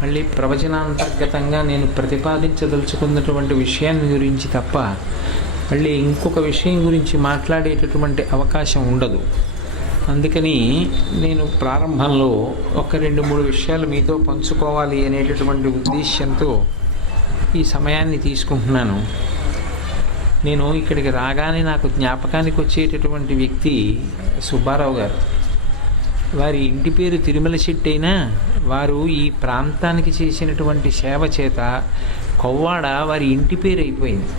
మళ్ళీ ప్రవచనాంతర్గతంగా నేను ప్రతిపాదించదలుచుకున్నటువంటి విషయాన్ని గురించి తప్ప మళ్ళీ ఇంకొక విషయం గురించి మాట్లాడేటటువంటి అవకాశం ఉండదు. అందుకని నేను ప్రారంభంలో ఒక 2-3 విషయాలు మీతో పంచుకోవాలి అనేటటువంటి ఉద్దేశ్యంతో ఈ సమయాన్ని తీసుకుంటున్నాను. నేను ఇక్కడికి రాగానే నాకు జ్ఞాపకానికి వచ్చేటటువంటి వ్యక్తి సుబ్బారావు గారు. వారి ఇంటి పేరు తిరుమల శెట్టి అయినా వారు ఈ ప్రాంతానికి చేసినటువంటి సేవ చేత కొవ్వాడ వారి ఇంటి పేరు అయిపోయింది.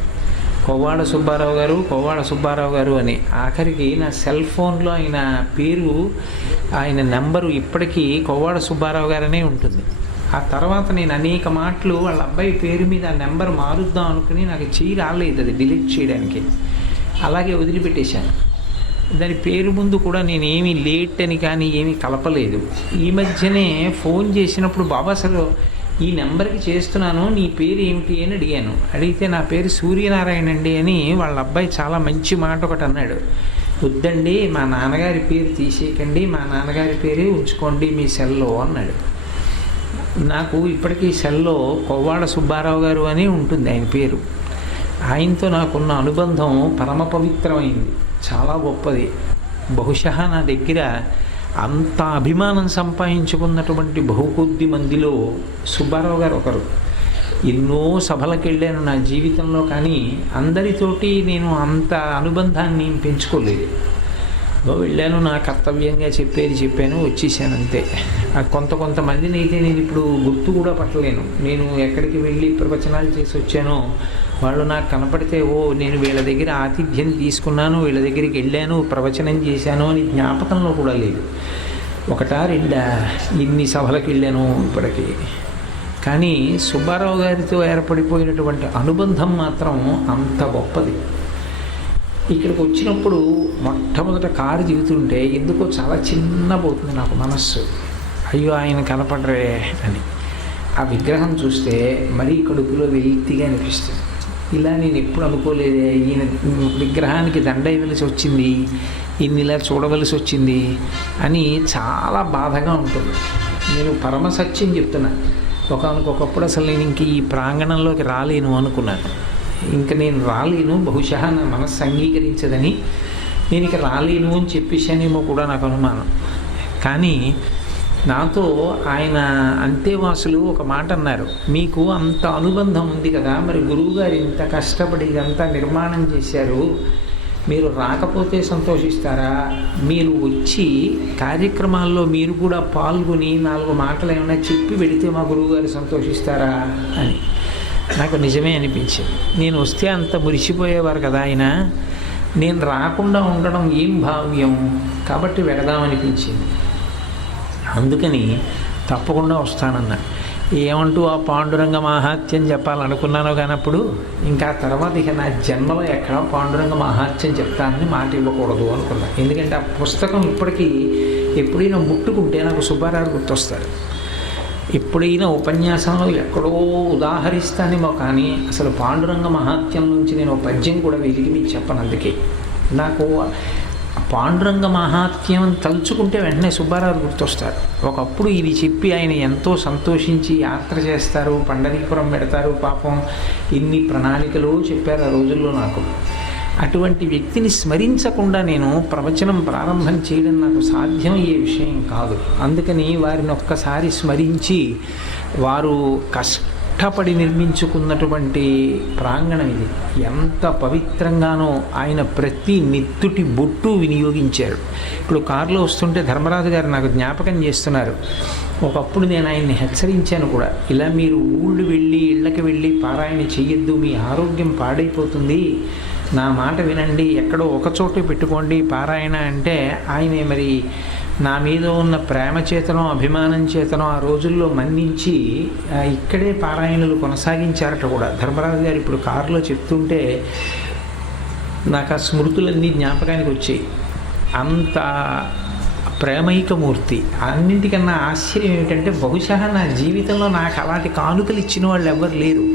కొవ్వాడ సుబ్బారావు గారు అని. ఆఖరికి నా సెల్ ఫోన్లో ఆయన పేరు, ఆయన నెంబరు ఇప్పటికీ కొవ్వాడ సుబ్బారావు గారనే ఉంటుంది. ఆ తర్వాత నేను అనేక మాటలు వాళ్ళ అబ్బాయి పేరు మీద ఆ నెంబర్ మారుద్దాం అనుకుని నాకు రాలేదు అది డిలీట్ చేయడానికి. అలాగే వదిలిపెట్టేశాను. దాని పేరు ముందు కూడా నేనేమీ లేట్ అని కానీ ఏమీ కలపలేదు. ఈ మధ్యనే ఫోన్ చేసినప్పుడు బాబా అసలు ఈ నెంబర్కి చేస్తున్నాను, నీ పేరు ఏమిటి అని అడిగాను. అడిగితే నా పేరు సూర్యనారాయణ అండి అని వాళ్ళ అబ్బాయి చాలా మంచి మాట ఒకటి అన్నాడు. వద్దండి, మా నాన్నగారి పేరు తీసేయకండి, మా నాన్నగారి పేరే ఉంచుకోండి మీ సెల్లో అన్నాడు. నాకు ఇప్పటికీ సెల్లో కొవ్వాడ సుబ్బారావు గారు అని ఉంటుంది ఆయన పేరు. ఆయనతో నాకున్న అనుబంధం పరమ పవిత్రమైంది, చాలా గొప్పది. బహుశా నా దగ్గర అంత అభిమానం సంపాదించుకున్నటువంటి బహుకొద్ది మందిలో సుబ్బారావు గారు ఒకరు. ఎన్నో సభలకు వెళ్ళాను నా జీవితంలో, కానీ అందరితోటి నేను అంత అనుబంధాన్ని పెంచుకోలేదు. వెళ్ళాను, నా కర్తవ్యంగా చెప్పాను, వచ్చేసాను అంతే. కొంతమందిని అయితే నేను ఇప్పుడు గుర్తు కూడా పట్టలేను. నేను ఎక్కడికి వెళ్ళి ప్రవచనాలు చేసి వచ్చానో వాళ్ళు నాకు కనపడితే నేను వీళ్ళ దగ్గర ఆతిథ్యం తీసుకున్నాను, వీళ్ళ దగ్గరికి వెళ్ళాను, ప్రవచనం చేశాను అని జ్ఞాపకంలో కూడా లేదు. 1-2 ఇన్ని సభలకు వెళ్ళాను ఇప్పటికీ. కానీ సుబ్బారావు గారితో ఏర్పడిపోయినటువంటి అనుబంధం మాత్రం అంత గొప్పది. ఇక్కడికి వచ్చినప్పుడు మొట్టమొదట కారు దిగుతుంటే ఎందుకో చాలా చిన్నపోతుంది నాకు మనస్సు. అయ్యో ఆయన కనపడరే అని. ఆ విగ్రహం చూస్తే మరీ కడుపులో వెలితిగా అనిపిస్తుంది. ఇలా నేను ఎప్పుడు అనుకోలేదే, ఈయన విగ్రహానికి దండ ఇవ్వవలసి వచ్చింది, ఇన్నిలా చూడవలసి వచ్చింది అని చాలా బాధగా ఉంటుంది. నేను పరమసత్యం చెప్తున్నా. ఒకనకొకప్పుడు అసలు నేను ఇంక ఈ ప్రాంగణంలోకి రాలేను అనుకున్నాను. ఇంకా నేను రాలేను, బహుశా నా మనస్సు అంగీకరించదని నేను ఇక రాలేను అని చెప్పేసానేమో కూడా నాకు అనుమానం. కానీ నాతో ఆయన అంతేవాసులు ఒక మాట అన్నారు, మీకు అంత అనుబంధం ఉంది కదా, మరి గురువుగారు ఇంత కష్టపడి ఇదంతా నిర్మాణం చేశారు, మీరు రాకపోతే సంతోషిస్తారా? మీరు వచ్చి కార్యక్రమాల్లో మీరు కూడా పాల్గొని 4 మాటలు ఏమైనా చెప్పి వెళితే మా గురువుగారు సంతోషిస్తారా అని నాకు నిజమే అనిపించింది. నేను వస్తే అంత మురిసిపోయేవారు కదా ఆయన, నేను రాకుండా ఉండడం ఏం భావ్యం, కాబట్టి వెడదామనిపించింది. అందుకని తప్పకుండా వస్తానన్నా. ఏమంటూ ఆ పాండురంగ మహాత్యం చెప్పాలనుకున్నాను కానీ అప్పుడు ఇంకా తర్వాత ఇక నా జన్మలో ఎక్కడా పాండురంగ మహాత్యం చెప్తానని మాట ఇవ్వకూడదు అనుకున్నాను. ఎందుకంటే ఆ పుస్తకం ఇప్పటికీ ఎప్పుడైనా ముట్టుకుంటే నాకు సుబ్బారావు గుర్తొస్తారు. ఎప్పుడైనా ఉపన్యాసంలో ఎక్కడో ఉదాహరిస్తానేమో కానీ అసలు పాండురంగ మహాత్యం నుంచి నేను పద్యం కూడా వెలిగి మీకు చెప్పను. అందుకే నాకు పాండురంగ మహాత్యం తలుచుకుంటే వెంటనే సుబ్బారావు గుర్తొస్తారు. ఒకప్పుడు ఇది చెప్పి ఆయన ఎంతో సంతోషించి యాత్ర చేస్తారు, పండరీపురం పెడతారు, పాపం ఇన్ని ప్రణాళికలు చెప్పారు ఆ రోజుల్లో. నాకు అటువంటి వ్యక్తిని స్మరించకుండా నేను ప్రవచనం ప్రారంభం చేయడం నాకు సాధ్యమయ్యే విషయం కాదు. అందుకని వారిని ఒక్కసారి స్మరించి, వారు కష్టపడి నిర్మించుకున్నటువంటి ప్రాంగణం ఇది, ఎంత పవిత్రంగానో ఆయన ప్రతి నిత్తుటి బొట్టు వినియోగించారు. ఇప్పుడు కారులో వస్తుంటే ధర్మరాజు గారు నాకు జ్ఞాపకం చేస్తున్నారు, ఒకప్పుడు నేను ఆయన్ని హెచ్చరించాను కూడా, ఇలా మీరు ఇళ్ళకి వెళ్ళి పారాయణ చెయ్యొద్దు, మీ ఆరోగ్యం పాడైపోతుంది, నా మాట వినండి, ఎక్కడో ఒకచోటే పెట్టుకోండి పారాయణ అంటే ఆయనే మరి నా మీద ఉన్న ప్రేమ చేతనో అభిమానం చేతనో ఆ రోజుల్లో మన్నించి ఇక్కడే పారాయణలు కొనసాగించారట కూడా. ధర్మరాజు గారు ఇప్పుడు కారులో చెప్తుంటే నాకు ఆ స్మృతులన్నీ జ్ఞాపకానికి వచ్చాయి. అంత ప్రేమైకమూర్తి. అన్నింటికన్నా ఆశ్చర్యం ఏమిటంటే బహుశా నా జీవితంలో నాకు అలాంటి కానుకలు ఇచ్చిన వాళ్ళు ఎవ్వరు లేరు.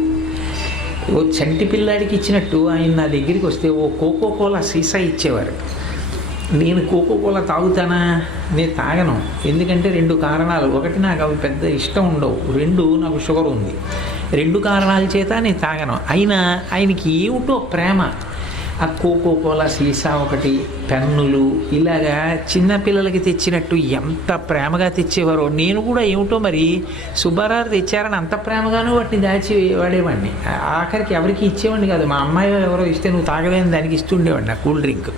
ఓ చంటి పిల్లాడికి ఇచ్చినట్టు ఆయన నా దగ్గరికి వస్తే ఓ కోకోకోలా సీసా ఇచ్చేవారు. నేను కోకోకోలా తాగుతానా? నేను తాగను. ఎందుకంటే 2 కారణాలు. ఒకటి, నాకు అవి పెద్ద ఇష్టం ఉండవు. 2, నాకు షుగర్ ఉంది. 2 కారణాల చేత నేను తాగను. అయినా ఆయనకి ఏమిటో ప్రేమ. ఆ కోకోకోలా సీసా ఒకటి, పెన్నులు, ఇలాగా చిన్నపిల్లలకి తెచ్చినట్టు ఎంత ప్రేమగా తెచ్చేవారో. నేను కూడా ఏమిటో మరి సుబ్బారావు తెచ్చారని అంత ప్రేమగానూ వాటిని దాచి వాడేవాడిని. ఆఖరికి ఎవరికి ఇచ్చేవాడిని కాదు. మా అమ్మాయి ఎవరో ఇస్తే నువ్వు తాగలేని దానికి ఇస్తుండేవాడిని ఆ కూల్ డ్రింక్.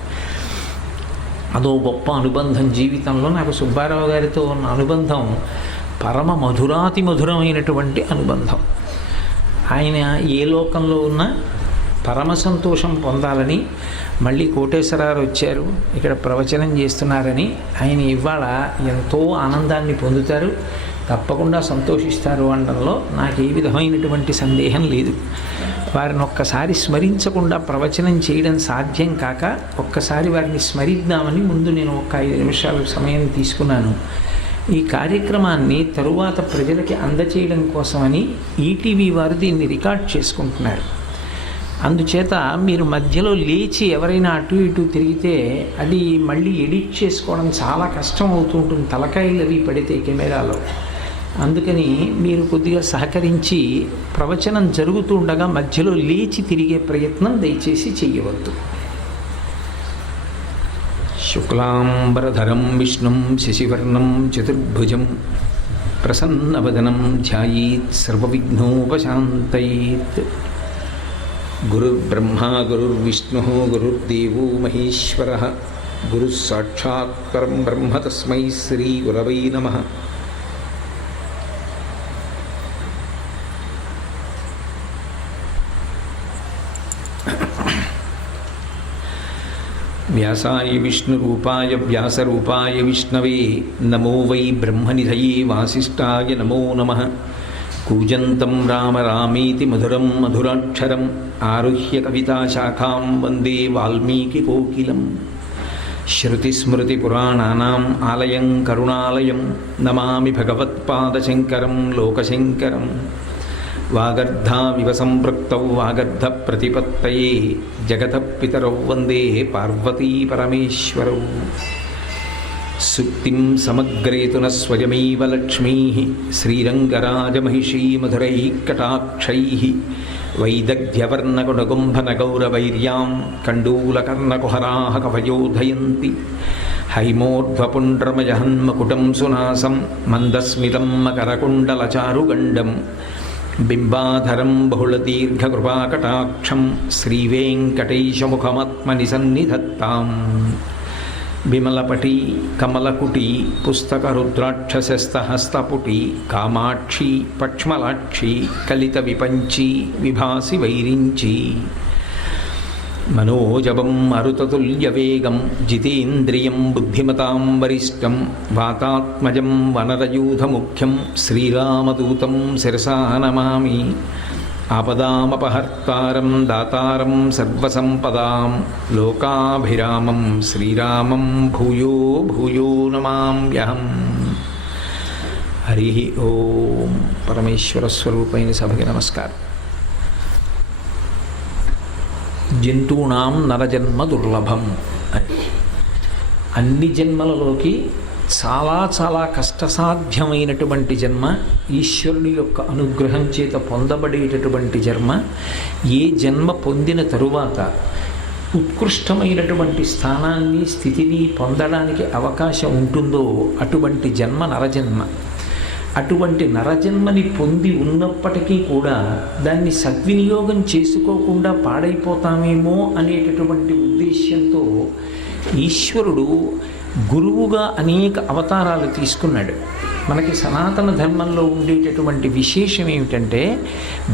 అదో గొప్ప అనుబంధం జీవితంలో. నాకు సుబ్బారావు గారితో ఉన్న అనుబంధం పరమ మధురాతి మధురమైనటువంటి అనుబంధం. ఆయన ఏ లోకంలో ఉన్నా పరమ సంతోషం పొందాలని, మళ్ళీ కోటేశ్వరరావు వచ్చారు, ఇక్కడ ప్రవచనం చేస్తున్నారని ఆయన ఇవాళ ఎంతో ఆనందాన్ని పొందుతారు, తప్పకుండా సంతోషిస్తారు అనడంలో నాకు ఏ విధమైనటువంటి సందేహం లేదు. వారిని ఒక్కసారి స్మరించకుండా ప్రవచనం చేయడం సాధ్యం కాక ఒక్కసారి వారిని స్మరిద్దామని ముందు నేను ఒక 5 నిమిషాలు సమయం తీసుకున్నాను. ఈ కార్యక్రమాన్ని తరువాత ప్రజలకి అందచేయడం కోసమని ఈటీవీ వారు దీన్ని రికార్డ్ చేసుకుంటున్నారు. అందుచేత మీరు మధ్యలో లేచి ఎవరైనా అటు ఇటు తిరిగితే అది మళ్ళీ ఎడిట్ చేసుకోవడం చాలా కష్టం అవుతూ ఉంటుంది, తలకాయలు అవి పడితే కెమెరాలో. అందుకని మీరు కొద్దిగా సహకరించి ప్రవచనం జరుగుతూ ఉండగా మధ్యలో లేచి తిరిగే ప్రయత్నం దయచేసి చెయ్యవద్దు. శుక్లాంబరధరం విష్ణుం శశివర్ణం చతుర్భుజం ప్రసన్నవదనం ధ్యాయేత్ సర్వవిఘ్నోపశాంతయేత్. గురుర్బ్రహ్మా గురుర్విష్ణుః గురుర్దేవో మహేశ్వరః గురుః సాక్షాత్ పరం బ్రహ్మ తస్మై శ్రీ గురవై నమః. వ్యాసాయ విష్ణురూపాయ వ్యాసరూపాయ విష్ణవే నమో వై బ్రహ్మనిధయే వాసిష్ఠాయ నమో నమః. కూజంతం రామ రామేతి మధురం మధురాక్షరం ఆరుహ్య కవితాశాఖాం వందే వాల్మీకికోకిలం. శ్రుతిస్మృతిపురాణానాం ఆలయం కరుణాలయం నమామి భగవత్పాదశంకరం లోకశంకరం. వాగర్ధామివ సంపృక్తౌ వాగర్ధ ప్రతిపత్తయే జగతః పితరౌ వందే పార్వతీ పరమేశ్వరౌ. సుక్తిం సమగ్రేతున స్వయమేవ లక్ష్మీ శ్రీరంగరాజమహిషీ మధురైః కటాక్షైః వైదగ్ధ్యవర్ణగుణగుంభనగౌరవైర్యాం కండూలకర్ణకుహరాः కవయోధయంతి. హైమోర్ధ్వపుండ్రమజహన్మకుటం సునాసం మందస్మితం మకరకుండలచారుగండం బింబాధరం బహుళదీర్ఘకృపాకటాక్షం శ్రీవేంకటేశముఖమాత్మని సన్నిధత్తాం. విమలపటి కమలకుటి పుస్తకరుద్రాక్షసస్తహస్తపుటి కామాక్షి పక్ష్మలాక్షి కలిత విపంచి విభాసి వైరించి. మనోజవం మరుతతుల్యవేగం జితేంద్రియం బుద్ధిమతాం వరిష్టం వాతాత్మజం వనరయూధముఖ్యం శ్రీరామదూతం శిరసా నమామి. ఆపదామపహర్తారం దాతారం సర్వసంపదాం లోకాభిరామం శ్రీరామం భూయో భూయో నమామ్యహం. హరి ఓం. పరమేశ్వర స్వరూపైన సభకి నమస్కారం. జంతూనాం నరజన్మ దుర్లభం. అన్ని జన్మలలోకి చాలా చాలా కష్టసాధ్యమైనటువంటి జన్మ, ఈశ్వరుని యొక్క అనుగ్రహం చేత పొందబడేటటువంటి జన్మ. ఏ జన్మ పొందిన తరువాత ఉత్కృష్టమైనటువంటి స్థానాన్ని స్థితిని పొందడానికి అవకాశం ఉంటుందో అటువంటి జన్మ నరజన్మ. అటువంటి నరజన్మని పొంది ఉన్నప్పటికీ కూడా దాన్ని సద్వినియోగం చేసుకోకుండా పాడైపోతామేమో అనేటటువంటి ఉద్దేశ్యంతో ఈశ్వరుడు గురువుగా అనేక అవతారాలు తీసుకున్నాడు. మనకి సనాతన ధర్మంలో ఉండేటటువంటి విశేషం ఏమిటంటే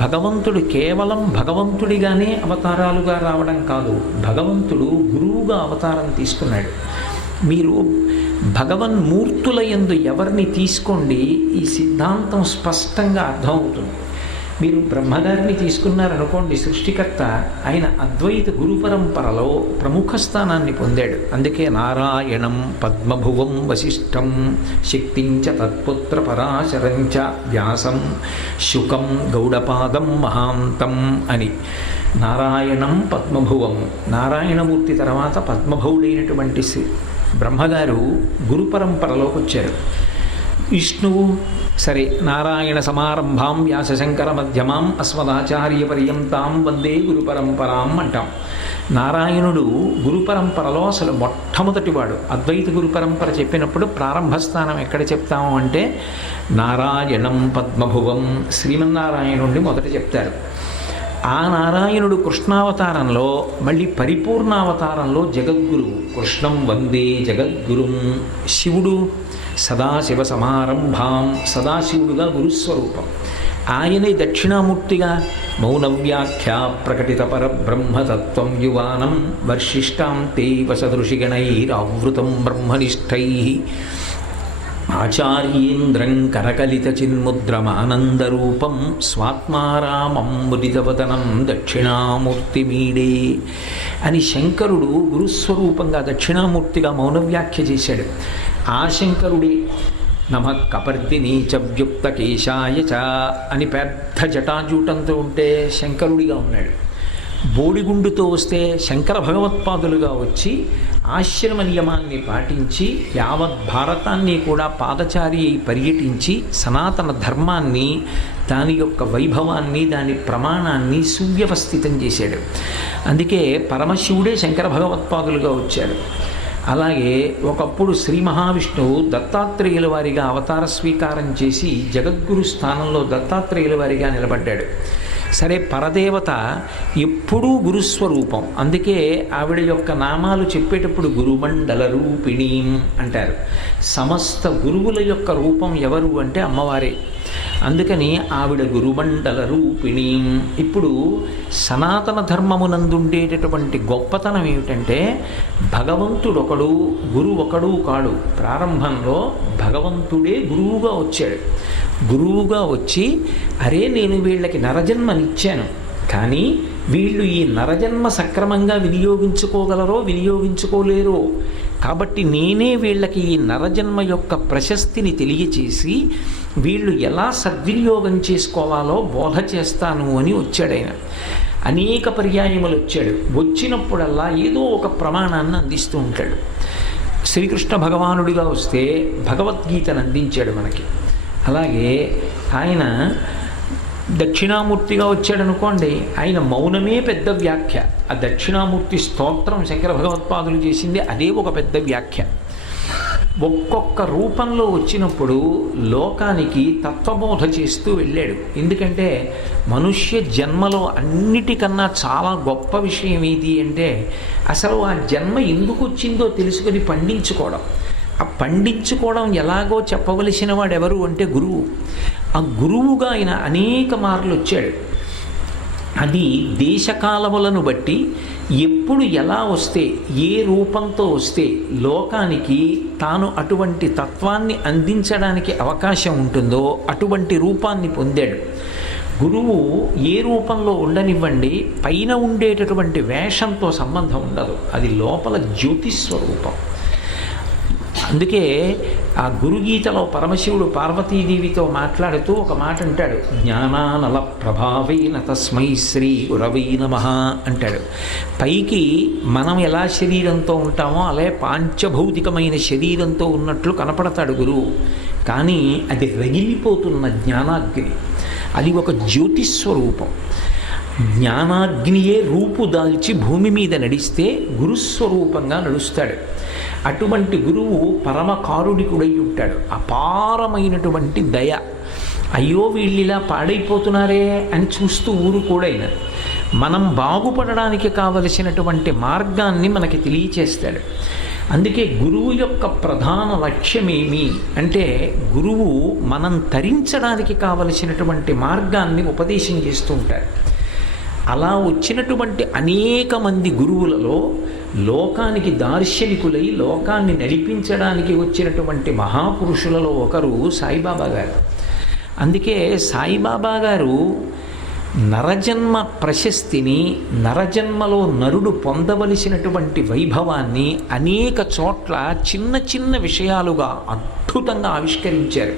భగవంతుడు కేవలం భగవంతుడిగానే అవతారాలుగా రావడం కాదు, భగవంతుడు గురువుగా అవతారం తీసుకున్నాడు. మీరు భగవన్మూర్తుల యందు ఎవరిని తీసుకోండి, ఈ సిద్ధాంతం స్పష్టంగా అర్థమవుతుంది. మీరు బ్రహ్మగారిని తీసుకున్నారనుకోండి, సృష్టికర్త, ఆయన అద్వైత గురు పరంపరలో ప్రముఖ స్థానాన్ని పొందాడు. అందుకే నారాయణం పద్మభువం వశిష్టం శక్తించ తత్పుత్ర పరాశరంచ వ్యాసం శుకం గౌడపాదం మహాంతం అని. నారాయణం పద్మభువం, నారాయణమూర్తి తర్వాత పద్మభవుడైనటువంటి బ్రహ్మగారు గురు పరంపరలోకి వచ్చారు. విష్ణువు సరే, నారాయణ సమారంభాం వ్యాసశంకర మధ్యమాం అస్మదాచార్య పర్యంతాం వందే గురు పరంపరాం అంటాం. నారాయణుడు గురు పరంపరలో అసలు మొట్టమొదటివాడు. అద్వైత గురు పరంపర చెప్పినప్పుడు ప్రారంభస్థానం ఎక్కడ చెప్తాము అంటే నారాయణం పద్మభువం, శ్రీమన్నారాయణుడిని మొదట చెప్తారు. ఆ నారాయణుడు కృష్ణావతారంలో మళ్ళీ పరిపూర్ణావతారంలో జగద్గురువు, కృష్ణం వందే జగద్గురుం. శివుడు సదాశివ సమారంభాం, సదాశివుడుగా గురుస్వరూపం. ఆయనే దక్షిణామూర్తిగా మౌనవ్యాఖ్యా ప్రకటిత పరబ్రహ్మతత్వం యువానం వర్షిష్టాం తే వసదృషిగణైరావృతం బ్రహ్మనిష్టై ఆచార్యేంద్రం కరకలిత చిన్ముద్రమానందరూపం స్వాత్మారామం ముదితవదనం దక్షిణామూర్తిమీడే అని శంకరుడు గురుస్వరూపంగా దక్షిణామూర్తిగా మౌనవ్యాఖ్య చేశాడు. ఆ శంకరుడే నమః కపర్దిని చవ్యుక్త కేశాయ చ అని పెద్ద జటాజూటంతో ఉంటే శంకరుడిగా ఉన్నాడు. బోడిగుండుతో వస్తే శంకర భగవత్పాదులుగా వచ్చి ఆశ్రమ నియమాన్ని పాటించి యావత్ భారతాన్ని కూడా పాదచారి పర్యటించి సనాతన ధర్మాన్ని, దాని యొక్క వైభవాన్ని, దాని ప్రమాణాన్ని సువ్యవస్థితం చేశాడు. అందుకే పరమశివుడే శంకర భగవత్పాదులుగా వచ్చాడు. అలాగే ఒకప్పుడు శ్రీ మహావిష్ణువు దత్తాత్రేయుల వారిగా అవతార స్వీకారం చేసి జగద్గురు స్థానంలో దత్తాత్రేయుల వారిగా నిలబడ్డాడు. సరే, పరదేవత ఎప్పుడూ గురుస్వరూపం. అందుకే ఆవిడ యొక్క నామాలు చెప్పేటప్పుడు గురుమండల రూపిణీం అంటారు. సమస్త గురువుల యొక్క రూపం ఎవరు అంటే అమ్మవారే. అందుకని ఆవిడ గురుమండల రూపిణీం. ఇప్పుడు సనాతన ధర్మమునందుండేటటువంటి గొప్పతనం ఏమిటంటే భగవంతుడొకడు, గురువు ఒకడు కాడు. ప్రారంభంలో భగవంతుడే గురువుగా వచ్చాడు. గురువుగా వచ్చి, అరే నేను వీళ్ళకి నరజన్మనిచ్చాను, కానీ వీళ్ళు ఈ నరజన్మ సక్రమంగా వినియోగించుకోగలరో వినియోగించుకోలేరో, కాబట్టి నేనే వీళ్ళకి ఈ నరజన్మ యొక్క ప్రశస్తిని తెలియచేసి వీళ్ళు ఎలా సద్వినియోగం చేసుకోవాలో బోధ చేస్తాను అని వచ్చాడు ఆయన. అనేక పర్యాయములు వచ్చాడు. వచ్చినప్పుడల్లా ఏదో ఒక ప్రమాణాన్ని అందిస్తూ ఉంటాడు. శ్రీకృష్ణ భగవానుడిగా వస్తే భగవద్గీతను అందించాడు మనకి. అలాగే ఆయన దక్షిణామూర్తిగా వచ్చాడనుకోండి, ఆయన మౌనమే పెద్ద వ్యాఖ్య. ఆ దక్షిణామూర్తి స్తోత్రం శంకర భగవత్పాదులు చేసింది అదే ఒక పెద్ద వ్యాఖ్య. ఒక్కొక్క రూపంలో వచ్చినప్పుడు లోకానికి తత్వబోధ చేస్తూ వెళ్ళాడు. ఎందుకంటే మనుష్య జన్మలో అన్నిటికన్నా చాలా గొప్ప విషయం ఏది అంటే అసలు ఆ జన్మ ఎందుకు వచ్చిందో తెలుసుకొని పండించుకోవడం. ఆ పండించుకోవడం ఎలాగో చెప్పవలసిన వాడు ఎవరు అంటే గురువు. ఆ గురువుగా ఆయన అనేక మార్లు వచ్చాడు. అది దేశకాలములను బట్టి ఎప్పుడు ఎలా వస్తే, ఏ రూపంతో వస్తే లోకానికి తాను అటువంటి తత్వాన్ని అందించడానికి అవకాశం ఉంటుందో అటువంటి రూపాన్ని పొందాడు. గురువు ఏ రూపంలో ఉండనివ్వండి, పైన ఉండేటటువంటి వేషంతో సంబంధం ఉండదు. అది లోపల జ్యోతిస్వరూపం. అందుకే ఆ గురుగీతలో పరమశివుడు పార్వతీదేవితో మాట్లాడుతూ ఒక మాట అంటాడు, జ్ఞానానల ప్రభావేన తస్మై శ్రీ గురవై నమః అంటాడు. పైకి మనం ఎలా శరీరంతో ఉంటామో అలా పాంచభౌతికమైన శరీరంతో ఉన్నట్లు కనపడతాడు గురువు. కానీ అది రగిలిపోతున్న జ్ఞానాగ్ని, అది ఒక జ్యోతిస్వరూపం. జ్ఞానాగ్నియే రూపు దాల్చి భూమి మీద నడిస్తే గురుస్వరూపంగా నడుస్తాడు. అటువంటి గురువు పరమ కారుణికుడై ఉంటాడు. అపారమైనటువంటి దయ. అయ్యో వీళ్ళిలా పాడైపోతున్నారే అని చూస్తూ ఊరుకోడైన మనం బాగుపడడానికి కావలసినటువంటి మార్గాన్ని మనకి తెలియచేస్తాడు. అందుకే గురువు యొక్క ప్రధాన లక్ష్యమేమి అంటే గురువు మనం తరించడానికి కావలసినటువంటి మార్గాన్ని ఉపదేశం చేస్తూ ఉంటాడు. అలా వచ్చినటువంటి అనేక మంది గురువులలో లోకానికి దార్శనికులై లోకాన్ని నడిపించడానికి వచ్చినటువంటి మహాపురుషులలో ఒకరు సాయిబాబా గారు. అందుకే సాయిబాబా గారు నరజన్మ ప్రశస్తిని, నరజన్మలో నరుడు పొందవలసినటువంటి వైభవాన్ని అనేక చోట్ల చిన్న చిన్న విషయాలుగా అద్భుతంగా ఆవిష్కరించారు.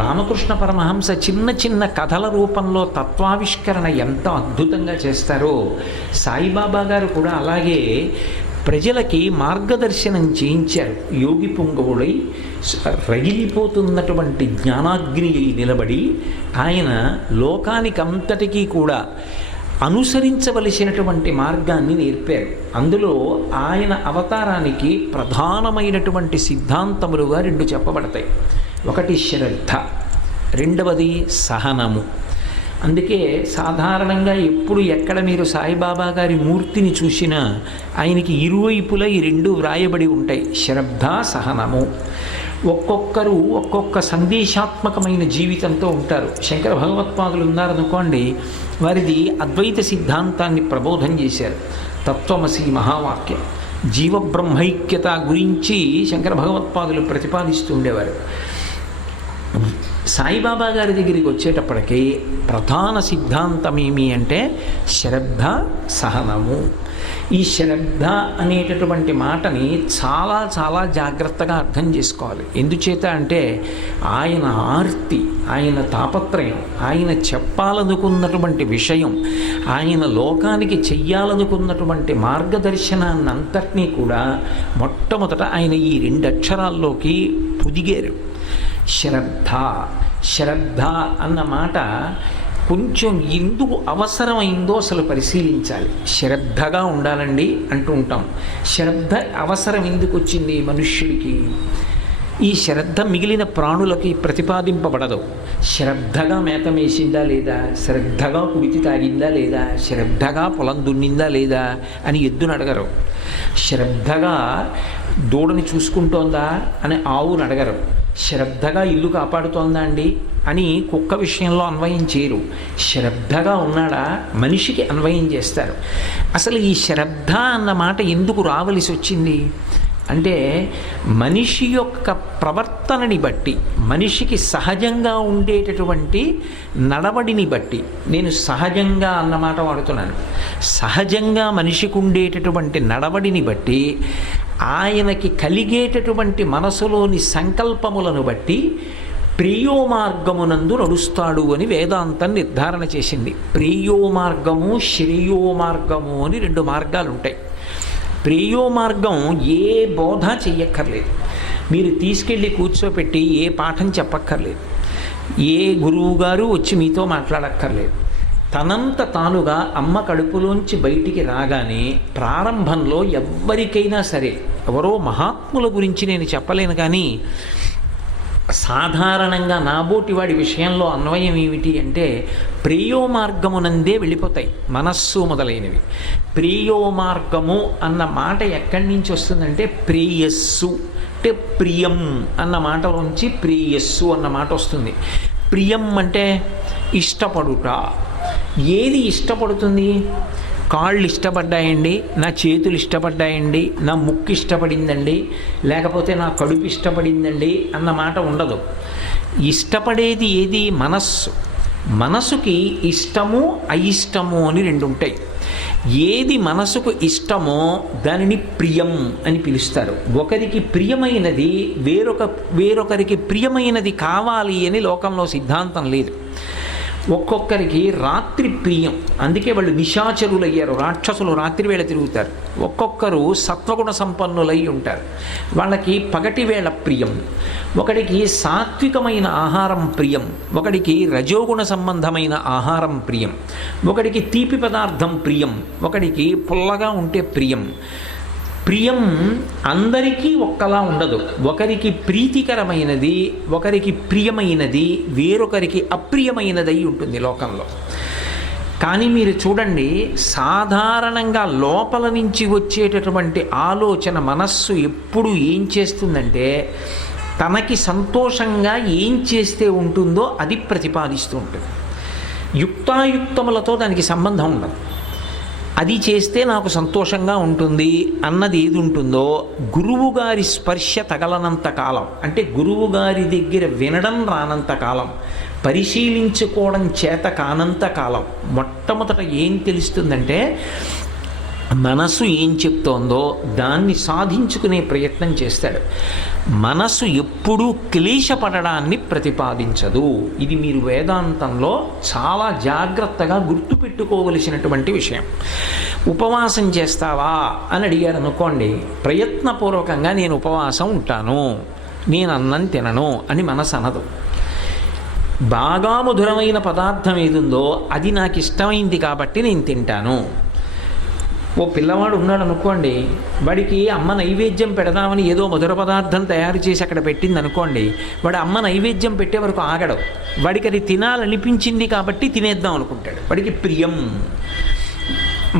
రామకృష్ణ పరమహంస చిన్న చిన్న కథల రూపంలో తత్వావిష్కరణ ఎంత అద్భుతంగా చేస్తారో, సాయిబాబా గారు కూడా అలాగే ప్రజలకి మార్గదర్శనం చేయించారు. యోగి పుంగవుడై రగిలిపోతున్నటువంటి జ్ఞానాగ్ని నిలబడి ఆయన లోకానికంతటికీ కూడా అనుసరించవలసినటువంటి మార్గాన్ని నేర్పారు. అందులో ఆయన అవతారానికి ప్రధానమైనటువంటి సిద్ధాంతములుగా రెండు చెప్పబడతాయి. ఒకటి శ్రద్ధ, రెండవది సహనము. అందుకే సాధారణంగా ఎప్పుడు ఎక్కడ మీరు సాయిబాబా గారి మూర్తిని చూసినా ఆయనకి ఇరువైపులా ఈ రెండు వ్రాయబడి ఉంటాయి, శ్రద్ధ సహనము. ఒక్కొక్కరు ఒక్కొక్క సందేశాత్మకమైన జీవితంతో ఉంటారు. శంకర భగవత్పాదులు ఉన్నారనుకోండి, వారిది అద్వైత సిద్ధాంతాన్ని ప్రబోధం చేశారు. తత్వమసి మహావాక్యం, జీవబ్రహ్మైక్యత గురించి శంకర భగవత్పాదులు ప్రతిపాదిస్తూ ఉండేవారు. సాయిబాబా గారి దగ్గరికి వచ్చేటప్పటికీ ప్రధాన సిద్ధాంతం ఏమి అంటే శ్రద్ధ సహనము. ఈ శ్రద్ధ అనేటటువంటి మాటని చాలా చాలా జాగ్రత్తగా అర్థం చేసుకోవాలి. ఎందుచేత అంటే ఆయన ఆర్తి, ఆయన తాపత్రయం, ఆయన చెప్పాలనుకున్నటువంటి విషయం, ఆయన లోకానికి చెయ్యాలనుకున్నటువంటి మార్గదర్శనాన్ని అంతటినీ కూడా మొట్టమొదట ఆయన ఈ రెండు అక్షరాల్లోకి పొదిగారు. శ్రద్ధ. శ్రద్ధ అన్న మాట కొంచెం ఎందుకు అవసరమైందో అసలు పరిశీలించాలి. శ్రద్ధగా ఉండాలండి అంటూ ఉంటాం. శ్రద్ధ అవసరం ఎందుకు వచ్చింది మనుష్యుడికి? ఈ శ్రద్ధ మిగిలిన ప్రాణులకి ప్రతిపాదింపబడదు. శ్రద్ధగా మేత మేసిందా లేదా, శ్రద్ధగా కుడితి తాగిందా లేదా, శ్రద్ధగా పొలం దున్నిందా లేదా అని ఎద్దును అడగరు. శ్రద్ధగా దూడని చూసుకుంటోందా అని ఆవును అడగరు. శ్రద్ధగా ఇల్లు కాపాడుతోందా అండి అని కుక్క విషయంలో అన్వయం చేయరు. శ్రద్ధగా ఉన్నాడా మనిషికి అన్వయం చేస్తారు. అసలు ఈ శ్రద్ధ అన్న మాట ఎందుకు రావలసి వచ్చింది అంటే మనిషి యొక్క ప్రవర్తనని బట్టి, మనిషికి సహజంగా ఉండేటటువంటి నడవడిని బట్టి, నేను సహజంగా అన్నమాట వాడుతున్నాను, సహజంగా మనిషికి ఉండేటటువంటి నడవడిని బట్టి, ఆయనకి కలిగేటటువంటి మనసులోని సంకల్పములను బట్టి ప్రియో మార్గమునందు నడుస్తాడు అని వేదాంతం నిర్ధారణ చేసింది. ప్రియో మార్గము, శ్రేయో మార్గము అని రెండు మార్గాలు ఉంటాయి. ప్రియో మార్గం ఏ బోధ చెయ్యక్కర్లేదు, మీరు తీసుకెళ్ళి కూర్చోపెట్టి ఏ పాఠం చెప్పక్కర్లేదు, ఏ గురువుగారు వచ్చి మీతో మాట్లాడక్కర్లేదు. తనంత తానుగా అమ్మ కడుపులోంచి బయటికి రాగానే ప్రారంభంలో ఎవ్వరికైనా సరే, ఎవరో మహాత్ముల గురించి నేను చెప్పలేను కానీ సాధారణంగా నాబోటి వాడి విషయంలో అన్వయం ఏమిటి అంటే ప్రియో మార్గమునందే వెళ్ళిపోతాయి మనస్సు మొదలైనవి. ప్రియో మార్గము అన్న మాట ఎక్కడి నుంచి వస్తుందంటే ప్రేయస్సు అంటే ప్రియం అన్న మాటలోంచి ప్రేయస్సు అన్న మాట వస్తుంది. ప్రియం అంటే ఇష్టపడుట. ఏది ఇష్టపడుతుంది? కాళ్ళు ఇష్టపడ్డాయండి, నా చేతులు ఇష్టపడ్డాయండి, నా ముక్కు ఇష్టపడిందండి, లేకపోతే నా కడుపు ఇష్టపడిందండి అన్న మాట ఉండదు. ఇష్టపడేది ఏది? మనస్సు. మనసుకి ఇష్టము అయిష్టము అని రెండు ఉంటాయి. ఏది మనసుకు ఇష్టమో దానిని ప్రియం అని పిలుస్తారు. ఒకరికి ప్రియమైనది వేరొకరికి ప్రియమైనది కావాలి అని లోకంలో సిద్ధాంతం లేదు. ఒక్కొక్కరికి రాత్రి ప్రియం, అందుకే వాళ్ళు నిశాచరులు అయ్యారు. రాక్షసులు రాత్రి వేళ తిరుగుతారు. ఒక్కొక్కరు సత్వగుణ సంపన్నులై ఉంటారు, వాళ్ళకి పగటి వేళ ప్రియం. ఒకడికి సాత్వికమైన ఆహారం ప్రియం, ఒకడికి రజోగుణ సంబంధమైన ఆహారం ప్రియం, ఒకడికి తీపి పదార్థం ప్రియం, ఒకడికి పుల్లగా ఉంటే ప్రియం. ప్రియం అందరికీ ఒక్కలా ఉండదు. ఒకరికి ప్రీతికరమైనది, ఒకరికి ప్రియమైనది, వేరొకరికి అప్రియమైనది అయి ఉంటుంది లోకంలో. కానీ మీరు చూడండి, సాధారణంగా లోపల నుంచి వచ్చేటటువంటి ఆలోచన మనస్సు ఎప్పుడు ఏం చేస్తుందంటే తనకి సంతోషంగా ఏం చేస్తే ఉంటుందో అది ప్రతిపాదిస్తూ ఉంటుంది. యుక్తాయుక్తములతో దానికి సంబంధం ఉండదు. అది చేస్తే నాకు సంతోషంగా ఉంటుంది అన్నది ఏది ఉంటుందో, గురువుగారి స్పర్శ తగలనంత కాలం, అంటే గురువుగారి దగ్గర వినడం రానంత కాలం, పరిశీలించుకోవడం చేత కానంత కాలం మొట్టమొదట ఏం తెలుస్తుందంటే మనసు ఏం చెప్తోందో దాన్ని సాధించుకునే ప్రయత్నం చేస్తాడు. మనసు ఎప్పుడూ క్లేశపడడాన్ని ప్రతిపాదించదు. ఇది మీరు వేదాంతంలో చాలా జాగ్రత్తగా గుర్తుపెట్టుకోవలసినటువంటి విషయం. ఉపవాసం చేస్తావా అని అడిగారు అనుకోండి, ప్రయత్నపూర్వకంగా నేను ఉపవాసం ఉంటాను, నేను అన్నం తినను అని మనసు అనదు. బాగా మధురమైన పదార్థం ఏదుందో అది నాకు ఇష్టమైంది కాబట్టి నేను తింటాను. ఓ పిల్లవాడు ఉన్నాడు అనుకోండి, వాడికి అమ్మ నైవేద్యం పెడదామని ఏదో మధుర పదార్థం తయారు చేసి అక్కడ పెట్టింది అనుకోండి, వాడు అమ్మ నైవేద్యం పెట్టే వరకు ఆగడు. వాడికి అది తినాలనిపించింది కాబట్టి తినేద్దాం అనుకుంటాడు. వాడికి ప్రియం.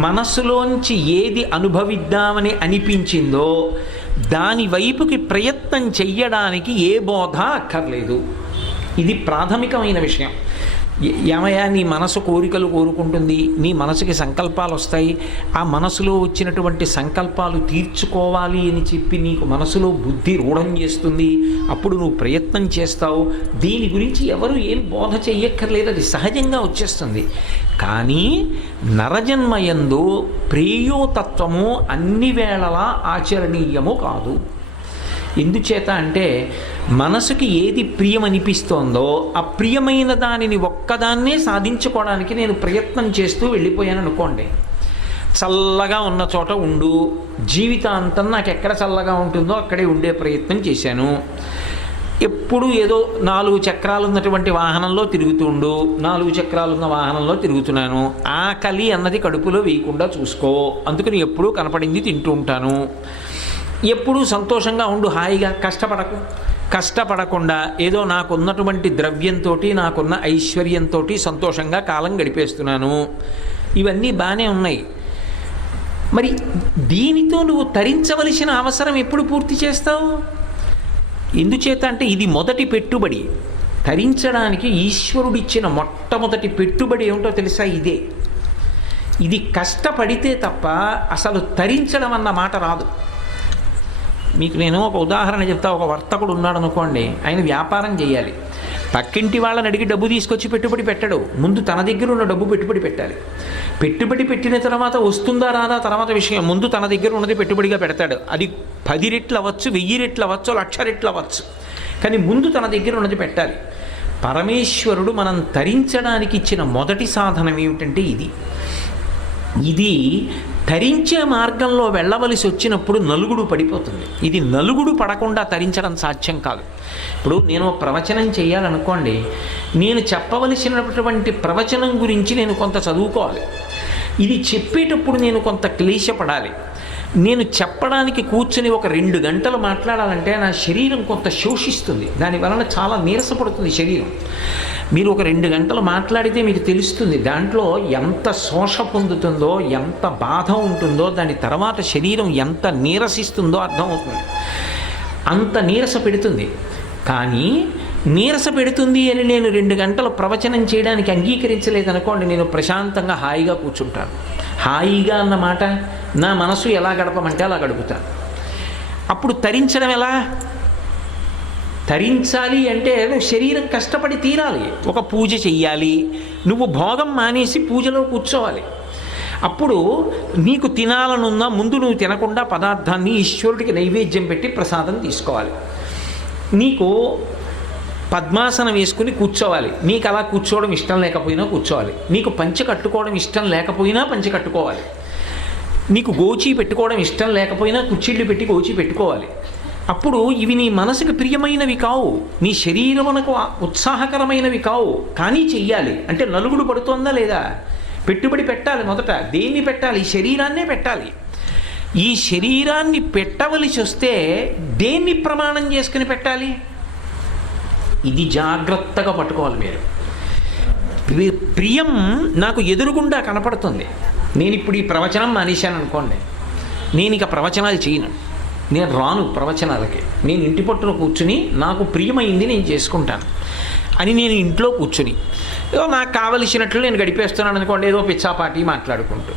మనస్సులోంచి ఏది అనుభవిద్దామని అనిపించిందో దాని వైపుకి ప్రయత్నం చెయ్యడానికి ఏ బోధ అక్కర్లేదు. ఇది ప్రాథమికమైన విషయం. ఏమయ్యా నీ మనసు కోరికలు కోరుకుంటుంది, నీ మనసుకి సంకల్పాలు వస్తాయి, ఆ మనసులో వచ్చినటువంటి సంకల్పాలు తీర్చుకోవాలి అని చెప్పి నీకు మనసులో బుద్ధి రూఢం చేస్తుంది, అప్పుడు నువ్వు ప్రయత్నం చేస్తావు. దీని గురించి ఎవరు ఏం బోధ చెయ్యక్కర్లేదు, అది సహజంగా వచ్చేస్తుంది. కానీ నరజన్మయందు ప్రేయోతత్వము అన్ని వేళలా ఆచరణీయము కాదు. ఎందుచేత అంటే మనసుకి ఏది ప్రియమనిపిస్తోందో ఆ ప్రియమైన దానిని ఒక్కదాన్నే సాధించుకోవడానికి నేను ప్రయత్నం చేస్తూ వెళ్ళిపోయాను అనుకోండి. చల్లగా ఉన్న చోట ఉండు, జీవితాంతం నాకు ఎక్కడ చల్లగా ఉంటుందో అక్కడే ఉండే ప్రయత్నం చేశాను. ఎప్పుడు ఏదో 4 చక్రాలు ఉన్నటువంటి వాహనంలో తిరుగుతుండు, 4 చక్రాలు ఉన్న వాహనంలో తిరుగుతున్నాను. ఆకలి అన్నది కడుపులో వేయకుండా చూసుకో, అందుకని ఎప్పుడూ కనపడింది తింటూ ఉంటాను. ఎప్పుడూ సంతోషంగా ఉండు, హాయిగా కష్టపడకుండా ఏదో నాకున్నటువంటి ద్రవ్యంతో నాకున్న ఐశ్వర్యంతో సంతోషంగా కాలం గడిపేస్తున్నాను. ఇవన్నీ బాగానే ఉన్నాయి. మరి దీనితో నువ్వు తరించవలసిన అవసరం ఎప్పుడు పూర్తి చేస్తావు? ఎందుచేత అంటే ఇది మొదటి పెట్టుబడి. తరించడానికి ఈశ్వరుడిచ్చిన మొట్టమొదటి పెట్టుబడి ఏమిటో తెలుసా? ఇదే. ఇది కష్టపడితే తప్ప అసలు తరించడం అన్న మాట రాదు. మీకు నేను ఒక ఉదాహరణ చెప్తా. ఒక వర్తకుడు ఉన్నాడు అనుకోండి, ఆయన వ్యాపారం చేయాలి. పక్కింటి వాళ్ళని అడిగి డబ్బు తీసుకొచ్చి పెట్టుబడి పెట్టడు, ముందు తన దగ్గర ఉన్న డబ్బు పెట్టుబడి పెట్టాలి. పెట్టుబడి పెట్టిన తర్వాత వస్తుందా రాదా తర్వాత విషయం, ముందు తన దగ్గర ఉన్నది పెట్టుబడిగా పెడతాడు. అది 10 రెట్లు అవ్వచ్చు, 1000 రెట్లు అవ్వచ్చు, 1,00,000 రెట్లు అవ్వచ్చు, కానీ ముందు తన దగ్గర ఉన్నది పెట్టాలి. పరమేశ్వరుడు మనం తరించడానికి ఇచ్చిన మొదటి సాధనం ఏమిటంటే ఇది తరించే మార్గంలో వెళ్ళవలసి వచ్చినప్పుడు నలుగుడు పడిపోతుంది. ఇది నలుగుడు పడకుండా తరించడం సాధ్యం కాదు. ఇప్పుడు నేను ప్రవచనం చేయాలనుకోండి, నేను చెప్పవలసినటువంటి ప్రవచనం గురించి నేను కొంత చదువుకోవాలి. ఇది చెప్పేటప్పుడు నేను కొంత క్లేశపడాలి. నేను చెప్పడానికి కూర్చొని ఒక 2 గంటలు మాట్లాడాలంటే నా శరీరం కొంత శోషిస్తుంది, దానివలన చాలా నీరసపడుతుంది శరీరం. మీరు ఒక 2 గంటలు మాట్లాడితే మీకు తెలుస్తుంది దాంట్లో ఎంత శోష పొందుతుందో, ఎంత బాధ ఉంటుందో, దాని తర్వాత శరీరం ఎంత నీరసిస్తుందో అర్థమవుతుంది. అంత నీరస పెడుతుంది. కానీ నీరస పెడుతుంది అని నేను 2 గంటలు ప్రవచనం చేయడానికి అంగీకరించలేదనుకోండి, నేను ప్రశాంతంగా హాయిగా కూర్చుంటాను. హాయిగా అన్నమాట నా మనసు ఎలా గడపమంటే అలా గడుపుతాను. అప్పుడు తరించడం ఎలా? తరించాలి అంటే నువ్వు శరీరం కష్టపడి తీరాలి. ఒక పూజ చెయ్యాలి, నువ్వు భోగం మానేసి పూజలో కూర్చోవాలి. అప్పుడు నీకు తినాలనున్నా ముందు నువ్వు తినకుండా పదార్థాన్ని ఈశ్వరుడికి నైవేద్యం పెట్టి ప్రసాదం తీసుకోవాలి. నీకు పద్మాసనం వేసుకుని కూర్చోవాలి. నీకు అలా కూర్చోవడం ఇష్టం లేకపోయినా కూర్చోవాలి. నీకు పంచె కట్టుకోవడం ఇష్టం లేకపోయినా పంచె కట్టుకోవాలి. నీకు గోచి పెట్టుకోవడం ఇష్టం లేకపోయినా కుర్చీళ్ళు పెట్టి గోచి పెట్టుకోవాలి. అప్పుడు ఇవి నీ మనసుకు ప్రియమైనవి కావు, నీ శరీరమునకు ఉత్సాహకరమైనవి కావు, కానీ చెయ్యాలి. అంటే నలుగుడు పడుతోందా లేదా? పెట్టుబడి పెట్టాలి. మొదట దేన్ని పెట్టాలి? ఈ శరీరాన్నే పెట్టాలి. ఈ శరీరాన్ని పెట్టవలసి వస్తే దేన్ని ప్రమాణం చేసుకుని పెట్టాలి? ఇది జాగ్రత్తగా పట్టుకోవాలి మీరు. ప్రియం నాకు ఎదురుగుండా కనపడుతుంది. నేను ఇప్పుడు ఈ ప్రవచనం మానేశాను అనుకోండి, నేను ఇక ప్రవచనాలు చేయను, నేను రాను ప్రవచనాలకి. నేను ఇంటి పట్టున కూర్చుని నాకు ప్రియమైంది నేను చేసుకుంటాను అని నేను ఇంట్లో కూర్చుని ఏదో నాకు కావలసినట్లు నేను గడిపేస్తున్నాను అనుకోండి. ఏదో పిచ్చాపాటి మాట్లాడుకుంటూ,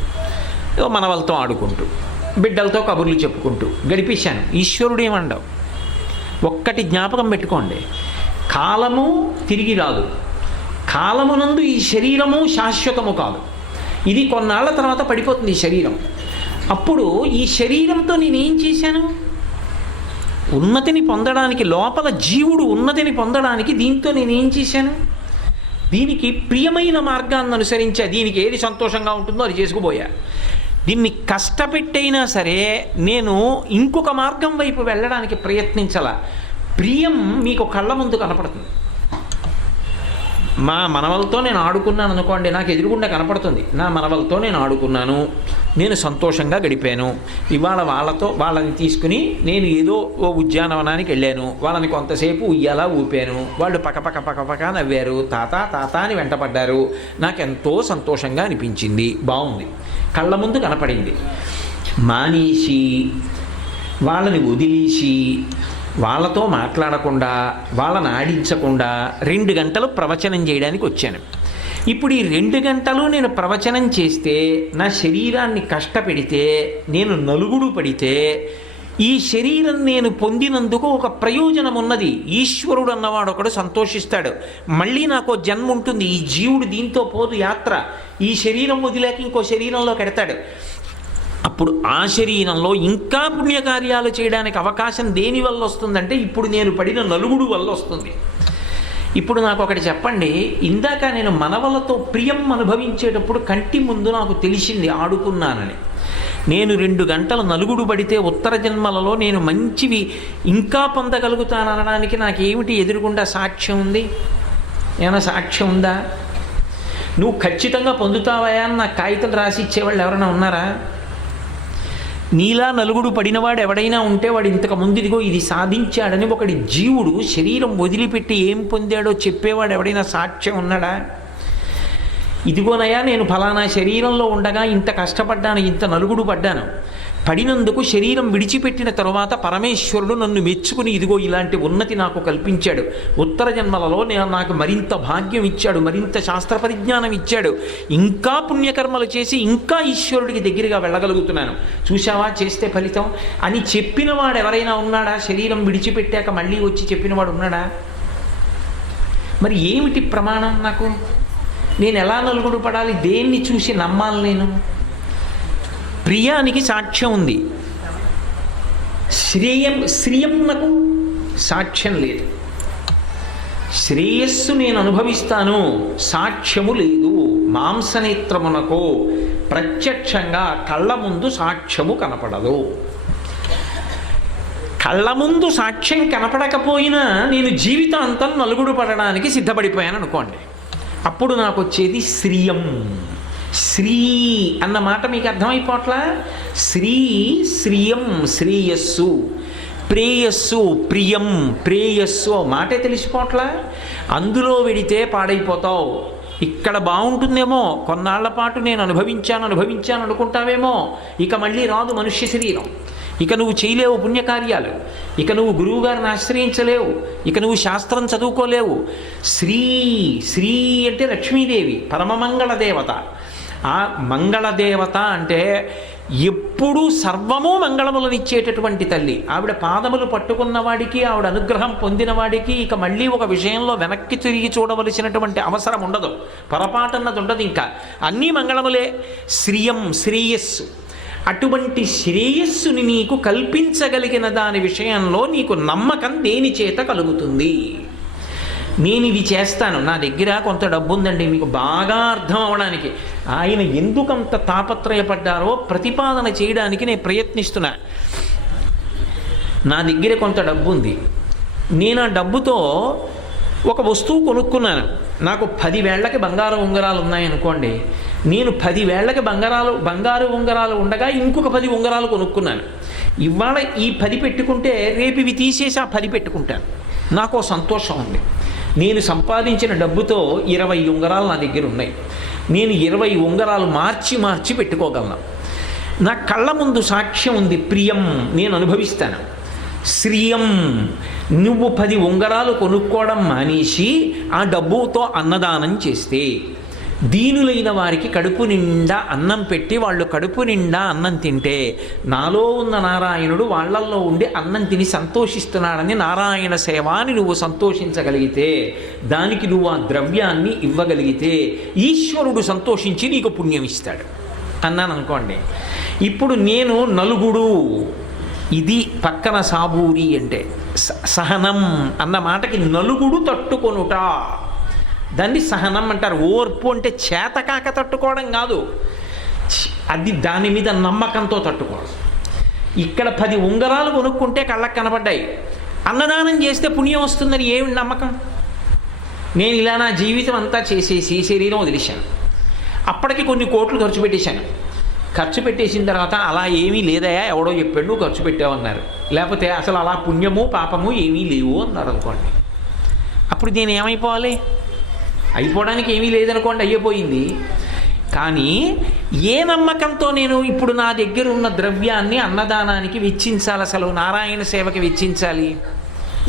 ఏదో మనవలతో ఆడుకుంటూ, బిడ్డలతో కబుర్లు చెప్పుకుంటూ గడిపేశాను. ఈశ్వరుడు ఏమండవు. ఒక్కటి జ్ఞాపకం పెట్టుకోండి, కాలము తిరిగి రాదు, కాలమునందు ఈ శరీరము శాశ్వతము కాదు. ఇది కొన్నాళ్ల తర్వాత పడిపోతుంది ఈ శరీరం. అప్పుడు ఈ శరీరంతో నేనేం చేశాను? ఉన్నతిని పొందడానికి, లోపల జీవుడు ఉన్నతిని పొందడానికి దీంతో నేనేం చేశాను? దీనికి ప్రియమైన మార్గాన్ని అనుసరించా. దీనికి ఏది సంతోషంగా ఉంటుందో అది చేసుకుపోయా. దీన్ని కష్టపెట్టైనా సరే నేను ఇంకొక మార్గం వైపు వెళ్ళడానికి ప్రయత్నించాల. ప్రియం మీకు కళ్ళ ముందు కనపడుతుంది. మా మనవలతో నేను ఆడుకున్నాను అనుకోండి, నాకు ఎదురుగుండా కనపడుతుంది. నా మనవలతో నేను ఆడుకున్నాను, నేను సంతోషంగా గడిపాను. ఇవాళ వాళ్ళని తీసుకుని నేను ఏదో ఓ ఉద్యానవనానికి వెళ్ళాను. వాళ్ళని కొంతసేపు ఉయ్యాలా ఊపాను. వాళ్ళు పకపక నవ్వారు, తాత తాత అని వెంటపడ్డారు. నాకెంతో సంతోషంగా అనిపించింది, బాగుంది, కళ్ళ ముందు కనపడింది. మానేసి వాళ్ళని వదిలేసి వాళ్ళతో మాట్లాడకుండా, వాళ్ళని ఆడించకుండా 2 గంటలు ప్రవచనం చేయడానికి వచ్చాను. ఇప్పుడు ఈ 2 గంటలు నేను ప్రవచనం చేస్తే, నా శరీరాన్ని కష్టపెడితే, నేను నలుగుడు పడితే, ఈ శరీరం నేను పొందినందుకు ఒక ప్రయోజనం ఉన్నది. ఈశ్వరుడు అన్నవాడు ఒకడు సంతోషిస్తాడు. మళ్ళీ నాకు జన్మ ఉంటుంది. ఈ జీవుడు దీంతో పోదు యాత్ర. ఈ శరీరం వదిలేక ఇంకో శరీరంలో కడతాడు. అప్పుడు ఆ శరీరంలో ఇంకా పుణ్యకార్యాలు చేయడానికి అవకాశం దేనివల్ల వస్తుందంటే, ఇప్పుడు నేను పడిన నలుగుడు వల్ల వస్తుంది. ఇప్పుడు నాకు ఒకటి చెప్పండి, ఇందాక నేను మనవలతో ప్రియం అనుభవించేటప్పుడు కంటి ముందు నాకు తెలిసింది ఆడుకున్నానని. నేను 2 గంటలు నలుగుడు పడితే ఉత్తర జన్మలలో నేను మంచివి ఇంకా పొందగలుగుతాననడానికి నాకేమిటి ఎదురుగుండా సాక్ష్యం ఉంది? ఏమైనా సాక్ష్యం ఉందా? నువ్వు ఖచ్చితంగా పొందుతావా అని నాకు కాగితం రాసి ఇచ్చేవాళ్ళు ఎవరైనా ఉన్నారా? నీలా నలుగుడు పడినవాడు ఎవడైనా ఉంటే వాడు ఇంతకు ముందు ఇదిగో ఇది సాధించాడని ఒకటి జీవుడు శరీరం వదిలిపెట్టి ఏం పొందాడో చెప్పేవాడు ఎవడైనా సాక్ష్యం ఉన్నాడా? ఇదిగోనయ్యా నేను ఫలానా శరీరంలో ఉండగా ఇంత కష్టపడ్డాను, ఇంత నలుగుడు పడ్డాను, పడినందుకు శరీరం విడిచిపెట్టిన తరువాత పరమేశ్వరుడు నన్ను మెచ్చుకుని ఇదిగో ఇలాంటి ఉన్నతి నాకు కల్పించాడు, ఉత్తర జన్మలలో నాకు మరింత భాగ్యం ఇచ్చాడు, మరింత శాస్త్ర పరిజ్ఞానం ఇచ్చాడు, ఇంకా పుణ్యకర్మలు చేసి ఇంకా ఈశ్వరుడికి దగ్గరగా వెళ్ళగలుగుతున్నాను, చూశావా చేస్తే ఫలితం అని చెప్పినవాడు ఎవరైనా ఉన్నాడా? శరీరం విడిచిపెట్టాక మళ్ళీ వచ్చి చెప్పినవాడు ఉన్నాడా? మరి ఏమిటి ప్రమాణం? నాకు నేను ఎలా నలుగుడు పడాలి? దేన్ని చూసి నమ్మాలి? నేను ప్రియానికి సాక్ష్యం ఉంది, శ్రేయమునకు సాక్ష్యం లేదు. శ్రేయస్సు నేను అనుభవిస్తాను, సాక్ష్యము లేదు. మాంసనేత్రమునకు ప్రత్యక్షంగా కళ్ళ ముందు సాక్ష్యము కనపడదు. కళ్ళ ముందు సాక్ష్యం కనపడకపోయినా నేను జీవితాంతం నలుగుడు పడడానికి సిద్ధపడిపోయాను అనుకోండి. అప్పుడు నాకు వచ్చేది శ్రియం. శ్రీ అన్న మాట మీకు అర్థమైపోట్లా? శ్రీ శ్రియం శ్రేయస్సు, ప్రేయస్సు ప్రియం ప్రేయస్సు మాటే తెలిసిపోట్లా? అందులో వెడితే పాడైపోతావు. ఇక్కడ బాగుంటుందేమో, కొన్నాళ్ల పాటు నేను అనుభవించాను అనుకుంటావేమో, ఇక మళ్ళీ రాదు మనుష్య శరీరం. ఇక నువ్వు చేయలేవు పుణ్యకార్యాలు, ఇక నువ్వు గురువుగారిని ఆశ్రయించలేవు, ఇక నువ్వు శాస్త్రం చదువుకోలేవు. శ్రీ అంటే లక్ష్మీదేవి, పరమమంగళ దేవత. ఆ మంగళదేవత అంటే ఎప్పుడూ సర్వము మంగళములనిచ్చేటటువంటి తల్లి. ఆవిడ పాదములు పట్టుకున్న వాడికి, ఆవిడ అనుగ్రహం పొందిన వాడికి ఇక మళ్ళీ ఒక విషయంలో వెనక్కి తిరిగి చూడవలసినటువంటి అవసరం ఉండదు, పొరపాటున్నది ఉండదు. ఇంకా అన్నీ మంగళములే. శ్రియం శ్రేయస్సు. అటువంటి శ్రేయస్సుని నీకు కల్పించగలిగిన దాని విషయంలో నీకు నమ్మకం దేని చేత కలుగుతుంది? నేను ఇది చేస్తాను, నా దగ్గర కొంత డబ్బు ఉందండి, మీకు బాగా అర్థం అవ్వడానికి ఆయన ఎందుకంత తాపత్రయపడ్డారో ప్రతిపాదన చేయడానికి నేను ప్రయత్నిస్తున్నా. నా దగ్గర కొంత డబ్బు ఉంది, నేను ఆ డబ్బుతో ఒక వస్తువు కొనుక్కున్నాను. నాకు 10 వేళ్లకి బంగారు ఉంగరాలు ఉన్నాయనుకోండి, నేను 10 వేళ్లకి బంగారు ఉంగరాలు ఉండగా ఇంకొక 10 ఉంగరాలు కొనుక్కున్నాను. ఇవాళ ఈ 10 పెట్టుకుంటే రేపు ఇవి తీసేసి ఆ 10 పెట్టుకుంటాను. నాకు సంతోషం ఉంది. నేను సంపాదించిన డబ్బుతో 20 ఉంగరాలు నా దగ్గర ఉన్నాయి. నేను 20 ఉంగరాలు మార్చి పెట్టుకోగలను. నా కళ్ళ ముందు సాక్ష్యం ఉంది, ప్రియం నేను అనుభవిస్తాను. శ్రియం నువ్వు 10 ఉంగరాలు కొనుక్కోవడం మానేసి ఆ డబ్బుతో అన్నదానం చేస్తే, దీనులైన వారికి కడుపు నిండా అన్నం పెట్టి వాళ్ళు కడుపు నిండా అన్నం తింటే నాలో ఉన్న నారాయణుడు వాళ్ళల్లో ఉండి అన్నం తిని సంతోషిస్తున్నాడని నారాయణ సేవ అని నువ్వు సంతోషించగలిగితే, దానికి నువ్వు ఆ ద్రవ్యాన్ని ఇవ్వగలిగితే ఈశ్వరుడు సంతోషించి నీకు పుణ్యం ఇస్తాడు అన్నాను అనుకోండి. ఇప్పుడు నేను నలుగుడు, ఇది పక్కన సాబూరి అంటే సహనం అన్న మాటకి నలుగుడు తట్టుకొనుట, దాన్ని సహనం అంటారు. ఓర్పు అంటే చేతకాక తట్టుకోవడం కాదు, అది దాని మీద నమ్మకంతో తట్టుకోవడం. ఇక్కడ 10 ఉంగరాలు కొనుక్కుంటే కళ్ళకు కనబడ్డాయి, అన్నదానం చేస్తే పుణ్యం వస్తుందని ఏమి నమ్మకం? నేను ఇలా నా జీవితం అంతా చేసేసి శరీరం వదిలేశాను, అప్పటికి కొన్ని కోట్లు ఖర్చు పెట్టేశాను. ఖర్చు పెట్టేసిన తర్వాత అలా ఏమీ లేదయా, ఎవడో చెప్పాడు నువ్వు ఖర్చు పెట్టావన్నారు, లేకపోతే అసలు అలా పుణ్యము పాపము ఏమీ లేవు అన్నారు అనుకోండి. అప్పుడు నేను ఏమైపోవాలి? అయిపోవడానికి ఏమీ లేదనుకోండి, అయిపోయింది. కానీ ఏ నమ్మకంతో నేను ఇప్పుడు నా దగ్గర ఉన్న ద్రవ్యాన్ని అన్నదానానికి వెచ్చించాలి, అసలు నారాయణ సేవకి వెచ్చించాలి,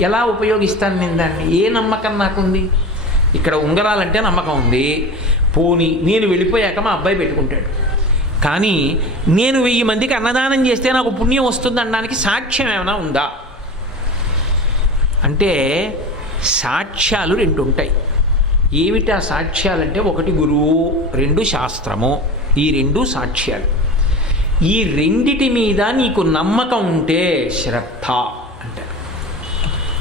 ఎలా ఉపయోగిస్తాను నేను దాన్ని? ఏ నమ్మకం నాకుంది? ఇక్కడ ఉంగరాలంటే నమ్మకం ఉంది, పోనీ నేను వెళ్ళిపోయాక మా అబ్బాయి పెట్టుకుంటాడు, కానీ నేను 1000 మందికి అన్నదానం చేస్తే నాకు పుణ్యం వస్తుంది అనడానికి సాక్ష్యం ఏమైనా ఉందా అంటే సాక్ష్యాలు 2 ఉంటాయి. ఏమిటా సాక్ష్యాలంటే, 1 గురువు, 2 శాస్త్రము. ఈ 2 సాక్ష్యాలు. ఈ రెండిటి మీద నీకు నమ్మకం ఉంటే శ్రద్ధ అంటారు.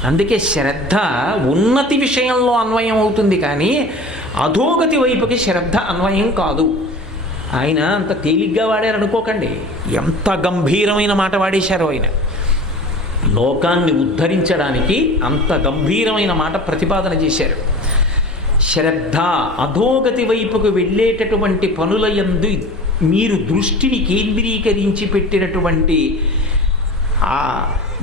అందుకే శ్రద్ధ ఉన్నతి విషయంలో అన్వయం అవుతుంది, కానీ అధోగతి వైపుకి శ్రద్ధ అన్వయం కాదు. ఆయన అంత తేలిగ్గా వాడారు అనుకోకండి, ఎంత గంభీరమైన మాట వాడేశారో ఆయన. లోకాన్ని ఉద్ధరించడానికి అంత గంభీరమైన మాట ప్రతిపాదన చేశారు. శ్రద్ధ అధోగతి వైపుకు వెళ్ళేటటువంటి పనుల యందు మీరు దృష్టిని కేంద్రీకరించి పెట్టినటువంటి ఆ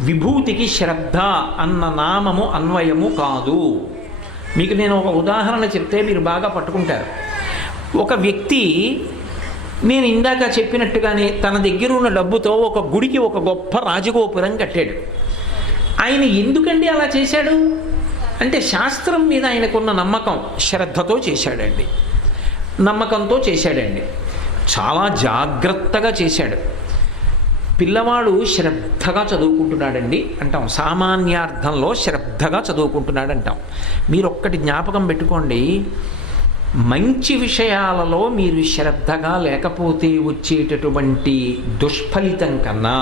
విభూతికి శ్రద్ధ అన్న నామము అన్వయము కాదు. మీకు నేను ఒక ఉదాహరణ చెప్తే మీరు బాగా పట్టుకుంటారు. ఒక వ్యక్తి, నేను ఇందాక చెప్పినట్టుగానే తన దగ్గర ఉన్న డబ్బుతో ఒక గుడికి ఒక గొప్ప రాజగోపురం కట్టాడు. ఆయన ఎందుకండి అలా చేశాడు అంటే, శాస్త్రం మీద ఆయనకున్న నమ్మకం, శ్రద్ధతో చేశాడండి, నమ్మకంతో చేశాడండి, చాలా జాగ్రత్తగా చేశాడు. పిల్లవాడు శ్రద్ధగా చదువుకుంటున్నాడండి అంటాం, సామాన్యార్థంలో శ్రద్ధగా చదువుకుంటున్నాడు అంటాం. మీరు ఒక్కటి జ్ఞాపకం పెట్టుకోండి, మంచి విషయాలలో మీరు శ్రద్ధగా లేకపోతే వచ్చేటటువంటి దుష్ఫలితం కన్నా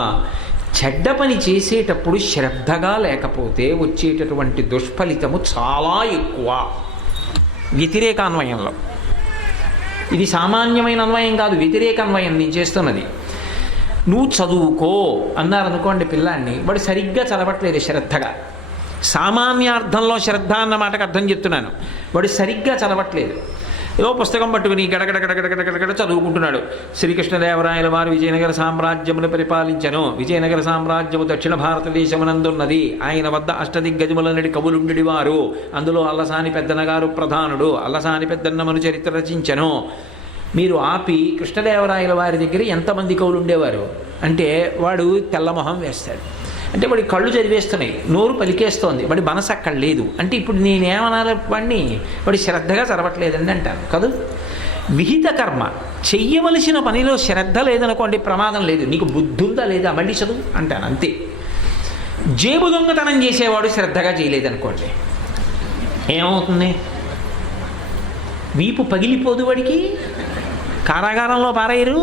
చెడ్డ పని చేసేటప్పుడు శ్రద్ధగా లేకపోతే వచ్చేటటువంటి దుష్ఫలితము చాలా ఎక్కువ. వ్యతిరేక అన్వయంలో, ఇది సామాన్యమైన అన్వయం కాదు, వ్యతిరేక అన్వయం నేను చేస్తున్నది. నువ్వు చదువుకో అన్నారనుకోండి పిల్లాన్ని, వాడు సరిగ్గా చదవట్లేదు శ్రద్ధగా. సామాన్యార్థంలో శ్రద్ధ అన్న మాటకు అర్థం చెప్తున్నాను. వాడు సరిగ్గా చదవట్లేదు, ఏదో పుస్తకం పట్టుకుని గడగడ చదువుకుంటున్నాడు. శ్రీకృష్ణదేవరాయల వారు విజయనగర సామ్రాజ్యమును పరిపాలించెను. విజయనగర సామ్రాజ్యము దక్షిణ భారతదేశమునందున్నది. ఆయన వద్ద అష్టదిగ్గజముల నడి కవులుండి వారు, అందులో అల్లసాని పెద్దనగారు ప్రధానుడు. అల్లసాని పెద్దన్నమను చరిత్ర రచించెను. మీరు ఆపి కృష్ణదేవరాయల వారి దగ్గర ఎంతమంది కవులు ఉండేవారు అంటే, వాడు తెల్లమొహం వేస్తాడు. అంటే వాడి కళ్ళు చదివేస్తున్నాయి, నోరు పలికేస్తోంది, వాడి మనసు అక్కడ లేదు. అంటే ఇప్పుడు నేనేమనాలి వాడిని? వాడి శ్రద్ధగా చదవట్లేదండి అంటాను కాదు. విహిత కర్మ చెయ్యవలసిన పనిలో శ్రద్ధ లేదనుకోండి, ప్రమాదం లేదు. నీకు బుద్ధి ఉందా లేదా, మళ్ళీ చదువు అంటాను అంతే. జేబు దొంగతనం చేసేవాడు శ్రద్ధగా చేయలేదనుకోండి, ఏమవుతుంది? వీపు పగిలిపోదు, వాడికి కారాగారంలో పారేయరు.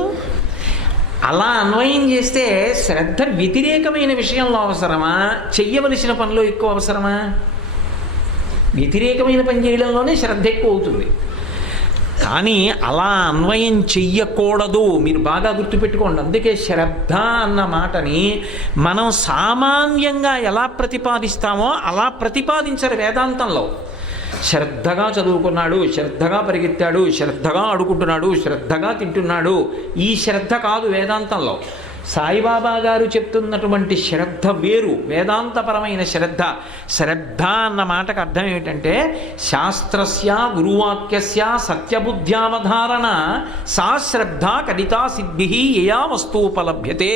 అలా అన్వయం చేస్తే శ్రద్ధ వ్యతిరేకమైన విషయంలో అవసరమా, చెయ్యవలసిన పనిలో ఎక్కువ అవసరమా? వ్యతిరేకమైన పని చేయడంలోనే శ్రద్ధ ఎక్కువ అవుతుంది. కానీ అలా అన్వయం చెయ్యకూడదు, మీరు బాగా గుర్తుపెట్టుకోండి. అందుకే శ్రద్ధ అన్న మాటని మనం సామాన్యంగా ఎలా ప్రతిపాదిస్తామో అలా ప్రతిపాదించరు వేదాంతంలో. శ్రద్ధగా చదువుకున్నాడు, శ్రద్ధగా పరిగెత్తాడు, శ్రద్ధగా ఆడుకుంటున్నాడు, శ్రద్ధగా తింటున్నాడు, ఈ శ్రద్ధ కాదు వేదాంతంలో. సాయిబాబా గారు చెప్తున్నటువంటి శ్రద్ధ వేరు, వేదాంతపరమైన శ్రద్ధ. శ్రద్ధ అన్న మాటకు అర్థం ఏమిటంటే, శాస్త్రస్య గురువాక్యస్య సత్యబుద్ధ్యావధారణ సా శ్రద్ధ కడితా సిద్ధి యయా వస్తుపలభ్యతే.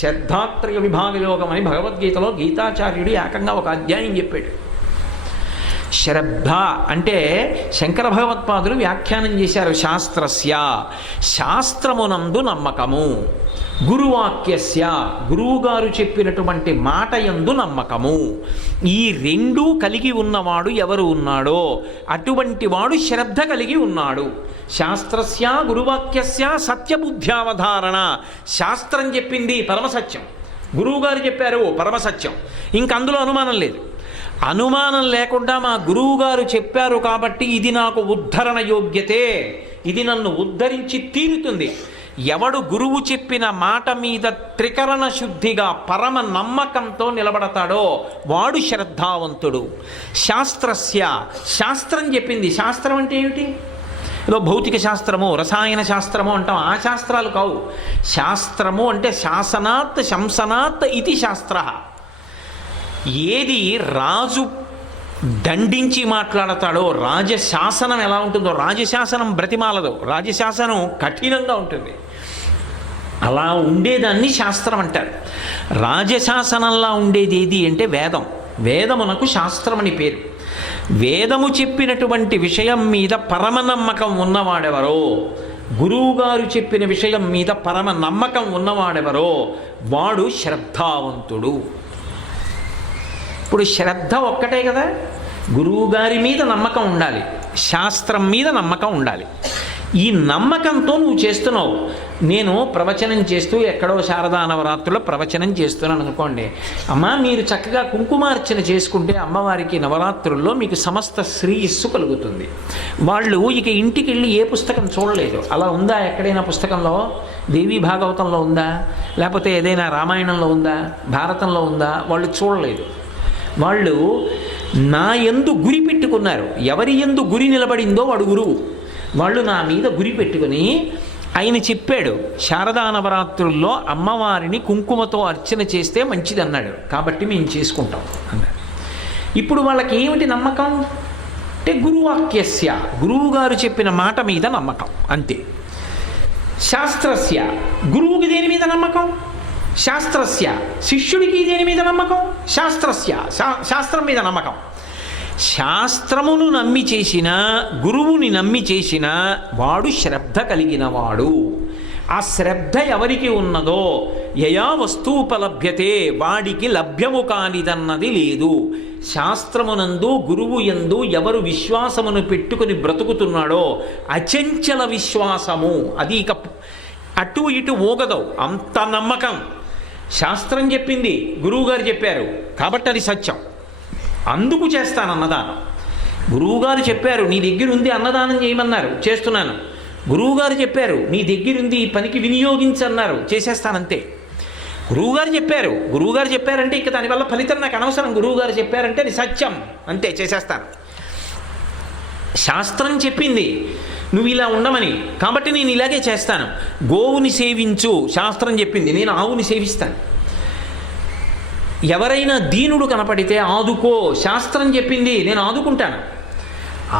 శ్రద్ధాత్రయ విభాగయోగం అని భగవద్గీతలో గీతాచార్యుడు ఏకంగా ఒక అధ్యాయం చెప్పాడు. శ్రద్ధ అంటే శంకర భగవత్పాదులు వ్యాఖ్యానం చేశారు. శాస్త్రస్య, శాస్త్రమునందు నమ్మకము, గురువాక్యస్య, గురువుగారు చెప్పినటువంటి మాట యందు నమ్మకము. ఈ రెండూ కలిగి ఉన్నవాడు ఎవరు ఉన్నాడో అటువంటి వాడు శ్రద్ధ కలిగి ఉన్నాడు. శాస్త్రస్య గురువాక్యస్య సత్యబుద్ధ్యావధారణ. శాస్త్రం చెప్పింది పరమసత్యం, గురువుగారు చెప్పారు పరమసత్యం, ఇంక అందులో అనుమానం లేదు. అనుమానం లేకుండా మా గురువుగారు చెప్పారు కాబట్టి ఇది నాకు ఉద్ధరణ యోగ్యతే, ఇది నన్ను ఉద్ధరించి తీరుతుంది. ఎవడు గురువు చెప్పిన మాట మీద త్రికరణ శుద్ధిగా పరమ నమ్మకంతో నిలబడతాడో వాడు శ్రద్ధావంతుడు. శాస్త్రస్య, శాస్త్రం చెప్పింది. శాస్త్రం అంటే ఏమిటి? ఏదో భౌతిక శాస్త్రము, రసాయన శాస్త్రము అంటాం, ఆ శాస్త్రాలు కావు. శాస్త్రము అంటే శాసనాత్ శంసనాత్ ఇది శాస్త్ర. ఏది రాజు దండించి మాట్లాడతాడో, రాజశాసనం ఎలా ఉంటుందో, రాజశాసనం బ్రతిమాలదు, రాజశాసనం కఠినంగా ఉంటుంది, అలా ఉండేదాన్ని శాస్త్రం అంటారు. రాజశాసనంలా ఉండేది ఏది అంటే వేదం. వేదమునకు శాస్త్రం అని పేరు. వేదము చెప్పినటువంటి విషయం మీద పరమ నమ్మకం ఉన్నవాడెవరో, గురువుగారు చెప్పిన విషయం మీద పరమ నమ్మకం ఉన్నవాడెవరో వాడు శ్రద్ధావంతుడు. ఇప్పుడు శ్రద్ధ ఒక్కటే కదా, గురువుగారి మీద నమ్మకం ఉండాలి, శాస్త్రం మీద నమ్మకం ఉండాలి. ఈ నమ్మకంతో నువ్వు చేస్తున్నావు. నేను ప్రవచనం చేస్తూ ఎక్కడో శారదా నవరాత్రుల్లో ప్రవచనం చేస్తున్నాను అనుకోండి, అమ్మ మీరు చక్కగా కుంకుమార్చన చేసుకుంటే అమ్మవారికి నవరాత్రుల్లో మీకు సమస్త శ్రేయస్సు కలుగుతుంది. వాళ్ళు ఇక ఇంటికి వెళ్ళి ఏ పుస్తకం చూడలేదు. అలా ఉందా ఎక్కడైనా పుస్తకంలో? దేవీ భాగవతంలో ఉందా, లేకపోతే ఏదైనా రామాయణంలో ఉందా, భారతంలో ఉందా? వాళ్ళు చూడలేదు. వాళ్ళు నా యందు గురి పెట్టుకున్నారు. ఎవరి యందు గురి నిలబడిందో వాడు గురువు. వాళ్ళు నా మీద గురి పెట్టుకుని ఆయన చెప్పాడు శారదా నవరాత్రుల్లో అమ్మవారిని కుంకుమతో అర్చన చేస్తే మంచిది అన్నాడు, కాబట్టి మేము చేసుకుంటాం అన్నాడు. ఇప్పుడు వాళ్ళకి ఏమిటి నమ్మకం అంటే గురువాక్యస్య, గురువుగారు చెప్పిన మాట మీద నమ్మకం, అంతే. శాస్త్రస్య, గురువుకి దేని మీద నమ్మకం? శాస్త్రస్య, శిష్యుడికి దేని మీద నమ్మకం? శాస్త్రస్య, శాస్త్రం మీద నమ్మకం. శాస్త్రమును నమ్మి చేసిన, గురువుని నమ్మి చేసిన వాడు శ్రద్ధ కలిగినవాడు. ఆ శ్రద్ధ ఎవరికి ఉన్నదో యయా వస్తువుపలభ్యతే, వాడికి లభ్యము కానిదన్నది లేదు. శాస్త్రమునందు గురువు యందు ఎవరు విశ్వాసమును పెట్టుకుని బ్రతుకుతున్నాడో అచంచల విశ్వాసము, అది ఇక అటు ఇటు ఊగదు, అంత నమ్మకం. శాస్త్రం చెప్పింది, గురువుగారు చెప్పారు కాబట్టి అది సత్యం, అందుకు చేస్తాను అన్నదానం. గురువుగారు చెప్పారు నీ దగ్గర ఉంది అన్నదానం చేయమన్నారు, చేస్తున్నాను. గురువుగారు చెప్పారు నీ దగ్గరుంది ఈ పనికి వినియోగించన్నారు, చేసేస్తానంతే. గురువుగారు చెప్పారు, గురువుగారు చెప్పారంటే ఇక దానివల్ల ఫలితం నాకు అనవసరం, గురువుగారు చెప్పారంటే అది సత్యం, అంతే, చేసేస్తాను. శాస్త్రం చెప్పింది నువ్వు ఇలా ఉండమని, కాబట్టి నేను ఇలాగే చేస్తాను. గోవుని సేవించు, శాస్త్రం చెప్పింది, నేను ఆవుని సేవిస్తాను. ఎవరైనా దీనుడు కనపడితే ఆదుకో, శాస్త్రం చెప్పింది, నేను ఆదుకుంటాను.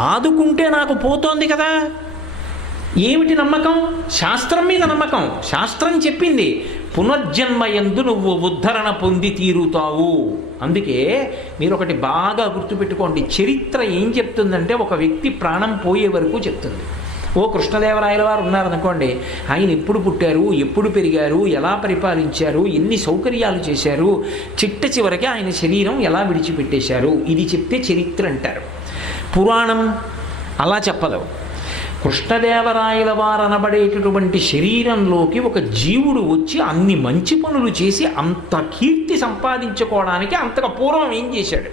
ఆదుకుంటే నాకు పోతోంది కదా. ఏమిటి నమ్మకం? శాస్త్రం మీద నమ్మకం. శాస్త్రం చెప్పింది పునర్జన్మయందు నువ్వు ఉద్ధరణ పొంది తీరుతావు. అందుకే మీరు ఒకటి బాగా గుర్తుపెట్టుకోండి, చరిత్ర ఏం చెప్తుందంటే ఒక వ్యక్తి ప్రాణం పోయే వరకు చెప్తుంది. ఓ కృష్ణదేవరాయల వారు ఉన్నారనుకోండి, ఆయన ఎప్పుడు పుట్టారు, ఎప్పుడు పెరిగారు, ఎలా పరిపాలించారు, ఎన్ని సౌకర్యాలు చేశారు, చిట్ట చివరికి ఆయన శరీరం ఎలా విడిచిపెట్టేశారు, ఇది చెప్తే చరిత్ర అంటారు. పురాణం అలా చెప్పదు. కృష్ణదేవరాయల వారు అనబడేటటువంటి శరీరంలోకి ఒక జీవుడు వచ్చి అన్ని మంచి పనులు చేసి అంత కీర్తి సంపాదించుకోవడానికి అంతగా పూర్వం ఏం చేశాడు?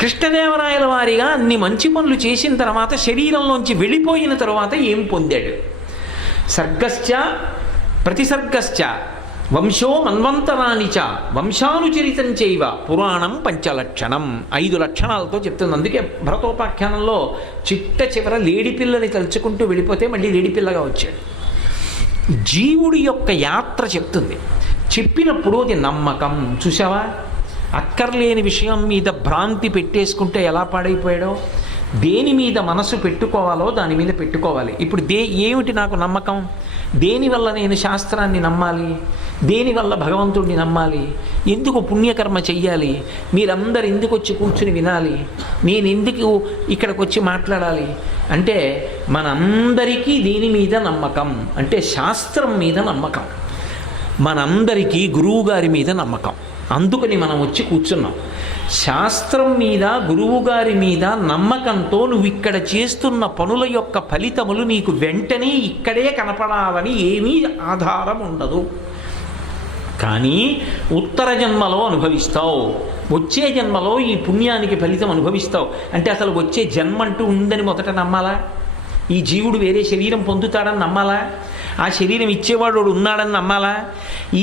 కృష్ణదేవరాయల వారిగా అన్ని మంచి పనులు చేసిన తర్వాత శరీరంలోంచి వెళ్ళిపోయిన తర్వాత ఏం పొందాడు? సర్గశ్చ ప్రతిసర్గశ్చ వంశో మన్వంతరాణి చ వంశానుచరితం చైవ పురాణం పంచలక్షణం, 5 లక్షణాలతో చెప్తుంది. అందుకే భరతోపాఖ్యానంలో చిట్ట చివర లేడిపిల్లని తలుచుకుంటూ వెళ్ళిపోతే మళ్ళీ లేడిపిల్లగా వచ్చాడు. జీవుడి యొక్క యాత్ర చెప్తుంది. చెప్పినప్పుడు అది నమ్మకం. చూసావా, అక్కర్లేని విషయం మీద భ్రాంతి పెట్టేసుకుంటే ఎలా పాడైపోయాడో. దేని మీద మనసు పెట్టుకోవాలో దాని మీద పెట్టుకోవాలి. ఇప్పుడు ఏమిటి నాకు నమ్మకం? దేనివల్ల నేను శాస్త్రాన్ని నమ్మాలి? దేనివల్ల భగవంతుడిని నమ్మాలి? ఎందుకు పుణ్యకర్మ చెయ్యాలి? మీరందరూ ఎందుకు వచ్చి కూర్చుని వినాలి? నేను ఎందుకు ఇక్కడికి వచ్చి మాట్లాడాలి? అంటే మనందరికీ దేని మీద నమ్మకం అంటే శాస్త్రం మీద నమ్మకం, మనందరికీ గురువుగారి మీద నమ్మకం. అందుకని మనం వచ్చి కూర్చున్నాం. శాస్త్రం మీద, గురువుగారి మీద నమ్మకంతో నువ్వు ఇక్కడ చేస్తున్న పనుల యొక్క ఫలితములు నీకు వెంటనే ఇక్కడే కనపడాలని ఏమీ ఆధారం ఉండదు. కానీ ఉత్తర జన్మలో అనుభవిస్తావు, వచ్చే జన్మలో ఈ పుణ్యానికి ఫలితం అనుభవిస్తావు. అంటే అసలు వచ్చే జన్మ అంటూ ఉందని మొదట నమ్మాలా? ఈ జీవుడు వేరే శరీరం పొందుతాడని నమ్మాలా? ఆ శరీరం ఇచ్చేవాడు ఉన్నాడని నమ్మాలా?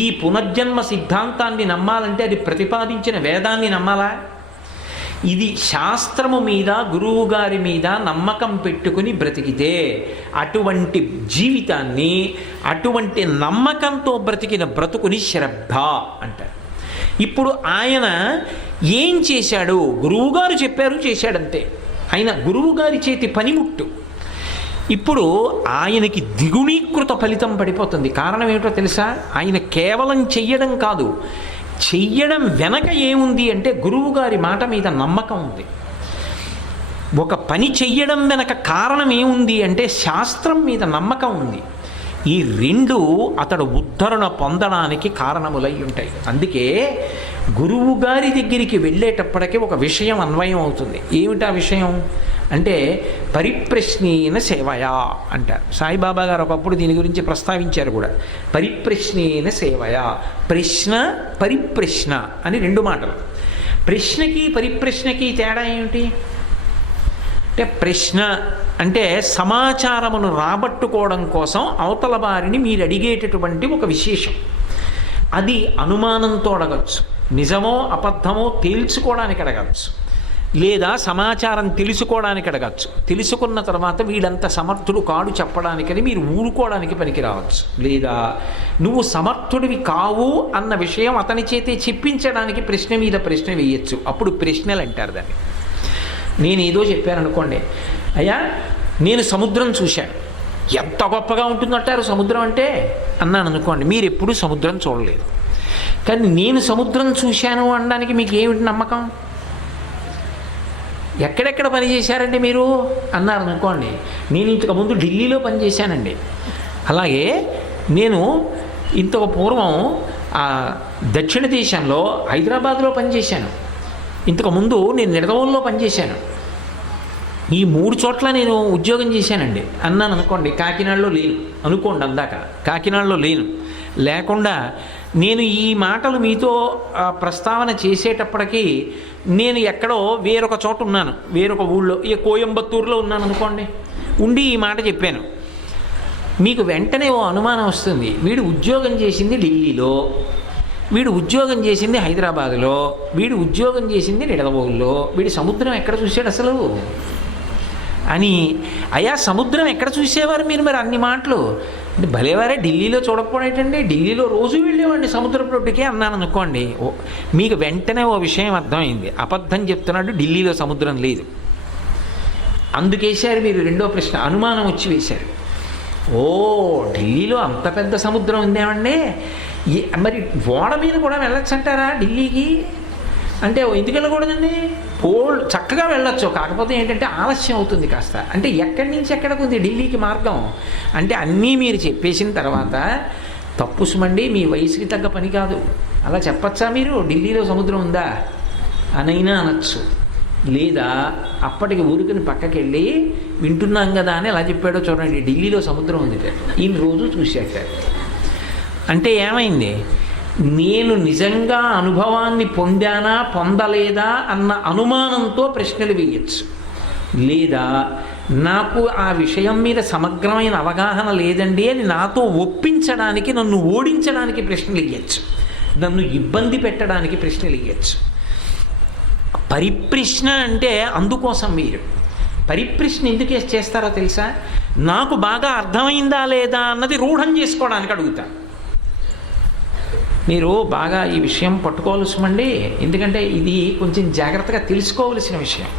ఈ పునర్జన్మ సిద్ధాంతాన్ని నమ్మాలంటే అది ప్రతిపాదించిన వేదాన్ని నమ్మాలా? ఇది శాస్త్రము మీద, గురువు గారి మీద నమ్మకం పెట్టుకుని బ్రతికితే అటువంటి జీవితాన్ని, అటువంటి నమ్మకంతో బ్రతికిన బ్రతుకుని శ్రద్ధ అంటారు. ఇప్పుడు ఆయన ఏం చేశాడు? గురువుగారు చెప్పారు, చేశాడంతే. ఆయన గురువుగారి చేతి పనిముట్టు. ఇప్పుడు ఆయనకి ద్విగుణీకృత ఫలితం పడిపోతుంది. కారణం ఏమిటో తెలుసా? ఆయన కేవలం చెయ్యడం కాదు, చెయ్యడం వెనక ఏముంది అంటే గురువుగారి మాట మీద నమ్మకం ఉంది. ఒక పని చెయ్యడం వెనక కారణం ఏముంది అంటే శాస్త్రం మీద నమ్మకం ఉంది. ఈ రెండు అతడు ఉద్ధరణ పొందడానికి కారణములై ఉంటాయి. అందుకే గురువు గారి దగ్గరికి వెళ్ళేటప్పటికీ ఒక విషయం అన్వయం అవుతుంది. ఏమిటా విషయం అంటే పరిప్రశ్నేన సేవయా అంటారు. సాయిబాబా గారు ఒకప్పుడు దీని గురించి ప్రస్తావించారు కూడా. పరిప్రశ్నేన సేవయా, ప్రశ్న పరిప్రశ్న అని రెండు మాటలు. ప్రశ్నకి పరిప్రశ్నకి తేడా ఏమిటి అంటే, ప్రశ్న అంటే సమాచారమును రాబట్టుకోవడం కోసం అవతల వారిని మీరు అడిగేటటువంటి ఒక విశేషం. అది అనుమానంతో అడగచ్చు, నిజమో అబద్ధమో తేల్చుకోవడానికి అడగచ్చు, లేదా సమాచారం తెలుసుకోవడానికి అడగచ్చు. తెలుసుకున్న తర్వాత వీడంత సమర్థుడు కాడు చెప్పడానికని మీరు ఊరుకోవడానికి పనికి రావచ్చు. లేదా నువ్వు సమర్థుడివి కావు అన్న విషయం అతని చేతే చెప్పించడానికి ప్రశ్న మీద ప్రశ్న వేయచ్చు. అప్పుడు ప్రశ్నలు అంటారు దాన్ని. నేను ఏదో చెప్పాను అనుకోండి, అయ్యా నేను సముద్రం చూశాను, ఎంత గొప్పగా ఉంటుందంటారు సముద్రం అంటే అన్నాను అనుకోండి. మీరు ఎప్పుడూ సముద్రం చూడలేదు, కానీ నేను సముద్రం చూశాను అనడానికి మీకు ఏమిటి నమ్మకం? ఎక్కడెక్కడ పనిచేశారండి మీరు అన్నారు అనుకోండి. నేను ఇంతకుముందు ఢిల్లీలో పనిచేశానండి. అలాగే నేను ఇంతకు పూర్వం దక్షిణ దేశంలో హైదరాబాద్లో పనిచేశాను. ఇంతకుముందు నేను నిడదవోలులో పనిచేశాను. ఈ 3 చోట్ల నేను ఉద్యోగం చేశానండి అన్నాను అనుకోండి. కాకినాడలో లేను అనుకోండి, అందాక కాకినాడలో లేకుండా నేను ఈ మాటలు మీతో ప్రస్తావన చేసేటప్పటికీ నేను ఎక్కడో వేరొక చోట ఉన్నాను, వేరొక ఊళ్ళో, కోయంబత్తూరులో ఉన్నాను అనుకోండి. ఉండి ఈ మాట చెప్పాను, మీకు వెంటనే ఓ అనుమానం వస్తుంది. వీడు ఉద్యోగం చేసింది ఢిల్లీలో, వీడు ఉద్యోగం చేసింది హైదరాబాదులో, వీడు ఉద్యోగం చేసింది నిడదవోలులో, వీడు సముద్రం ఎక్కడ చూశాడు అసలు అని. అయ్యా సముద్రం ఎక్కడ చూసేవారు మీరు మరి అన్ని మాటలు అంటే? భలేవారే, ఢిల్లీలో చూడకపోవడం ఏంటండి, ఢిల్లీలో రోజు వెళ్ళేవాడిని సముద్రం రోడ్డుకే అన్నాను అనుకోండి. మీకు వెంటనే ఓ విషయం అర్థమైంది, అబద్ధం చెప్తున్నాడు, ఢిల్లీలో సముద్రం లేదు. అందుకేశారు మీరు రెండో ప్రశ్న, అనుమానం వచ్చి వేశారు. ఓ ఢిల్లీలో అంత పెద్ద సముద్రం ఉందేమండి, మరి ఓడ మీద కూడా వెళ్ళొచ్చు అంటారా ఢిల్లీకి అంటే? ఎందుకు వెళ్ళకూడదండి, చక్కగా వెళ్ళొచ్చు, కాకపోతే ఏంటంటే ఆలస్యం అవుతుంది కాస్త. అంటే ఎక్కడి నుంచి ఎక్కడికి ఉంది ఢిల్లీకి మార్గం అంటే? అన్నీ మీరు చెప్పేసిన తర్వాత తప్పు సుమండి, మీ వయసుకి తగ్గ పని కాదు, అలా చెప్పచ్చా మీరు? ఢిల్లీలో సముద్రం ఉందా అనైనా అనొచ్చు. లేదా అప్పటికి ఊరుకుని పక్కకి వెళ్ళి వింటున్నాం కదా అని ఎలా చెప్పాడో చూడండి, ఢిల్లీలో సముద్రం ఉంది, ఈయన రోజు చూశాక. అంటే ఏమైంది? నేను నిజంగా అనుభవాన్ని పొందానా పొందలేదా అన్న అనుమానంతో ప్రశ్నలు వేయచ్చు. లేదా నాకు ఆ విషయం మీద సమగ్రమైన అవగాహన లేదండి అని నాతో ఒప్పించడానికి, నన్ను ఓడించడానికి ప్రశ్నలు వేయచ్చు, నన్ను ఇబ్బంది పెట్టడానికి ప్రశ్నలు వేయచ్చు. పరిప్రశ్న అంటే అందుకోసం మీరు పరిప్రశ్న ఎందుకు చేస్తారో తెలుసా? నాకు బాగా అర్థమైందా లేదా అన్నది రూఢం చేసుకోవడానికి అడుగుతా. మీరు బాగా ఈ విషయం పట్టుకోవాల్సిమండి, ఎందుకంటే ఇది కొంచెం జాగ్రత్తగా తెలుసుకోవలసిన విషయం.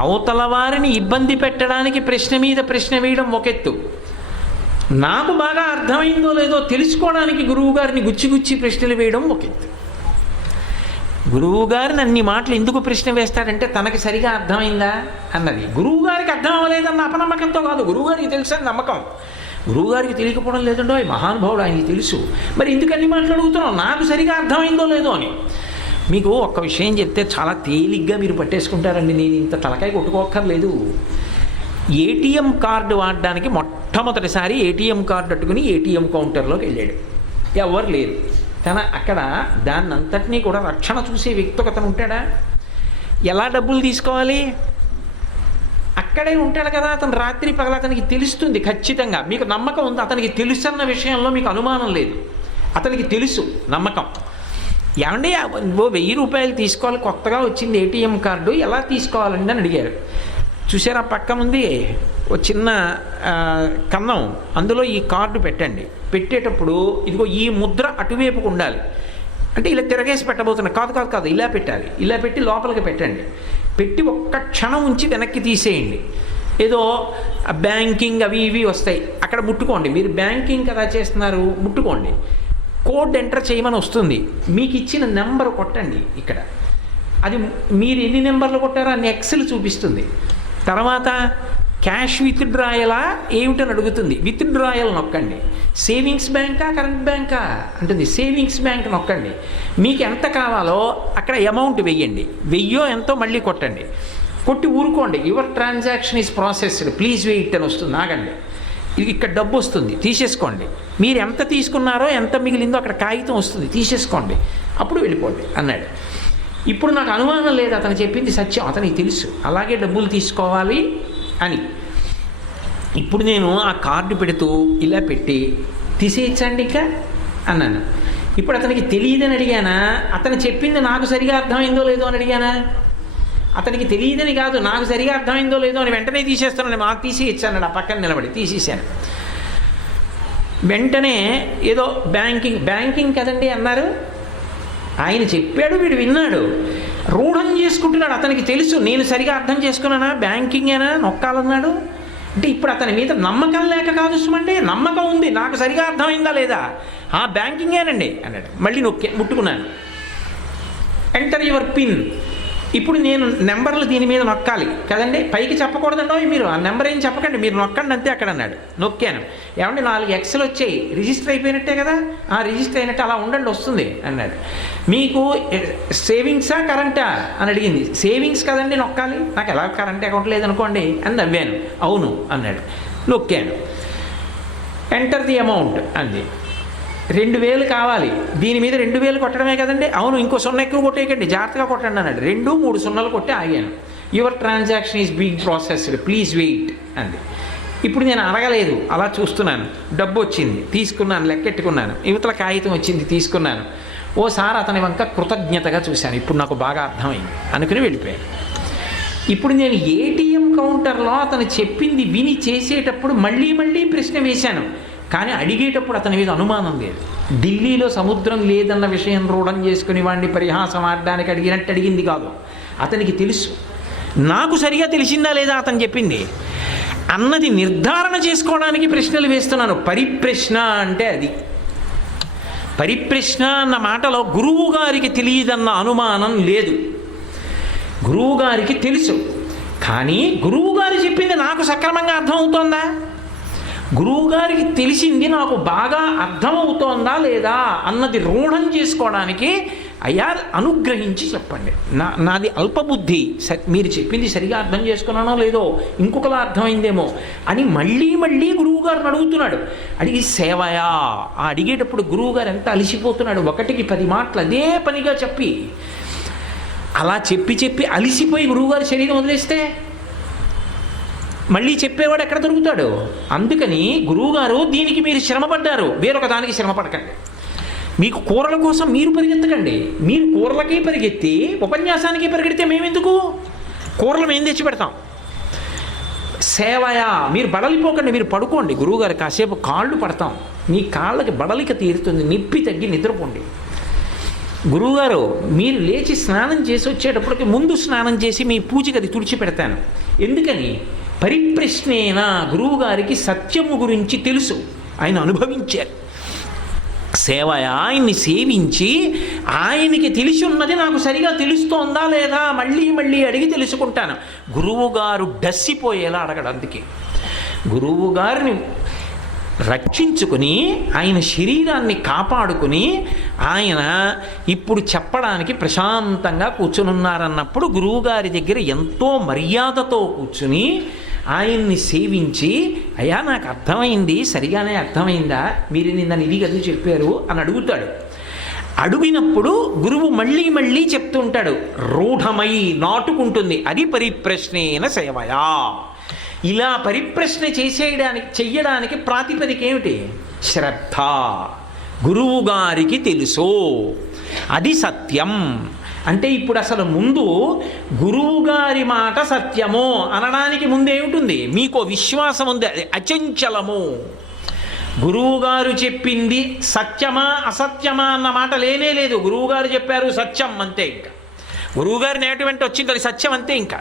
అవతల వారిని ఇబ్బంది పెట్టడానికి ప్రశ్న మీద ప్రశ్న వేయడం ఒక ఎత్తు, నాకు బాగా అర్థమైందో లేదో తెలుసుకోవడానికి గురువుగారిని గుచ్చి ప్రశ్నలు వేయడం ఒక ఎత్తు. గురువుగారిని అన్ని మాటలు ఎందుకు ప్రశ్న వేస్తాడంటే తనకి సరిగా అర్థమైందా అన్నది. గురువుగారికి అర్థం అవ్వలేదన్న అపనమ్మకంతో కాదు, గురువుగారికి తెలుసని నమ్మకం. గురువుగారికి తెలియకపోవడం లేదండో మహానుభావుడు, ఆయనకి తెలుసు. మరి ఎందుకు అన్ని మాటలు అడుగుతున్నావు, నాకు సరిగా అర్థమైందో లేదో అని. మీకు ఒక్క విషయం చెప్తే చాలా తేలిగ్గా మీరు పట్టేసుకుంటారండి. నేను ఇంత తలకాయ కొట్టుకోక్కర్లేదు. ఏటీఎం కార్డు వాడడానికి మొట్టమొదటిసారి ఏటీఎం కార్డు అట్టుకుని ఏటీఎం కౌంటర్లోకి వెళ్ళాడు. ఎవరు లేరు. కానీ అక్కడ దాన్ని అంతటినీ కూడా రక్షణ చూసే వ్యక్తి ఒకతను ఉంటాడా? ఎలా డబ్బులు తీసుకోవాలి అక్కడే ఉంటాడు కదా. అతను రాత్రి పగల అతనికి తెలుస్తుంది ఖచ్చితంగా. మీకు నమ్మకం ఉంది అతనికి తెలుసు అన్న విషయంలో మీకు అనుమానం లేదు. అతనికి తెలుసు, నమ్మకం. ఏమండి 1000 రూపాయలు తీసుకోవాలి, కొత్తగా వచ్చింది ఏటీఎం కార్డు, ఎలా తీసుకోవాలండి అని అడిగారు. చూసారా పక్కన ఉంది ఒక చిన్న కన్నం, అందులో ఈ కార్డు పెట్టండి. పెట్టేటప్పుడు ఇదిగో ఈ ముద్ర అటువైపుకు ఉండాలి అంటే ఇలా తిరగేసి పెట్టబోతున్నా. కాదు ఇలా పెట్టాలి. ఇలా పెట్టి లోపలికి పెట్టండి. పెట్టి ఒక్క క్షణం ఉంచి వెనక్కి తీసేయండి. ఏదో బ్యాంకింగ్ అవి ఇవి వస్తాయి, అక్కడ ముట్టుకోండి. మీరు బ్యాంకింగ్ కదా చేస్తున్నారు, ముట్టుకోండి. కోడ్ ఎంటర్ చేయమని వస్తుంది. మీకు ఇచ్చిన నెంబర్ కొట్టండి. ఇక్కడ అది మీరు ఎన్ని నెంబర్లు కొట్టారో అన్ని ఎక్స్లు చూపిస్తుంది. తర్వాత క్యాష్ విత్డ్రాయలా ఏమిటని అడుగుతుంది. విత్డ్రాయల్ నొక్కండి. సేవింగ్స్ బ్యాంకా కరెంట్ బ్యాంకా అంటుంది. సేవింగ్స్ బ్యాంక్ నొక్కండి. మీకు ఎంత కావాలో అక్కడ అమౌంట్ వెయ్యండి. 1000 ఎంతో మళ్ళీ కొట్టండి. కొట్టి ఊరుకోండి. Your transaction is processed, please wait అని వస్తుంది. ఆగండి. ఇది ఇక్కడ డబ్బు వస్తుంది, తీసేసుకోండి. మీరు ఎంత తీసుకున్నారో ఎంత మిగిలిందో అక్కడ కాగితం వస్తుంది, తీసేసుకోండి. అప్పుడు వెళ్ళిపోండి అన్నాడు. ఇప్పుడు నాకు అనుమానం లేదు, అతను చెప్పింది సత్యం, అతనికి తెలుసు అలాగే డబ్బులు తీసుకోవాలి అని. ఇప్పుడు నేను ఆ కార్డు పెడుతూ ఇలా పెట్టి తీసేయచ్చండి ఇక అన్నాను. ఇప్పుడు అతనికి తెలియదని అడిగానా, అతను చెప్పింది నాకు సరిగా అర్థమైందో లేదో అని అడిగానా? అతనికి తెలియదని కాదు, నాకు సరిగా అర్థమైందో లేదో అని వెంటనే తీసేస్తానని మాకు తీసేయచ్చాను. ఆ పక్కన నిలబడి తీసేసాను. వెంటనే ఏదో బ్యాంకింగ్ కదండి అన్నారు. ఆయన చెప్పాడు, వీడు విన్నాడు, రూఢం చేసుకుంటున్నాడు. అతనికి తెలుసు నేను సరిగా అర్థం చేసుకున్నానా, బ్యాంకింగేనా నొక్కాలన్నాడు. అంటే ఇప్పుడు అతని మీద నమ్మకం లేక కాదు సుమండి, నమ్మకం ఉంది, నాకు సరిగా అర్థమైందా లేదా, బ్యాంకింగేనండి అన్నాడు. మళ్ళీ ముట్టుకున్నాను. Enter your pin. ఇప్పుడు నేను నెంబర్లు దీని మీద నొక్కాలి కదండి, పైకి చెప్పకూడదండో మీరు, ఆ నెంబర్ ఏం చెప్పకండి, మీరు నొక్కండి అంతే అక్కడ అన్నాడు. నొక్కాను. ఏమంటే 4 ఎక్స్లు వచ్చాయి, రిజిస్టర్ అయిపోయినట్టే కదా, రిజిస్టర్ అయినట్టు అలా ఉండండి వస్తుంది అన్నాడు. మీకు సేవింగ్సా కరెంటా అని అడిగింది. సేవింగ్స్ కదండి నొక్కాలి, నాకు ఎలా కరెంట్ అకౌంట్ లేదనుకోండి అని నవ్వాను. అవును అన్నాడు. నొక్కాను. ఎంటర్ ది అమౌంట్ అంది. 2000 కావాలి, దీని మీద 2000 కొట్టడమే కదండి. అవును, ఇంకో 0 ఎక్కువ కొట్టేయకండి, జాగ్రత్తగా కొట్టండి అన్నాడు. 2 3 సున్నాలు కొట్టి ఆగాను. Your transaction is being processed, please wait అంది. ఇప్పుడు నేను అడగలేదు, అలా చూస్తున్నాను. డబ్బు వచ్చింది, తీసుకున్నాను, లెక్కెట్టుకున్నాను. యువతల కాగితం వచ్చింది, తీసుకున్నాను. ఓసారి అతని వంక కృతజ్ఞతగా చూశాను. ఇప్పుడు నాకు బాగా అర్థమైంది అనుకుని వెళ్ళిపోయాను. ఇప్పుడు నేను ఏటీఎం కౌంటర్లో అతను చెప్పింది విని చేసేటప్పుడు మళ్ళీ ప్రశ్న వేశాను. కానీ అడిగేటప్పుడు అతని మీద అనుమానం లేదు. ఢిల్లీలో సముద్రం లేదన్న విషయం రూఢం చేసుకుని వాడిని పరిహాసం ఆడడానికి అడిగినట్టు అడిగింది కాదు. అతనికి తెలుసు, నాకు సరిగా తెలిసిందా లేదా అతను చెప్పింది అన్నది నిర్ధారణ చేసుకోవడానికి ప్రశ్నలు వేస్తున్నాను. పరిప్రశ్న అంటే అది. పరిప్రశ్న అన్న మాటలో గురువు గారికి తెలియదన్న అనుమానం లేదు. గురువు గారికి తెలుసు. కానీ గురువు గారు చెప్పింది నాకు సక్రమంగా అర్థమవుతోందా, గురువుగారికి తెలిసింది నాకు బాగా అర్థమవుతోందా లేదా అన్నది రూఢం చేసుకోవడానికి అయ్యా అనుగ్రహించి చెప్పండి, నాది అల్పబుద్ధి, మీరు చెప్పింది సరిగా అర్థం చేసుకున్నానో లేదో, ఇంకొకలా అర్థమైందేమో అని మళ్ళీ గురువుగారిని అడుగుతున్నాడు. అడిగి సేవయా అడిగేటప్పుడు గురువుగారు ఎంత అలిసిపోతున్నాడు. 1కి 10 మాటలు అదే పనిగా చెప్పి అలా చెప్పి అలిసిపోయి గురువుగారి శరీరం వదిలేస్తే మళ్ళీ చెప్పేవాడు ఎక్కడ దొరుకుతాడు? అందుకని గురువుగారు దీనికి మీరు శ్రమపడ్డారు, వేరొక దానికి శ్రమపడకండి. మీకు కూరల కోసం మీరు పరిగెత్తకండి. మీరు కూరలకి పరిగెత్తి ఉపన్యాసానికి పరిగెడితే మేమెందుకు? కూరలు మేము తెచ్చి పెడతాం. సేవయా మీరు బడలిపోకండి, మీరు పడుకోండి. గురువుగారు కాసేపు కాళ్ళు పడతాం, మీ కాళ్ళకి బడలిక తీరుతుంది, నొప్పి తగ్గి నిద్రపోండి. గురువుగారు మీరు లేచి స్నానం చేసి వచ్చేటప్పటికి ముందు స్నానం చేసి మీ పూజకి అది తుడిచిపెడతాను. ఎందుకని? పరిప్రశ్నేన, గురువుగారికి సత్యము గురించి తెలుసు, ఆయన అనుభవించారు. ఆయన్ని సేవించి ఆయనకి తెలిసి ఉన్నది నాకు సరిగా తెలుస్తోందా లేదా మళ్ళీ మళ్ళీ అడిగి తెలుసుకుంటాను. గురువుగారు డస్సిపోయేలా అడగడు. అందుకే గురువుగారిని రక్షించుకుని ఆయన శరీరాన్ని కాపాడుకుని ఆయన ఇప్పుడు చెప్పడానికి ప్రశాంతంగా కూర్చునున్నారన్నప్పుడు గురువుగారి దగ్గర ఎంతో మర్యాదతో కూర్చుని ఆయన్ని సేవించి, అయ్యా నాకు అర్థమైంది, సరిగానే అర్థమైందా, మీరు నిన్న ఇది కదా చెప్పారు అని అడుగుతాడు. అడిగినప్పుడు గురువు మళ్ళీ మళ్ళీ చెప్తుంటాడు, రూఢమై నాటుకుంటుంది. అది పరిప్రశ్నేన సేవయా. ఇలా పరిప్రశ్న చెయ్యడానికి ప్రాతిపదిక ఏమిటి? శ్రద్ధ. గురువుగారికి తెలుసు, అది సత్యం. అంటే ఇప్పుడు అసలు ముందు గురువుగారి మాట సత్యము అనడానికి ముందేమిటుంది? మీకు విశ్వాసం ఉంది, అది అచంచలము. గురువుగారు చెప్పింది సత్యమా అసత్యమా అన్న మాట లేనే లేదు. గురువుగారు చెప్పారు సత్యం అంతే. ఇంకా గురువుగారి నేటి వెంట వచ్చింది అది సత్యం అంతే. ఇంకా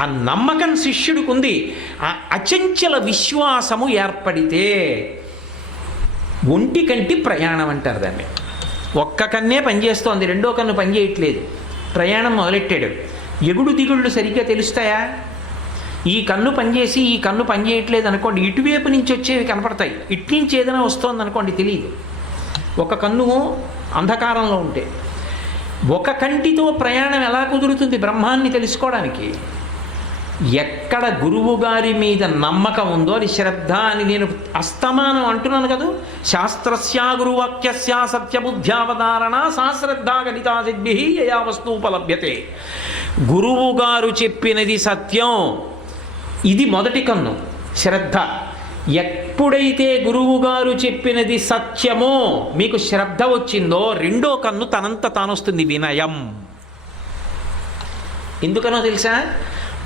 ఆ నమ్మకం శిష్యుడికి ఉంది. ఆ అచంచల విశ్వాసము ఏర్పడితే ఒంటి కంటి ప్రయాణం అంటారు దాన్ని. ఒక్క కన్నే పనిచేస్తోంది, రెండో కన్ను పనిచేయట్లేదు. ప్రయాణం మొదలెట్టాడు. ఎగుడు దిగుళ్ళు సరిగ్గా తెలుస్తాయా? ఈ కన్ను పనిచేసి ఈ కన్ను పనిచేయట్లేదు అనుకోండి, ఇటువైపు నుంచి వచ్చేవి కనపడతాయి, ఇటు నుంచి ఏదైనా వస్తోంది అనుకోండి తెలియదు. ఒక కన్ను అంధకారంలో ఉంటే ఒక కంటితో ప్రయాణం ఎలా కుదురుతుంది బ్రహ్మాన్ని తెలుసుకోవడానికి? ఎక్కడ గురువుగారి మీద నమ్మకం ఉందో అది శ్రద్ధ అని నేను అస్తమానం అంటున్నాను కదా. శాస్త్రస్యా గురువాక్యస్యా సత్యబుద్ధ్యావధారణ సా శ్రద్ధా గణితా సిద్భి యయా వస్తూపలభ్యతే. గురువుగారు చెప్పినది సత్యం, ఇది మొదటి కన్ను శ్రద్ధ. ఎప్పుడైతే గురువుగారు చెప్పినది సత్యమో మీకు శ్రద్ధ వచ్చిందో రెండో కన్ను తనంత తానొస్తుంది, వినయం. ఎందుకనో తెలుసా?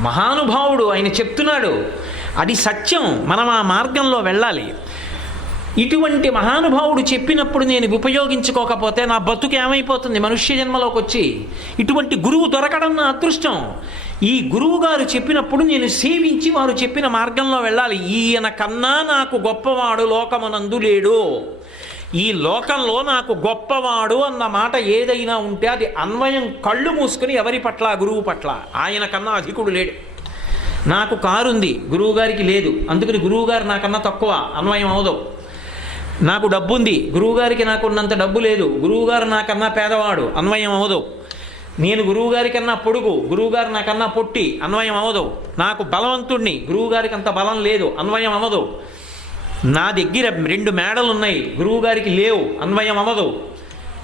మహానుభావుడు ఆయన చెప్తున్నాడు, అది సత్యం, మనం ఆ మార్గంలో వెళ్ళాలి. ఇటువంటి మహానుభావుడు చెప్పినప్పుడు నేను ఉపయోగించుకోకపోతే నా బతుకు ఏమైపోతుంది? మనుష్య జన్మలోకి వచ్చి ఇటువంటి గురువు దొరకడం నా అదృష్టం. ఈ గురువు గారు చెప్పినప్పుడు నేను సేవించి వారు చెప్పిన మార్గంలో వెళ్ళాలి. ఈయన కన్నా నాకు గొప్పవాడు లోకమునందు లేడు. ఈ లోకంలో నాకు గొప్పవాడు అన్న మాట ఏదైనా ఉంటే అది అన్వయం కళ్ళు మూసుకుని ఎవరి పట్ల? గురువు పట్ల. ఆయన కన్నా అధికుడు లేడు. నాకు కారుంది, గురువుగారికి లేదు, అందుకని గురువుగారు నాకన్నా తక్కువ, అన్వయం అవదు. నాకు డబ్బుంది, గురువుగారికి నాకున్నంత డబ్బు లేదు, గురువుగారు నాకన్నా పేదవాడు, అన్వయం అవదు. నేను గురువుగారి కన్నా పొడుగు, గురువుగారు నాకన్నా పొట్టి, అన్వయం అవదు. నాకు బలవంతుణ్ణి, గురువుగారికి అంత బలం లేదు, అన్వయం అవదు. నా దగ్గర 2 మేడలు ఉన్నాయి, గురువుగారికి లేవు, అన్వయం అవ్వదు.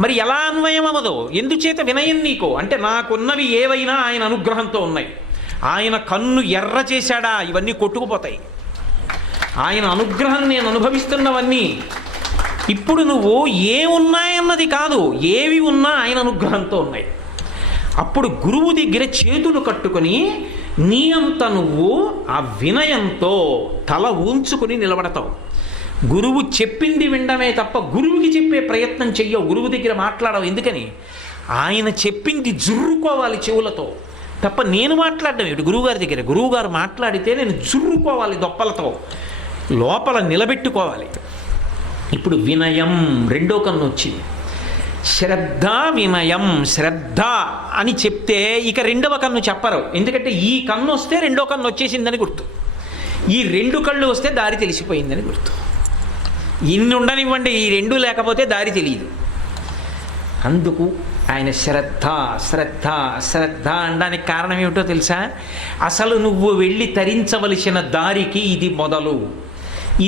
మరి ఎలా అన్వయం అవ్వదు? ఎందుచేత వినయం నీకు అంటే నాకున్నవి ఏవైనా ఆయన అనుగ్రహంతో ఉన్నాయి. ఆయన కన్ను ఎర్ర చేశాడా ఇవన్నీ కొట్టుకుపోతాయి. ఆయన అనుగ్రహం నేను అనుభవిస్తున్నవన్నీ. ఇప్పుడు నువ్వు ఏమున్నాయన్నది కాదు, ఏవి ఉన్నా ఆయన అనుగ్రహంతో ఉన్నాయి. అప్పుడు గురువు దగ్గర చేతులు కట్టుకొని నీ అంత నువ్వు ఆ వినయంతో తల ఉంచుకుని నిలబడతావు. గురువు చెప్పింది వినడమే తప్ప గురువుకి చెప్పే ప్రయత్నం చెయ్యవు, గురువు దగ్గర మాట్లాడవు. ఎందుకని? ఆయన చెప్పింది జుర్రుకోవాలి చెవులతో తప్ప నేను మాట్లాడడం ఏమిటి గురువుగారి దగ్గర? గురువుగారు మాట్లాడితే నేను జుర్రుకోవాలి దొప్పలతో, లోపల నిలబెట్టుకోవాలి. ఇప్పుడు వినయం రెండో కన్ను వచ్చింది. శ్రద్ధ వినయం. శ్రద్ధ అని చెప్తే ఇక రెండవ కన్ను చెప్పరు, ఎందుకంటే ఈ కన్ను వస్తే రెండో కన్ను వచ్చేసిందని గుర్తు, ఈ 2 కళ్ళు వస్తే దారి తెలిసిపోయిందని గుర్తు. ఇన్ని ఉండనివ్వండి, ఈ 2 లేకపోతే దారి తెలియదు. అందుకు ఆయన శ్రద్ధ శ్రద్ధ శ్రద్ధ అనడానికి కారణం ఏమిటో తెలుసా? అసలు నువ్వు వెళ్ళి తరించవలసిన దారికి ఇది మొదలు.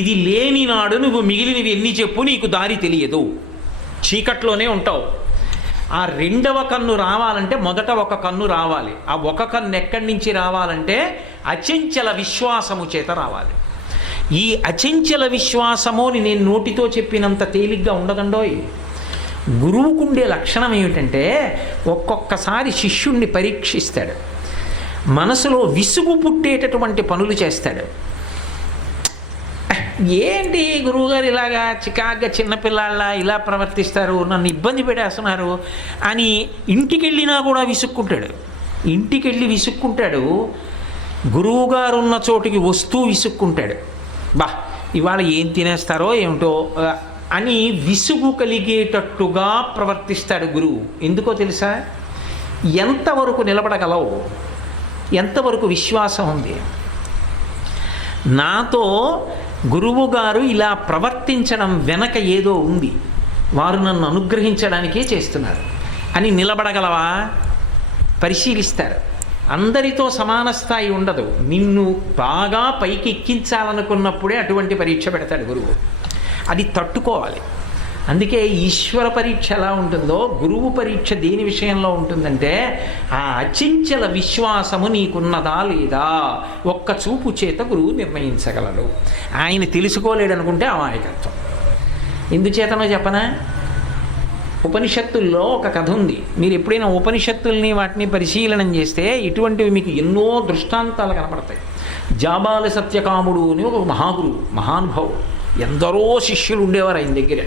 ఇది లేని నాడు నువ్వు మిగిలినవి ఎన్ని చెప్పు నీకు దారి తెలియదు, చీకట్లోనే ఉంటావు. ఆ రెండవ కన్ను రావాలంటే మొదట ఒక కన్ను రావాలి. ఆ ఒక కన్ను ఎక్కడి నుంచి రావాలంటే అచంచల విశ్వాసము చేత రావాలి. ఈ అచంచల విశ్వాసముని నేను నోటితో చెప్పినంత తేలిగ్గా ఉండదండోయ్. గురువుకుండే లక్షణం ఏమిటంటే ఒక్కొక్కసారి శిష్యుణ్ణి పరీక్షిస్తాడు, మనసులో విసుగు పుట్టేటటువంటి పనులు చేస్తాడు. ఏంటి గురువుగారు ఇలాగా చికాగ్గా చిన్నపిల్లాళ్ళ ఇలా ప్రవర్తిస్తారు, నన్ను ఇబ్బంది పెట్టేస్తున్నారు అని ఇంటికి వెళ్ళినా కూడా విసుక్కుంటాడు. ఇంటికి వెళ్ళి విసుక్కుంటాడు, గురువుగారు ఉన్న చోటికి వస్తూ విసుక్కుంటాడు. ఇవాళ ఏం తినేస్తారో ఏమిటో అని విసుగు కలిగేటట్టుగా ప్రవర్తిస్తాడు గురువు. ఎందుకో తెలుసా? ఎంతవరకు నిలబడగలవు, ఎంతవరకు విశ్వాసం ఉంది. నాతో గురువుగారు ఇలా ప్రవర్తించడం వెనక ఏదో ఉంది, వారు నన్ను అనుగ్రహించడానికే చేస్తున్నారు అని నిలబడగలవా? పరిశీలిస్తారు. అందరితో సమాన స్థాయి ఉండదు. నిన్ను బాగా పైకి ఎక్కించాలనుకున్నప్పుడే అటువంటి పరీక్ష పెడతాడు గురువు. అది తట్టుకోవాలి. అందుకే ఈశ్వర పరీక్ష ఎలా ఉంటుందో గురువు పరీక్ష దేని విషయంలో ఉంటుందంటే, ఆ అచంచల విశ్వాసము నీకున్నదా లేదా ఒక్క చూపు చేత గురువు నిర్ణయించగలడు. ఆయన తెలుసుకోలేడు అనుకుంటే అమాయకత్వం. ఎందుచేతనో చెప్పనా? ఉపనిషత్తుల్లో ఒక కథ ఉంది. మీరు ఎప్పుడైనా ఉపనిషత్తుల్ని వాటిని పరిశీలనం చేస్తే ఇటువంటివి మీకు ఎన్నో దృష్టాంతాలు కనపడతాయి. జాబాలి సత్యకాముడు అని ఒక మహాగురువు, మహానుభావుడు, ఎందరో శిష్యులు ఉండేవారు ఆయన దగ్గర.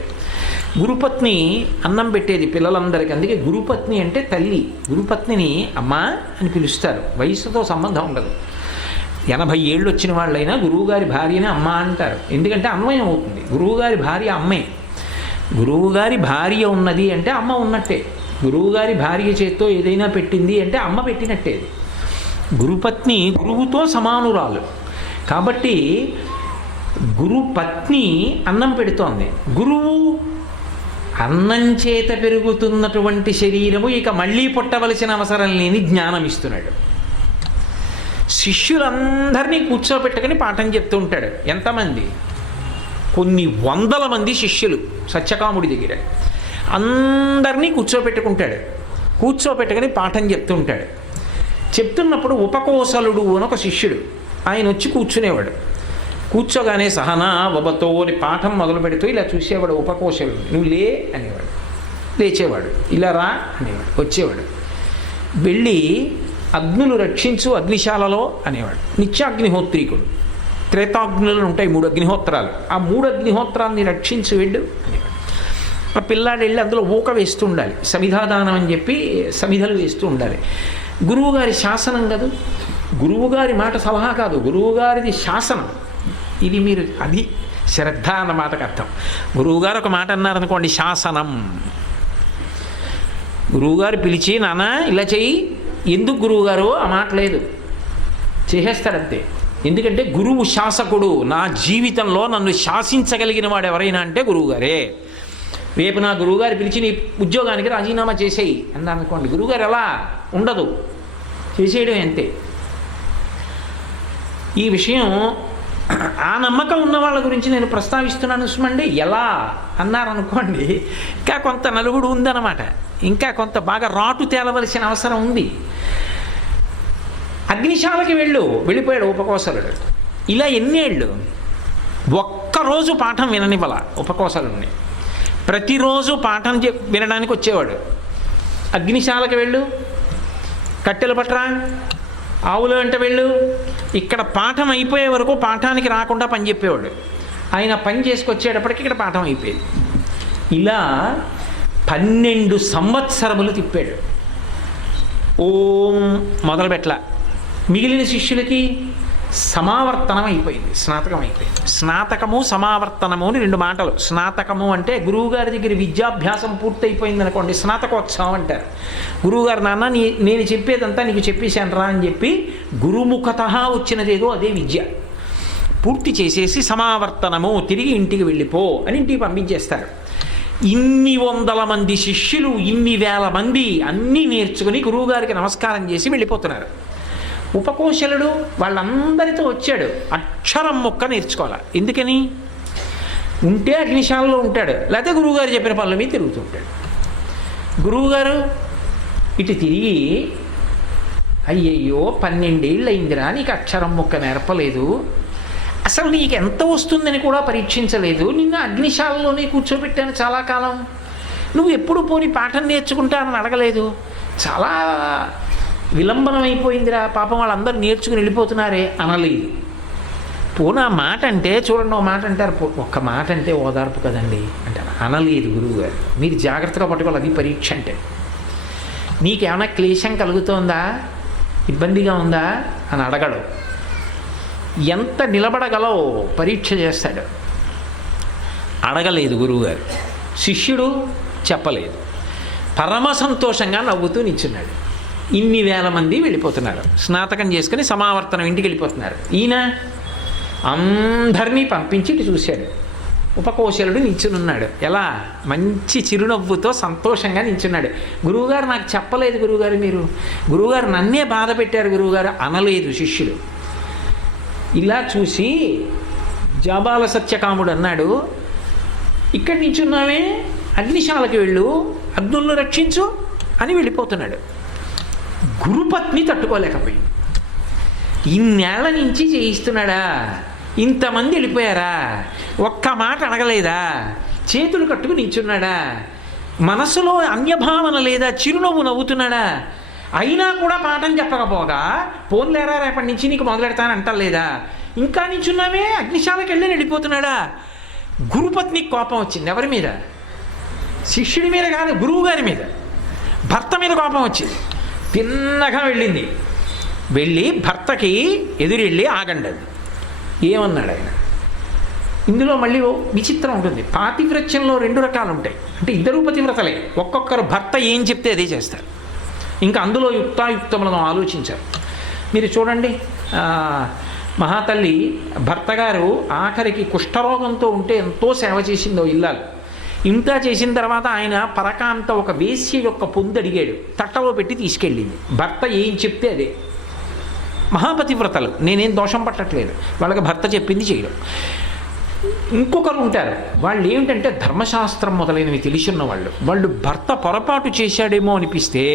గురుపత్ని అన్నం పెట్టేది పిల్లలందరికీ. అందుకే గురుపత్ని అంటే తల్లి. గురుపత్నిని అమ్మా అని పిలుస్తారు. వయసుతో సంబంధం ఉండదు. 80 ఏళ్ళు వచ్చిన వాళ్ళైనా గురువుగారి భార్యని అమ్మ అంటారు. ఎందుకంటే అన్వయం అవుతుంది. గురువుగారి భార్య అమ్మే. గురువుగారి భార్య ఉన్నది అంటే అమ్మ ఉన్నట్టే. గురువుగారి భార్య చేత్తో ఏదైనా పెట్టింది అంటే అమ్మ పెట్టినట్టే. గురుపత్ని గురువుతో సమానురాలు. కాబట్టి గురుపత్ని అన్నం పెడుతోంది. గురువు అన్నం చేత పెరుగుతున్నటువంటి శరీరము ఇక మళ్ళీ పుట్టవలసిన అవసరం లేని జ్ఞానం ఇస్తున్నాడు. శిష్యులందరినీ కూర్చోబెట్టుకుని పాఠం చెప్తూ ఉంటాడు. ఎంతమంది? కొన్ని వందల మంది శిష్యులు సత్యకాముడి దగ్గర. అందరినీ కూర్చోబెట్టుకుంటాడు. కూర్చోబెట్టుకుని పాఠం చెప్తూ ఉంటాడు. చెప్తున్నప్పుడు ఉపకోసలుడు అని ఒక శిష్యుడు ఆయన వచ్చి కూర్చునేవాడు. కూర్చోగానే సహనా వబతో అని పాఠం మొదలు పెడుతూ ఇలా చూసేవాడు. ఉపకోశలుడు నువ్వు లే అనేవాడు. లేచేవాడు. ఇలా రా అనేవాడు. వచ్చేవాడు. వెళ్ళి అగ్నులు రక్షించు అగ్నిశాలలో అనేవాడు. నిత్యాగ్నిహోత్రీకుడు. త్రేతాగ్నులు ఉంటాయి 3 అగ్నిహోత్రాలు. ఆ 3 అగ్నిహోత్రాలని రక్షించి వెళ్ళు అనేవాడు. ఆ పిల్లాడు వెళ్ళి అందులో ఊక వేస్తూ ఉండాలి. సమిధాదానం అని చెప్పి సమిధలు వేస్తూ ఉండాలి. గురువుగారి శాసనం కాదు, గురువుగారి మాట సలహా కాదు, గురువుగారిది శాసనం. ఇది మీరు అది శ్రద్ధ అన్న మాటకు అర్థం. గురువుగారు ఒక మాట అన్నారనుకోండి, శాసనం. గురువుగారు పిలిచి నాన్న ఇలా చెయ్యి, ఎందుకు గురువుగారు ఆ మాట లేదు, చేసేస్తాడంతే. ఎందుకంటే గురువు శాసకుడు. నా జీవితంలో నన్ను శాసించగలిగిన వాడు ఎవరైనా అంటే గురువుగారే. రేపు నా గురువుగారు పిలిచి నీ ఉద్యోగానికి రాజీనామా చేసేయి అన్నారనుకోండి, గురువుగారు ఎలా ఉండదు, చేసేయడం అంతే. ఈ విషయం ఆ నమ్మకం ఉన్న వాళ్ళ గురించి నేను ప్రస్తావిస్తున్నాను సుమండి. ఎలా అన్నారనుకోండి, ఇంకా కొంత నలుగుడు ఉందన్నమాట, ఇంకా కొంత బాగా రాటు తేలవలసిన అవసరం ఉంది. అగ్నిశాలకి వెళ్ళిపోయాడు ఉపకోసలుడు. ఇలా ఎన్నేళ్ళు? ఒక్కరోజు పాఠం విననివ్వాల ఉపకోసలుడిని. ప్రతిరోజు పాఠం వినడానికి వచ్చేవాడు. అగ్నిశాలకి వెళ్ళు, కట్టెలు పట్టరా, ఆవులు వెంట వెళ్ళు. ఇక్కడ పాఠం అయిపోయే వరకు పాఠానికి రాకుండా పని చెప్పేవాడు. ఆయన పని చేసుకొచ్చేటప్పటికి ఇక్కడ పాఠం అయిపోయేది. ఇలా 12 సంవత్సరములు తిప్పాడు. ఓం మొదలుపెట్ల. మిగిలిన శిష్యులకి సమావర్తనం అయిపోయింది, స్నాతకం అయిపోయింది. స్నాతకము సమావర్తనము అని 2 మాటలు. స్నాతకము అంటే గురువుగారి దగ్గర విద్యాభ్యాసం పూర్తయిపోయింది అనుకోండి, స్నాతకోత్సవం అంటారు. గురువుగారు నాన్న నేను చెప్పేదంతా నీకు చెప్పేశాను రా అని చెప్పి గురుముఖత వచ్చినదేదో అదే విద్య పూర్తి చేసేసి సమావర్తనము, తిరిగి ఇంటికి వెళ్ళిపో అని ఇంటికి పంపించేస్తారు. ఇన్ని వందల మంది శిష్యులు, ఇన్ని వేల మంది అన్నీ నేర్చుకుని గురువుగారికి నమస్కారం చేసి వెళ్ళిపోతున్నారు. ఉపకోశలుడు వాళ్ళందరితో వచ్చాడు. అక్షరం మొక్క నేర్చుకోవాలి. ఎందుకని? ఉంటే అగ్నిశాలలో ఉంటాడు, లేకపోతే గురువుగారు చెప్పిన పనుల మీద తిరుగుతుంటాడు. గురువుగారు ఇటు తిరిగి అయ్యయ్యో 12 ఏళ్ళు అయిందిరా నీకు అక్షరం మొక్క నేర్పలేదు, అసలు నీకు ఎంత వస్తుందని కూడా పరీక్షించలేదు, నిన్ను అగ్నిశాలలోనే కూర్చోబెట్టాను చాలా కాలం, నువ్వు ఎప్పుడు పోని పాఠం నేర్చుకుంటానని అడగలేదు, చాలా విలంబనం అయిపోయిందిరా, పాపం వాళ్ళందరూ నేర్చుకుని వెళ్ళిపోతున్నారే అనలేదు. పోనా మాట అంటే చూడండి, ఓ మాట అంటారు, ఒక్క మాట అంటే ఓదార్పు కదండి అంటారు. అనలేదు గురువుగారు. మీరు జాగ్రత్తగా పట్టుకోవాలి, అది పరీక్ష అంటే. నీకేమైనా క్లేశం కలుగుతోందా, ఇబ్బందిగా ఉందా అని అడగడు. ఎంత నిలబడగలవు పరీక్ష చేస్తాడు. అడగలేదు గురువుగారు. శిష్యుడు చెప్పలేదు. పరమ సంతోషంగా నవ్వుతూ నిల్చున్నాడు. ఇన్ని వేల మంది వెళ్ళిపోతున్నారు, స్నాతకం చేసుకుని సమావర్తనం ఇంటికి వెళ్ళిపోతున్నారు. ఈయన అందరినీ పంపించి ఇటు చూశాడు. ఉపకోశలుడు నిల్చునున్నాడు. ఎలా? మంచి చిరునవ్వుతో సంతోషంగా నిల్చున్నాడు. గురువుగారు నాకు చెప్పలేదు గురువుగారు, మీరు గురువుగారు నన్నే బాధ పెట్టారు గురువుగారు అనలేదు శిష్యుడు. ఇలా చూసి జాబాల సత్యకాముడు అన్నాడు, ఇక్కడ నిల్చున్నావే, అగ్నిశాలకి వెళ్ళు, అగ్నులను రక్షించు అని వెళ్ళిపోతున్నాడు. గురుపత్ని తట్టుకోలేకపోయింది. ఇన్నేళ్ల నుంచి చేయిస్తున్నాడా, ఇంతమంది వెళ్ళిపోయారా, ఒక్క మాట అడగలేదా, చేతులు కట్టుకుని నిల్చున్నాడా, మనసులో అన్యభావన లేదా, చిరునవ్వు నవ్వుతున్నాడా, అయినా కూడా పాఠం చెప్పకపోగా పోన్లేరా రేపటి నుంచి నీకు మొదలెడతానంటలేదా, ఇంకా నిల్చున్నావే, అగ్నిశాలకు వెళ్ళి వెళ్ళిపోతున్నాడా. గురుపత్నికి కోపం వచ్చింది. ఎవరి మీద? శిష్యుడి మీద కాదు, గురువు గారి మీద. భర్త మీద కోపం వచ్చింది. తిన్నగా వెళ్ళింది. వెళ్ళి భర్తకి ఎదురెళ్ళి ఆగండి అది. ఏమన్నాడు ఆయన? ఇందులో మళ్ళీ విచిత్రం ఉంటుంది. పాతివ్రత్యంలో 2 రకాలు ఉంటాయి. అంటే ఇద్దరు పతివ్రతలే, ఒక్కొక్కరు భర్త ఏం చెప్తే అదే చేస్తారు. ఇంకా అందులో యుక్తాయుక్తములను ఆలోచించారు. మీరు చూడండి, మహాతల్లి భర్త గారు ఆఖరికి కుష్ఠరోగంతో ఉంటే ఎంతో సేవ చేసిందో ఇల్లాలు. ఇంత చేసిన తర్వాత ఆయన పరకాంత ఒక వేశ్య యొక్క పొందు అడిగాడు, తట్టలో పెట్టి తీసుకెళ్ళింది. భర్త ఏం చెప్తే అదే. మహాపతివ్రతలు, నేనేం దోషం పట్టట్లేదు, వాళ్ళకి భర్త చెప్పింది చేయడం. ఇంకొకరు ఉంటారు, వాళ్ళు ఏమిటంటే ధర్మశాస్త్రం మొదలైనవి తెలిసిన వాళ్ళు భర్త పొరపాటు చేశాడేమో అనిపిస్తే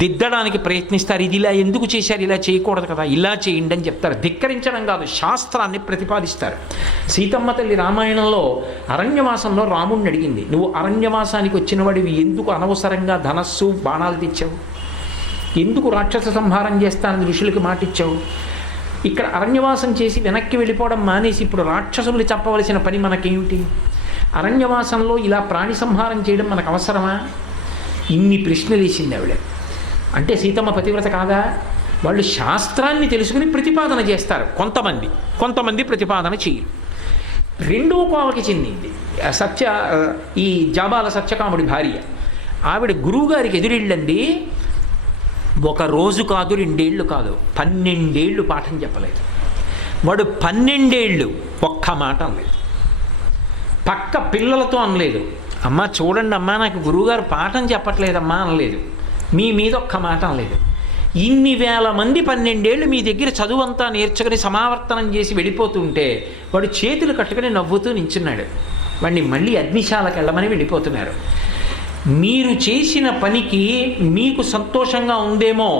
దిద్దడానికి ప్రయత్నిస్తారు. ఇది ఇలా ఎందుకు చేశారు, ఇలా చేయకూడదు కదా, ఇలా చేయండి అని చెప్తారు. ధిక్కరించడం కాదు, శాస్త్రాన్ని ప్రతిపాదిస్తారు. సీతమ్మ తల్లి రామాయణంలో అరణ్యవాసంలో రాముడిని అడిగింది, నువ్వు అరణ్యవాసానికి వచ్చిన వాడివి ఎందుకు అనవసరంగా ధనస్సు బాణాలు తెచ్చావు, ఎందుకు రాక్షస సంహారం చేస్తానని ఋషులకి మాటిచ్చావు, ఇక్కడ అరణ్యవాసం చేసి వెనక్కి వెళ్ళిపోవడం మానేసి ఇప్పుడు రాక్షసుల్ని చంపవలసిన పని మనకేమిటి, అరణ్యవాసంలో ఇలా ప్రాణి సంహారం చేయడం మనకు అవసరమా, ఇన్ని ప్రశ్నలు వేసింది ఆవిడ. అంటే సీతమ్మ పతివ్రత కాదా? వాళ్ళు శాస్త్రాన్ని తెలుసుకుని ప్రతిపాదన చేస్తారు. కొంతమంది ప్రతిపాదన చేయరు. రెండో కోవకి చెందింది ఈ జాబాల సత్యకాముడి భార్య. ఆవిడ గురువుగారికి ఎదురెళ్ళండి, 1 రోజు కాదు, 2 ఏళ్ళు కాదు, 12 ఏళ్ళు పాఠం చెప్పలేదు. వాడు 12 ఏళ్ళు ఒక్క మాట అనలేదు. పక్క పిల్లలతో అనలేదు, అమ్మ చూడండి అమ్మా నాకు గురువుగారు పాఠం చెప్పట్లేదమ్మా అనలేదు. మీ మీద ఒక్క మాట అనలేదు. ఇన్ని వేల మంది 12 ఏళ్ళు మీ దగ్గర చదువంతా నేర్చుకుని సమావర్తనం చేసి వెళ్ళిపోతుంటే వాడు చేతులు కట్టుకుని నవ్వుతూ నించున్నాడు. వాడిని మళ్ళీ అగ్నిశాలకు వెళ్ళమని వెళ్ళిపోతున్నారు. మీరు చేసిన పనికి మీకు సంతోషంగా ఉందేమో,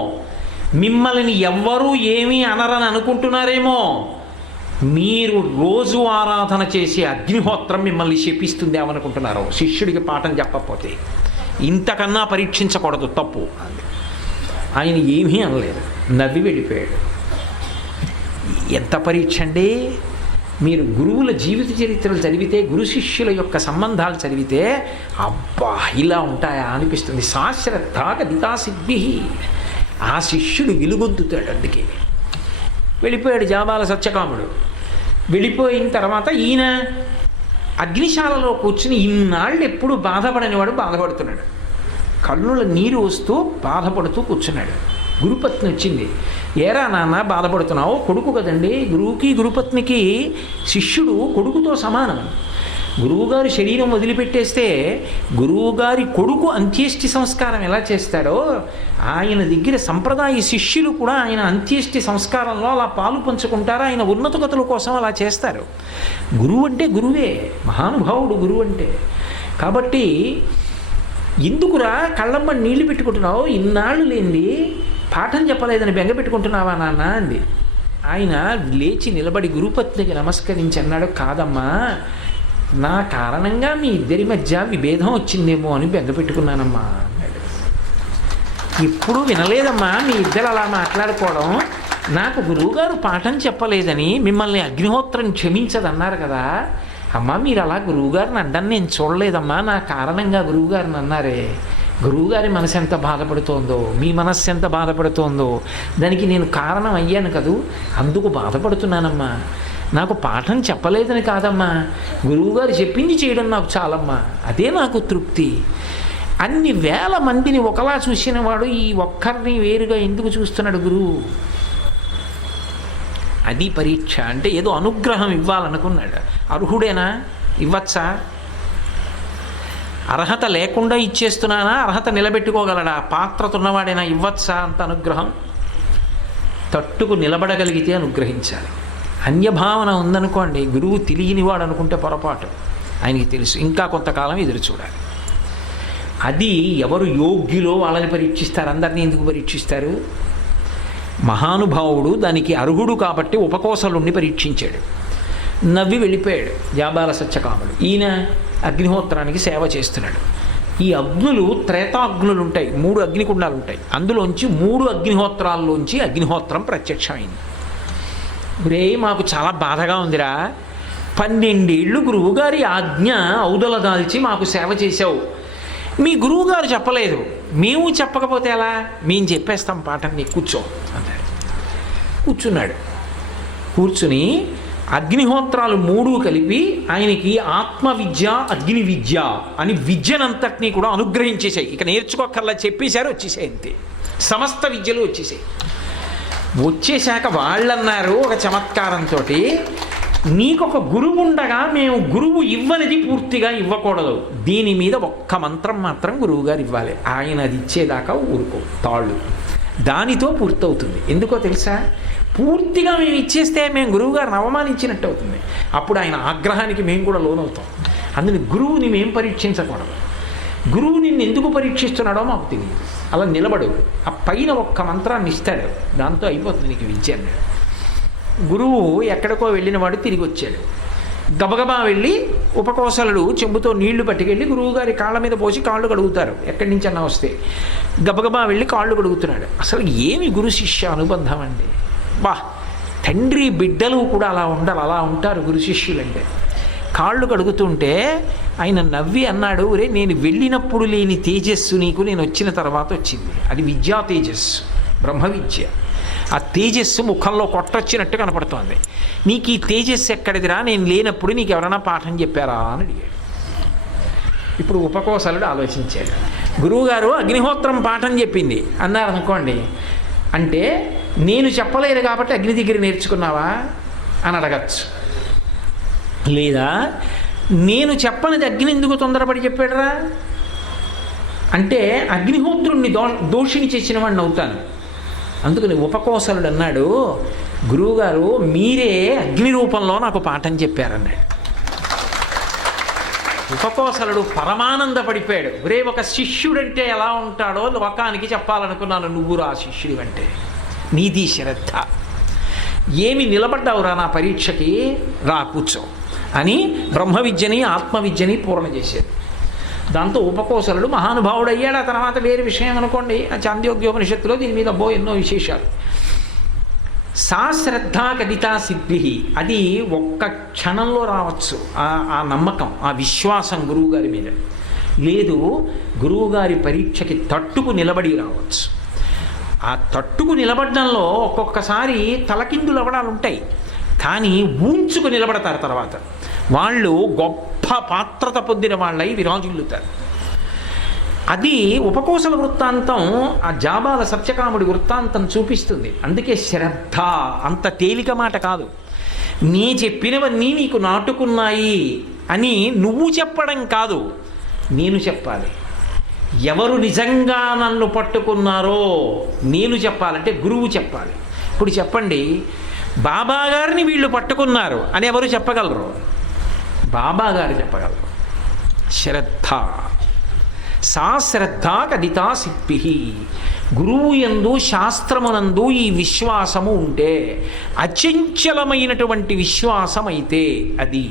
మిమ్మల్ని ఎవ్వరూ ఏమీ అనరని అనుకుంటున్నారేమో, మీరు రోజు ఆరాధన చేసే అగ్నిహోత్రం మిమ్మల్ని శపిస్తుంది ఏమనుకుంటున్నారో. శిష్యుడికి పాఠం చెప్పకపోతే ఇంతకన్నా పరీక్షించకూడదు, తప్పు. ఆయన ఏమీ అనలేదు, నవ్వి వెళ్ళిపోయాడు. ఎంత పరీక్ష అండి! మీరు గురువుల జీవిత చరిత్రలు చదివితే, గురు శిష్యుల యొక్క సంబంధాలు చదివితే అబ్బా ఇలా ఉంటాయా అనిపిస్తుంది. శాశ్రద్ధాగ దితాసిద్ధి. ఆ శిష్యుడు వెలుగొందుతాడు. అందుకే వెళ్ళిపోయాడు జాబాల సత్యకాముడు. వెళ్ళిపోయిన తర్వాత ఈయన అగ్నిశాలలో కూర్చుని ఇన్నాళ్ళు ఎప్పుడు బాధపడని వాడు బాధపడుతున్నాడు. కళ్ళుల నీరు వస్తూ బాధపడుతూ కూర్చున్నాడు. గురుపత్ని వచ్చింది. ఏరా నాన్న బాధపడుతున్నావు? కొడుకు కదండి, గురువుకి గురుపత్నికి శిష్యుడు కొడుకుతో సమానం. గురువుగారి శరీరం వదిలిపెట్టేస్తే గురువుగారి కొడుకు అంత్యేష్టి సంస్కారం ఎలా చేస్తాడో, ఆయన దగ్గర సంప్రదాయ శిష్యులు కూడా ఆయన అంత్యేష్టి సంస్కారంలో అలా పాలు పంచుకుంటారు. ఆయన ఉన్నతగతుల కోసం అలా చేస్తారు. గురువు అంటే గురువే, మహానుభావుడు గురువు అంటే. కాబట్టి ఎందుకురా కళ్ళమ్మ నీళ్లు పెట్టుకుంటున్నావు, ఇన్నాళ్ళు లేనిది పాఠం చెప్పలేదని బెంగ పెట్టుకుంటున్నావా నాన్న అంది. ఆయన లేచి నిలబడి గురుపత్నికి నమస్కరించి అన్నాడు, కాదమ్మా, నా కారణంగా మీ ఇద్దరి మధ్య విభేదం వచ్చిందేమో అని బెంగ పెట్టుకున్నానమ్మా అన్నాడు. ఎప్పుడూ వినలేదమ్మా మీ ఇద్దరు అలా మాట్లాడుకోవడం. నాకు గురువుగారు పాఠం చెప్పలేదని మిమ్మల్ని అగ్నిహోత్రం క్షమించదన్నారు కదా, అమ్మ మీరు అలా గురువుగారిని అండని నేను చూడలేదమ్మా, నా కారణంగా గురువుగారిని అన్నారే, గురువుగారి మనసు ఎంత బాధపడుతోందో, మీ మనస్సు ఎంత బాధపడుతోందో దానికి నేను కారణం అయ్యాను కదూ, అందుకు బాధపడుతున్నానమ్మా. నాకు పాఠం చెప్పలేదని కాదమ్మా, గురువుగారు చెప్పింది చేయడం నాకు చాలమ్మా, అదే నాకు తృప్తి. అన్ని వేల మందిని ఒకలా చూసిన వాడు ఈ ఒక్కరిని వేరుగా ఎందుకు చూస్తున్నాడు గురువు? అది పరీక్ష అంటే. ఏదో అనుగ్రహం ఇవ్వాలనుకున్నాడు, అర్హుడేనా? ఇవ్వచ్చా? అర్హత లేకుండా ఇచ్చేస్తున్నానా? అర్హత నిలబెట్టుకోగలడా? పాత్రత ఉన్నవాడైనా ఇవ్వచ్చా అంత అనుగ్రహం? తట్టుకు నిలబడగలిగితే అనుగ్రహించాలి. అన్యభావన ఉందనుకోండి, గురువు తెలియనివాడు అనుకుంటే పొరపాటు. ఆయనకి తెలుసు, ఇంకా కొంతకాలం ఎదురు చూడాలి. అది ఎవరు యోగ్యులో వాళ్ళని పరీక్షిస్తారు, అందరినీ ఎందుకు పరీక్షిస్తారు? మహానుభావుడు దానికి అర్హుడు కాబట్టి ఉపకోసలుణ్ణి పరీక్షించాడు. నవ్వి వెళ్ళిపోయాడు జాబాల సత్యకాముడు. ఈయన అగ్నిహోత్రానికి సేవ చేస్తున్నాడు. ఈ అగ్నులు త్రేతాగ్నులు ఉంటాయి, 3 అగ్నికుండాలు ఉంటాయి. అందులోంచి 3 అగ్నిహోత్రాల్లోంచి అగ్నిహోత్రం ప్రత్యక్షమైంది. రే మాకు చాలా బాధగా ఉందిరా, 12 ఏళ్ళు గురువుగారి ఆజ్ఞ ఔదల దాల్చి మాకు సేవ చేశావు, మీ గురువుగారు చెప్పలేదు, మేము చెప్పకపోతే ఎలా? మేము చెప్పేస్తాం పాఠం, నీ కూర్చో అన్నాడు. కూర్చున్నాడు. కూర్చుని అగ్నిహోత్రాలు 3 కలిపి ఆయనకి ఆత్మవిద్య అగ్ని విద్య అని విద్యనంతటినీ కూడా అనుగ్రహించేసాయి. ఇక నేర్చుకోకర్లా చెప్పేశారు, వచ్చేసాయి అంతే. సమస్త విద్యలు వచ్చేసాయి. వచ్చేశాక వాళ్ళన్నారు ఒక చమత్కారంతో, నీకొక గురువు ఉండగా మేము గురువు ఇవ్వనిది పూర్తిగా ఇవ్వకూడదు, దీని మీద ఒక్క మంత్రం మాత్రం గురువుగారు ఇవ్వాలి, ఆయన అది ఇచ్చేదాకా ఊరుకో, తాళ్ళు దానితో పూర్తవుతుంది. ఎందుకో తెలుసా? పూర్తిగా మేము ఇచ్చేస్తే మేము గురువుగారిని అవమానించినట్టు అవుతుంది, అప్పుడు ఆయన ఆగ్రహానికి మేము కూడా లోనవుతాం. అందుకని గురువుని మేము పరీక్షించకూడదు. గురువు నిన్ను ఎందుకు పరీక్షిస్తున్నాడో మాకు తెలియదు, అలా నిలబడు, ఆ పైన ఒక్క మంత్రాన్ని ఇస్తాడు, దాంతో అయిపోతుంది నీకు విద్య అన్నాడు. గురువు ఎక్కడికో వెళ్ళిన వాడు తిరిగి వచ్చాడు. గబగబా వెళ్ళి ఉపకోసలుడు చెంబుతో నీళ్లు పట్టుకెళ్ళి గురువుగారి కాళ్ళ మీద పోసి కాళ్ళు కడుగుతారు, ఎక్కడి నుంచి అన్నా వస్తే. గబగబా వెళ్ళి కాళ్ళు కడుగుతున్నాడు. అసలు ఏమి గురు శిష్య అనుబంధం అండి! బా, తండ్రి బిడ్డలు కూడా అలా ఉండాలి, అలా ఉంటారు గురు శిష్యులంటే. కాళ్ళు కడుగుతుంటే ఆయన నవ్వి అన్నాడు, రే నేను వెళ్ళినప్పుడు లేని తేజస్సు నీకు నేను వచ్చిన తర్వాత వచ్చింది, అది విద్యా తేజస్సు, బ్రహ్మ విద్య. ఆ తేజస్సు ముఖంలో కొట్టొచ్చినట్టు కనపడుతోంది. నీకు ఈ తేజస్సు ఎక్కడిదిరా, నేను లేనప్పుడు నీకు ఎవరైనా పాఠం చెప్పారా అని అడిగాడు. ఇప్పుడు ఉపకోసలుడు ఆలోచించాడు. గురువుగారు అగ్నిహోత్రం పాఠం చెప్పింది అన్నారు అనుకోండి, అంటే నేను చెప్పలేదు కాబట్టి అగ్ని దగ్గర నేర్చుకున్నావా అని అడగచ్చు. లేదా నేను చెప్పనిది అగ్ని ఎందుకు తొందరపడి చెప్పాడురా అంటే అగ్నిహోత్రుణ్ణి దోషిని చేసిన వాడిని అవుతాను. అందుకని ఉపకోసలుడు అన్నాడు, గురువుగారు మీరే అగ్ని రూపంలో నాకు పాఠం చెప్పారన్నాడు. ఉపకోసలుడు పరమానందపడిపోయాడు. ఒరే ఒక శిష్యుడంటే ఎలా ఉంటాడో లోకానికి చెప్పాలనుకున్నాను, నువ్వు రా శిష్యుడు అంటే, నీది శ్రద్ధ, ఏమి నిలబడ్డావురా నా పరీక్షకి, రా కూర్చో అని బ్రహ్మ విద్యని ఆత్మవిద్యని పూర్ణ చేశాడు. దాంతో ఉపకోసలుడు మహానుభావుడు అయ్యాడు. ఆ తర్వాత వేరే విషయం అనుకోండి, చాంద్యోగ్యోపనిషత్తులో దీని మీద ఎన్నో విశేషాలు. సా శ్రద్ధ కదితా సిద్ధి, అది ఒక్క క్షణంలో రావచ్చు. ఆ నమ్మకం, ఆ విశ్వాసం గురువుగారి మీద. లేదు, గురువుగారి పరీక్షకి తట్టుకు నిలబడి రావచ్చు. ఆ తట్టుకు నిలబడడంలో ఒక్కొక్కసారి తలకిందులు అవ్వడాలు ఉంటాయి, కానీ ఊంచుకు నిలబడతారు. తర్వాత వాళ్ళు గొప్ప పాత్రత పొందిన వాళ్ళై విరాజిల్లుతారు. అది ఉపకోసల వృత్తాంతం, ఆ జాబాల సత్యకాముడి వృత్తాంతం చూపిస్తుంది. అందుకే శ్రద్ధ అంత తేలిక మాట కాదు. నీ చెప్పినవన్నీ నీకు నాటుకున్నాయి అని నువ్వు చెప్పడం కాదు, నేను చెప్పాలి. ఎవరు నిజంగా నన్ను పట్టుకున్నారో నేను చెప్పాలంటే గురువు చెప్పాలి. ఇప్పుడు చెప్పండి, బాబాగారిని వీళ్ళు పట్టుకున్నారు అని ఎవరు చెప్పగలరు? బాబాగారు చెప్పగలరు. శ్రద్ధ, సా శ్రద్ధ కదితా సిద్ధి. గురువు యందు శాస్త్రమునందు ఈ విశ్వాసము ఉంటే, అచంచలమైనటువంటి విశ్వాసం అయితే అది,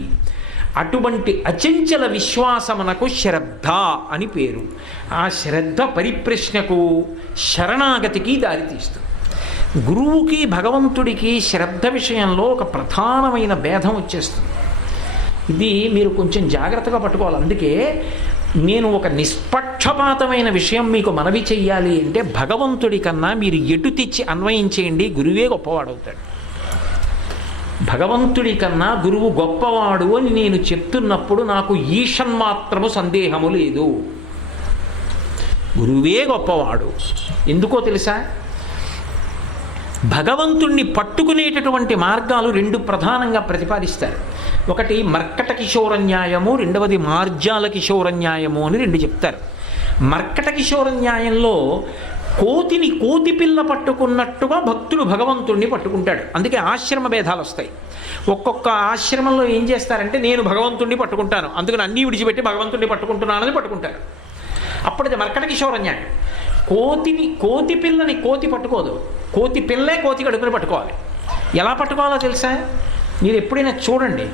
అటువంటి అచంచల విశ్వాసమునకు శ్రద్ధ అని పేరు. ఆ శ్రద్ధ పరిప్రశ్నకు, శరణాగతికి దారితీస్తుంది. గురువుకి భగవంతుడికి శ్రద్ధ విషయంలో ఒక ప్రధానమైన భేదం వచ్చేస్తుంది. ఇది మీరు కొంచెం జాగ్రత్తగా పట్టుకోవాలి. అందుకే నేను ఒక నిష్పక్షపాతమైన విషయం మీకు మనవి చెయ్యాలి అంటే, భగవంతుడి కన్నా మీరు ఎటు తెచ్చి అన్వయించేయండి, గురువే గొప్పవాడవుతాడు. భగవంతుడి కన్నా గురువు గొప్పవాడు అని నేను చెప్తున్నప్పుడు నాకు ఈషన్మాత్రము సందేహము లేదు. గురువే గొప్పవాడు. ఎందుకో తెలుసా? భగవంతుణ్ణి పట్టుకునేటటువంటి మార్గాలు రెండు ప్రధానంగా ప్రతిపాదిస్తారు. ఒకటి మర్కట కిశోర న్యాయము, రెండవది మార్జాల కిశోర న్యాయము అని రెండు చెప్తారు. మర్కట కిశోర న్యాయంలో కోతిని కోతి పిల్ల పట్టుకున్నట్టుగా భక్తుడు భగవంతుణ్ణి పట్టుకుంటాడు. అందుకే ఆశ్రమ భేదాలు వస్తాయి. ఒక్కొక్క ఆశ్రమంలో ఏం చేస్తారంటే, నేను భగవంతుణ్ణి పట్టుకుంటాను, అందుకని అన్నీ విడిచిపెట్టి భగవంతుణ్ణి పట్టుకుంటున్నానని పట్టుకుంటారు. అప్పుడు అది మర్కట కిశోర న్యాయం. కోతి పిల్లని కోతి పట్టుకోదు, కోతి పిల్లే కోతి కడుపుని పట్టుకోవాలి. ఎలా పట్టుకోవాలో తెలుసా? మీరు ఎప్పుడైనా చూడండి,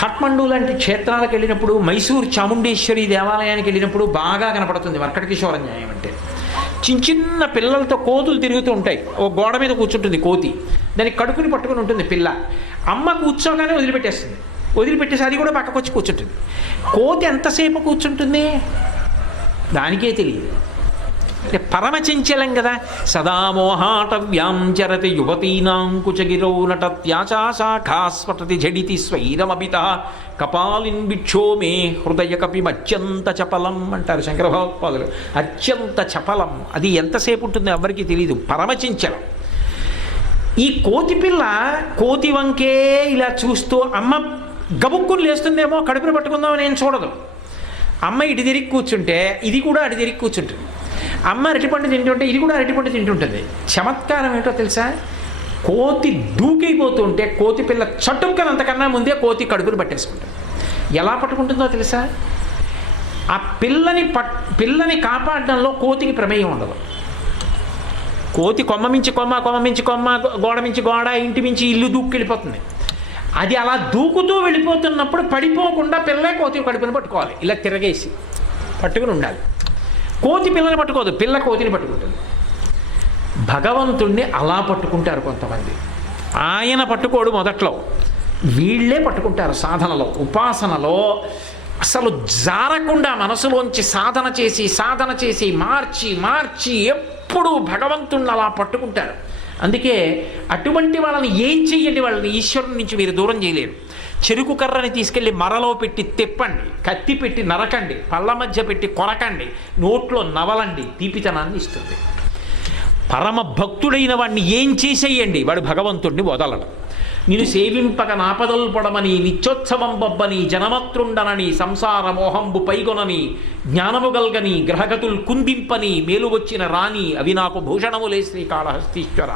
ఖాట్మండు లాంటి క్షేత్రాలకు వెళ్ళినప్పుడు, మైసూర్ చాముండేశ్వరి దేవాలయానికి వెళ్ళినప్పుడు బాగా కనపడుతుంది మర్కట కిశోర న్యాయం అంటే. చిన్న చిన్న పిల్లలతో కోతులు తిరుగుతూ ఉంటాయి. ఓ గోడ మీద కూర్చుంటుంది కోతి, దానికి కడుపుని పట్టుకుని ఉంటుంది పిల్ల. అమ్మ కూర్చోగానే వదిలిపెట్టేసి అది కూడా పక్కకు వచ్చి కూర్చుంటుంది. కోతి ఎంతసేపు కూర్చుంటుంది దానికే తెలియదు. అంటే పరమచంచలం కదా. సదామోహాటవ్యాం చరతి యువతీనాంకుచగిరౌ నటత్యాచాశాఖాస్ఫటతి ఝడితి స్వైరమభిత కపాలిన్ బిక్షో మే హృదయ కపి అత్యంత చపలం అంటారు శంకర భగవత్పాదులు. అత్యంత చపలం, అది ఎంతసేపు ఉంటుంది ఎవరికి తెలియదు, పరమచంచలం. ఈ కోతి పిల్ల కోతి వంకే ఇలా చూస్తూ అమ్మ గబుక్కుని లేస్తుందేమో కడుపుని పట్టుకుందామని నేను చూడదు. అమ్మ ఇటు తిరిగి కూర్చుంటే ఇది కూడా అటు తిరిగి కూర్చుంటుంది. అమ్మ అరటిపండు తింటుంటే ఇది కూడా అరటిపండు తింటుంటుంది. చమత్కారం ఏంటో తెలుసా? కోతి దూకైపోతుంటే కోతి పిల్ల చటుక్కన అంతకన్నా ముందే కోతి కడుపుని పట్టేసుకుంటుంది. ఎలా పట్టుకుంటుందో తెలుసా? ఆ పిల్లని కాపాడడంలో కోతికి ప్రమేయం ఉండదు. కోతి కొమ్మ మించి కొమ్మ, కొమ్మ మించి కొమ్మ, గోడ మించి గోడ, ఇంటి మించి ఇల్లు దూక్కెళ్ళిపోతుంది. అది అలా దూకుతూ వెళ్ళిపోతున్నప్పుడు పడిపోకుండా పిల్లే కోతి కడుపుని పట్టుకోవాలి. ఇలా తిరగేసి పట్టుకుని ఉండాలి. కోతి పిల్లని పట్టుకోదు, పిల్ల కోతిని పట్టుకుంటుంది. భగవంతుణ్ణి అలా పట్టుకుంటారు కొంతమంది. ఆయన పట్టుకోడు మొదట్లో, వీళ్ళే పట్టుకుంటారు. సాధనలో, ఉపాసనలో అసలు జారకుండా మనసులోంచి సాధన చేసి మార్చి ఎప్పుడు భగవంతుణ్ణి అలా పట్టుకుంటారు. అందుకే అటువంటి వాళ్ళని ఏం చెయ్యండి, వాళ్ళని ఈశ్వరుని నుంచి మీరు దూరం చేయలేరు. చెరుకు కర్రని తీసుకెళ్ళి మరలో పెట్టి తెప్పండి, కత్తి పెట్టి నరకండి, పళ్ళ మధ్య పెట్టి కొరకండి, నోట్లో నవలండి, తీపితనాన్ని ఇస్తుంది. పరమ భక్తుడైన వాడిని ఏం చేసేయండి, వాడు భగవంతుడిని వదలడు. నేను సేవింపక నాపదలు పొడమని, నిత్యోత్సవం బొబ్బని, జనమత్రుండనని, సంసార మోహంబు పైగొనని, జ్ఞానము గల్గని, గ్రహగతులు కుందింపని, మేలు వచ్చిన రాణి, అవి నాకు భూషణములే శ్రీకాళహస్తీశ్వర.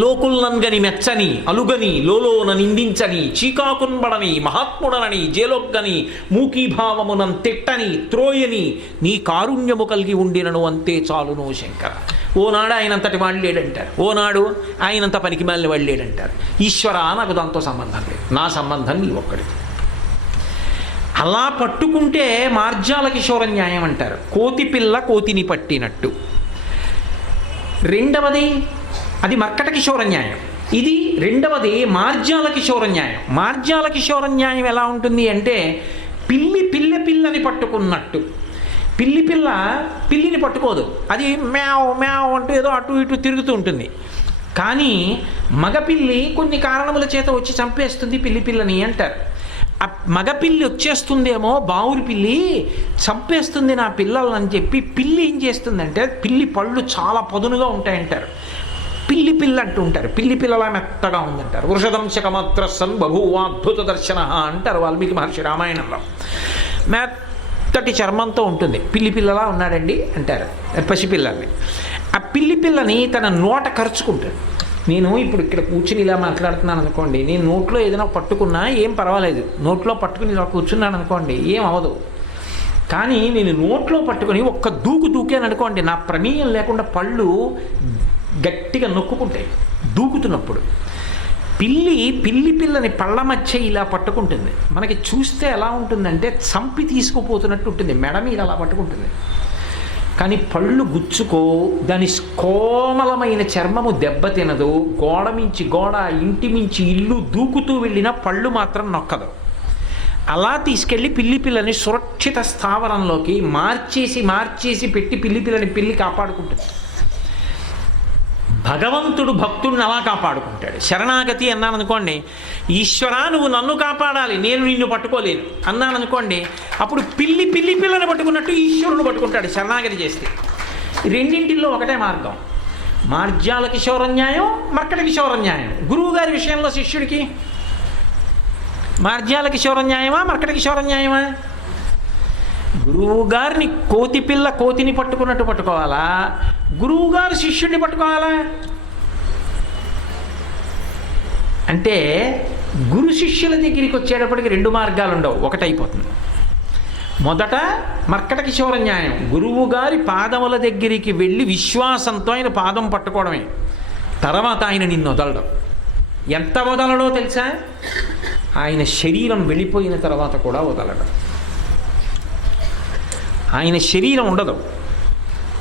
లోకుల్నంగని మెచ్చని, అలుగని, లోలోన నిందించని, చీకాకున్బడని, మహాత్ముడనని, జేలొగ్గని, మూకీభావమునం తిట్టని, త్రోయని, నీ కారుణ్యము కలిగి ఉండినను అంతే చాలునో శంకర. ఓనాడు ఆయనంతటి వాడు లేడంటారు, ఓనాడు ఆయనంత పనికి మాలిన వాడు లేడంటారు. ఈశ్వర, నాకు దాంతో సంబంధం లేదు, నా సంబంధం నీ ఒక్కడికి. అలా పట్టుకుంటే మార్జాల కిశోర న్యాయం అంటారు. కోతి పిల్ల కోతిని పట్టినట్టు. రెండవది అది మర్కట కిశోర న్యాయం. ఇది రెండవది మార్జాల కిశోర న్యాయం. మార్జాల కిశోర న్యాయం ఎలా ఉంటుంది అంటే, పిల్లని పట్టుకున్నట్టు. పిల్లిని పట్టుకోదు, అది మ్యావ్ మ్యావ్ అంటూ ఏదో అటు ఇటు తిరుగుతూ ఉంటుంది. కానీ మగపిల్లి కొన్ని కారణముల చేత వచ్చి చంపేస్తుంది పిల్లిని అంటారు. ఆ మగపిల్లి వచ్చేస్తుందేమో, బావురి పిల్లి చంపేస్తుంది నా పిల్లలను అని చెప్పి పిల్లి ఏం చేస్తుందంటే, పిల్లి పళ్ళు చాలా పదునుగా ఉంటాయంటారు, పిల్ల అంటూ ఉంటారు. పిల్లలా మెత్తగా ఉందంటారు. వృషదంశకమాత్ర సన్ బభూవాద్భుత దర్శన అంటారు వాల్మీకి మహర్షి రామాయణంలో. మెత్తటి చర్మంతో ఉంటుంది, పిల్లలా ఉన్నాడండి అంటారు పసిపిల్లల్ని. ఆ పిల్లని తన నోట ఖర్చుకుంటాడు. నేను ఇప్పుడు ఇక్కడ కూర్చుని ఇలా మాట్లాడుతున్నాను అనుకోండి, నేను నోట్లో ఏదైనా పట్టుకున్నా ఏం పర్వాలేదు, నోట్లో పట్టుకుని ఇలా కూర్చున్నాను అనుకోండి ఏం అవ్వదు. కానీ నేను నోట్లో పట్టుకుని ఒక్క దూకాను అనుకోండి, నా ప్రమేయం లేకుండా పళ్ళు గట్టిగా నొక్కుంటాయి దూకుతున్నప్పుడు. పిల్లని పళ్ళ మధ్య ఇలా పట్టుకుంటుంది. మనకి చూస్తే ఎలా ఉంటుందంటే చంపి తీసుకుపోతున్నట్టు ఉంటుంది, మెడ మీద అలా పట్టుకుంటుంది. కానీ పళ్ళు గుచ్చుకో, దాని కోమలమైన చర్మము దెబ్బతినదు, గోడ మించి గోడ, ఇంటి మించి ఇల్లు దూకుతూ వెళ్ళినా పళ్ళు మాత్రం నొక్కదు. అలా తీసుకెళ్ళి పిల్లిని సురక్షిత స్థావరంలోకి మార్చేసి పెట్టి పిల్లి కాపాడుకుంటుంది. భగవంతుడు భక్తుడిని అలా కాపాడుకుంటాడు. శరణాగతి అన్నాననుకోండి, ఈశ్వరా నువ్వు నన్ను కాపాడాలి, నేను నిన్ను పట్టుకోలేను అన్నాననుకోండి, అప్పుడు పిల్లని పట్టుకున్నట్టు ఈశ్వరుని పట్టుకుంటాడు శరణాగతి చేస్తే. రెండింటిల్లో ఒకటే మార్గం. మార్జాల కిశోర న్యాయం, మర్కట కిశోర న్యాయం. గురువు గారి విషయంలో శిష్యుడికి మార్జాల కిశోర న్యాయమా, మర్కట కిశోర న్యాయమా? గురువు గారిని కోతిని పట్టుకున్నట్టు పట్టుకోవాలా, గురువు గారు శిష్యుడిని పట్టుకోవాలా? అంటే గురు శిష్యుల దగ్గరికి వచ్చేటప్పటికి రెండు మార్గాలు ఉండవు, ఒకటైపోతుంది. మొదట మర్కట కిశోర న్యాయం, గురువు గారి పాదముల దగ్గరికి వెళ్ళి విశ్వాసంతో ఆయన పాదం పట్టుకోవడమే. తర్వాత ఆయన నిన్ను వదలడం. ఎంత వదలడో తెలుసా? ఆయన శరీరం వెళ్ళిపోయిన తర్వాత కూడా వదలడం. ఆయన శరీరం ఉండదు,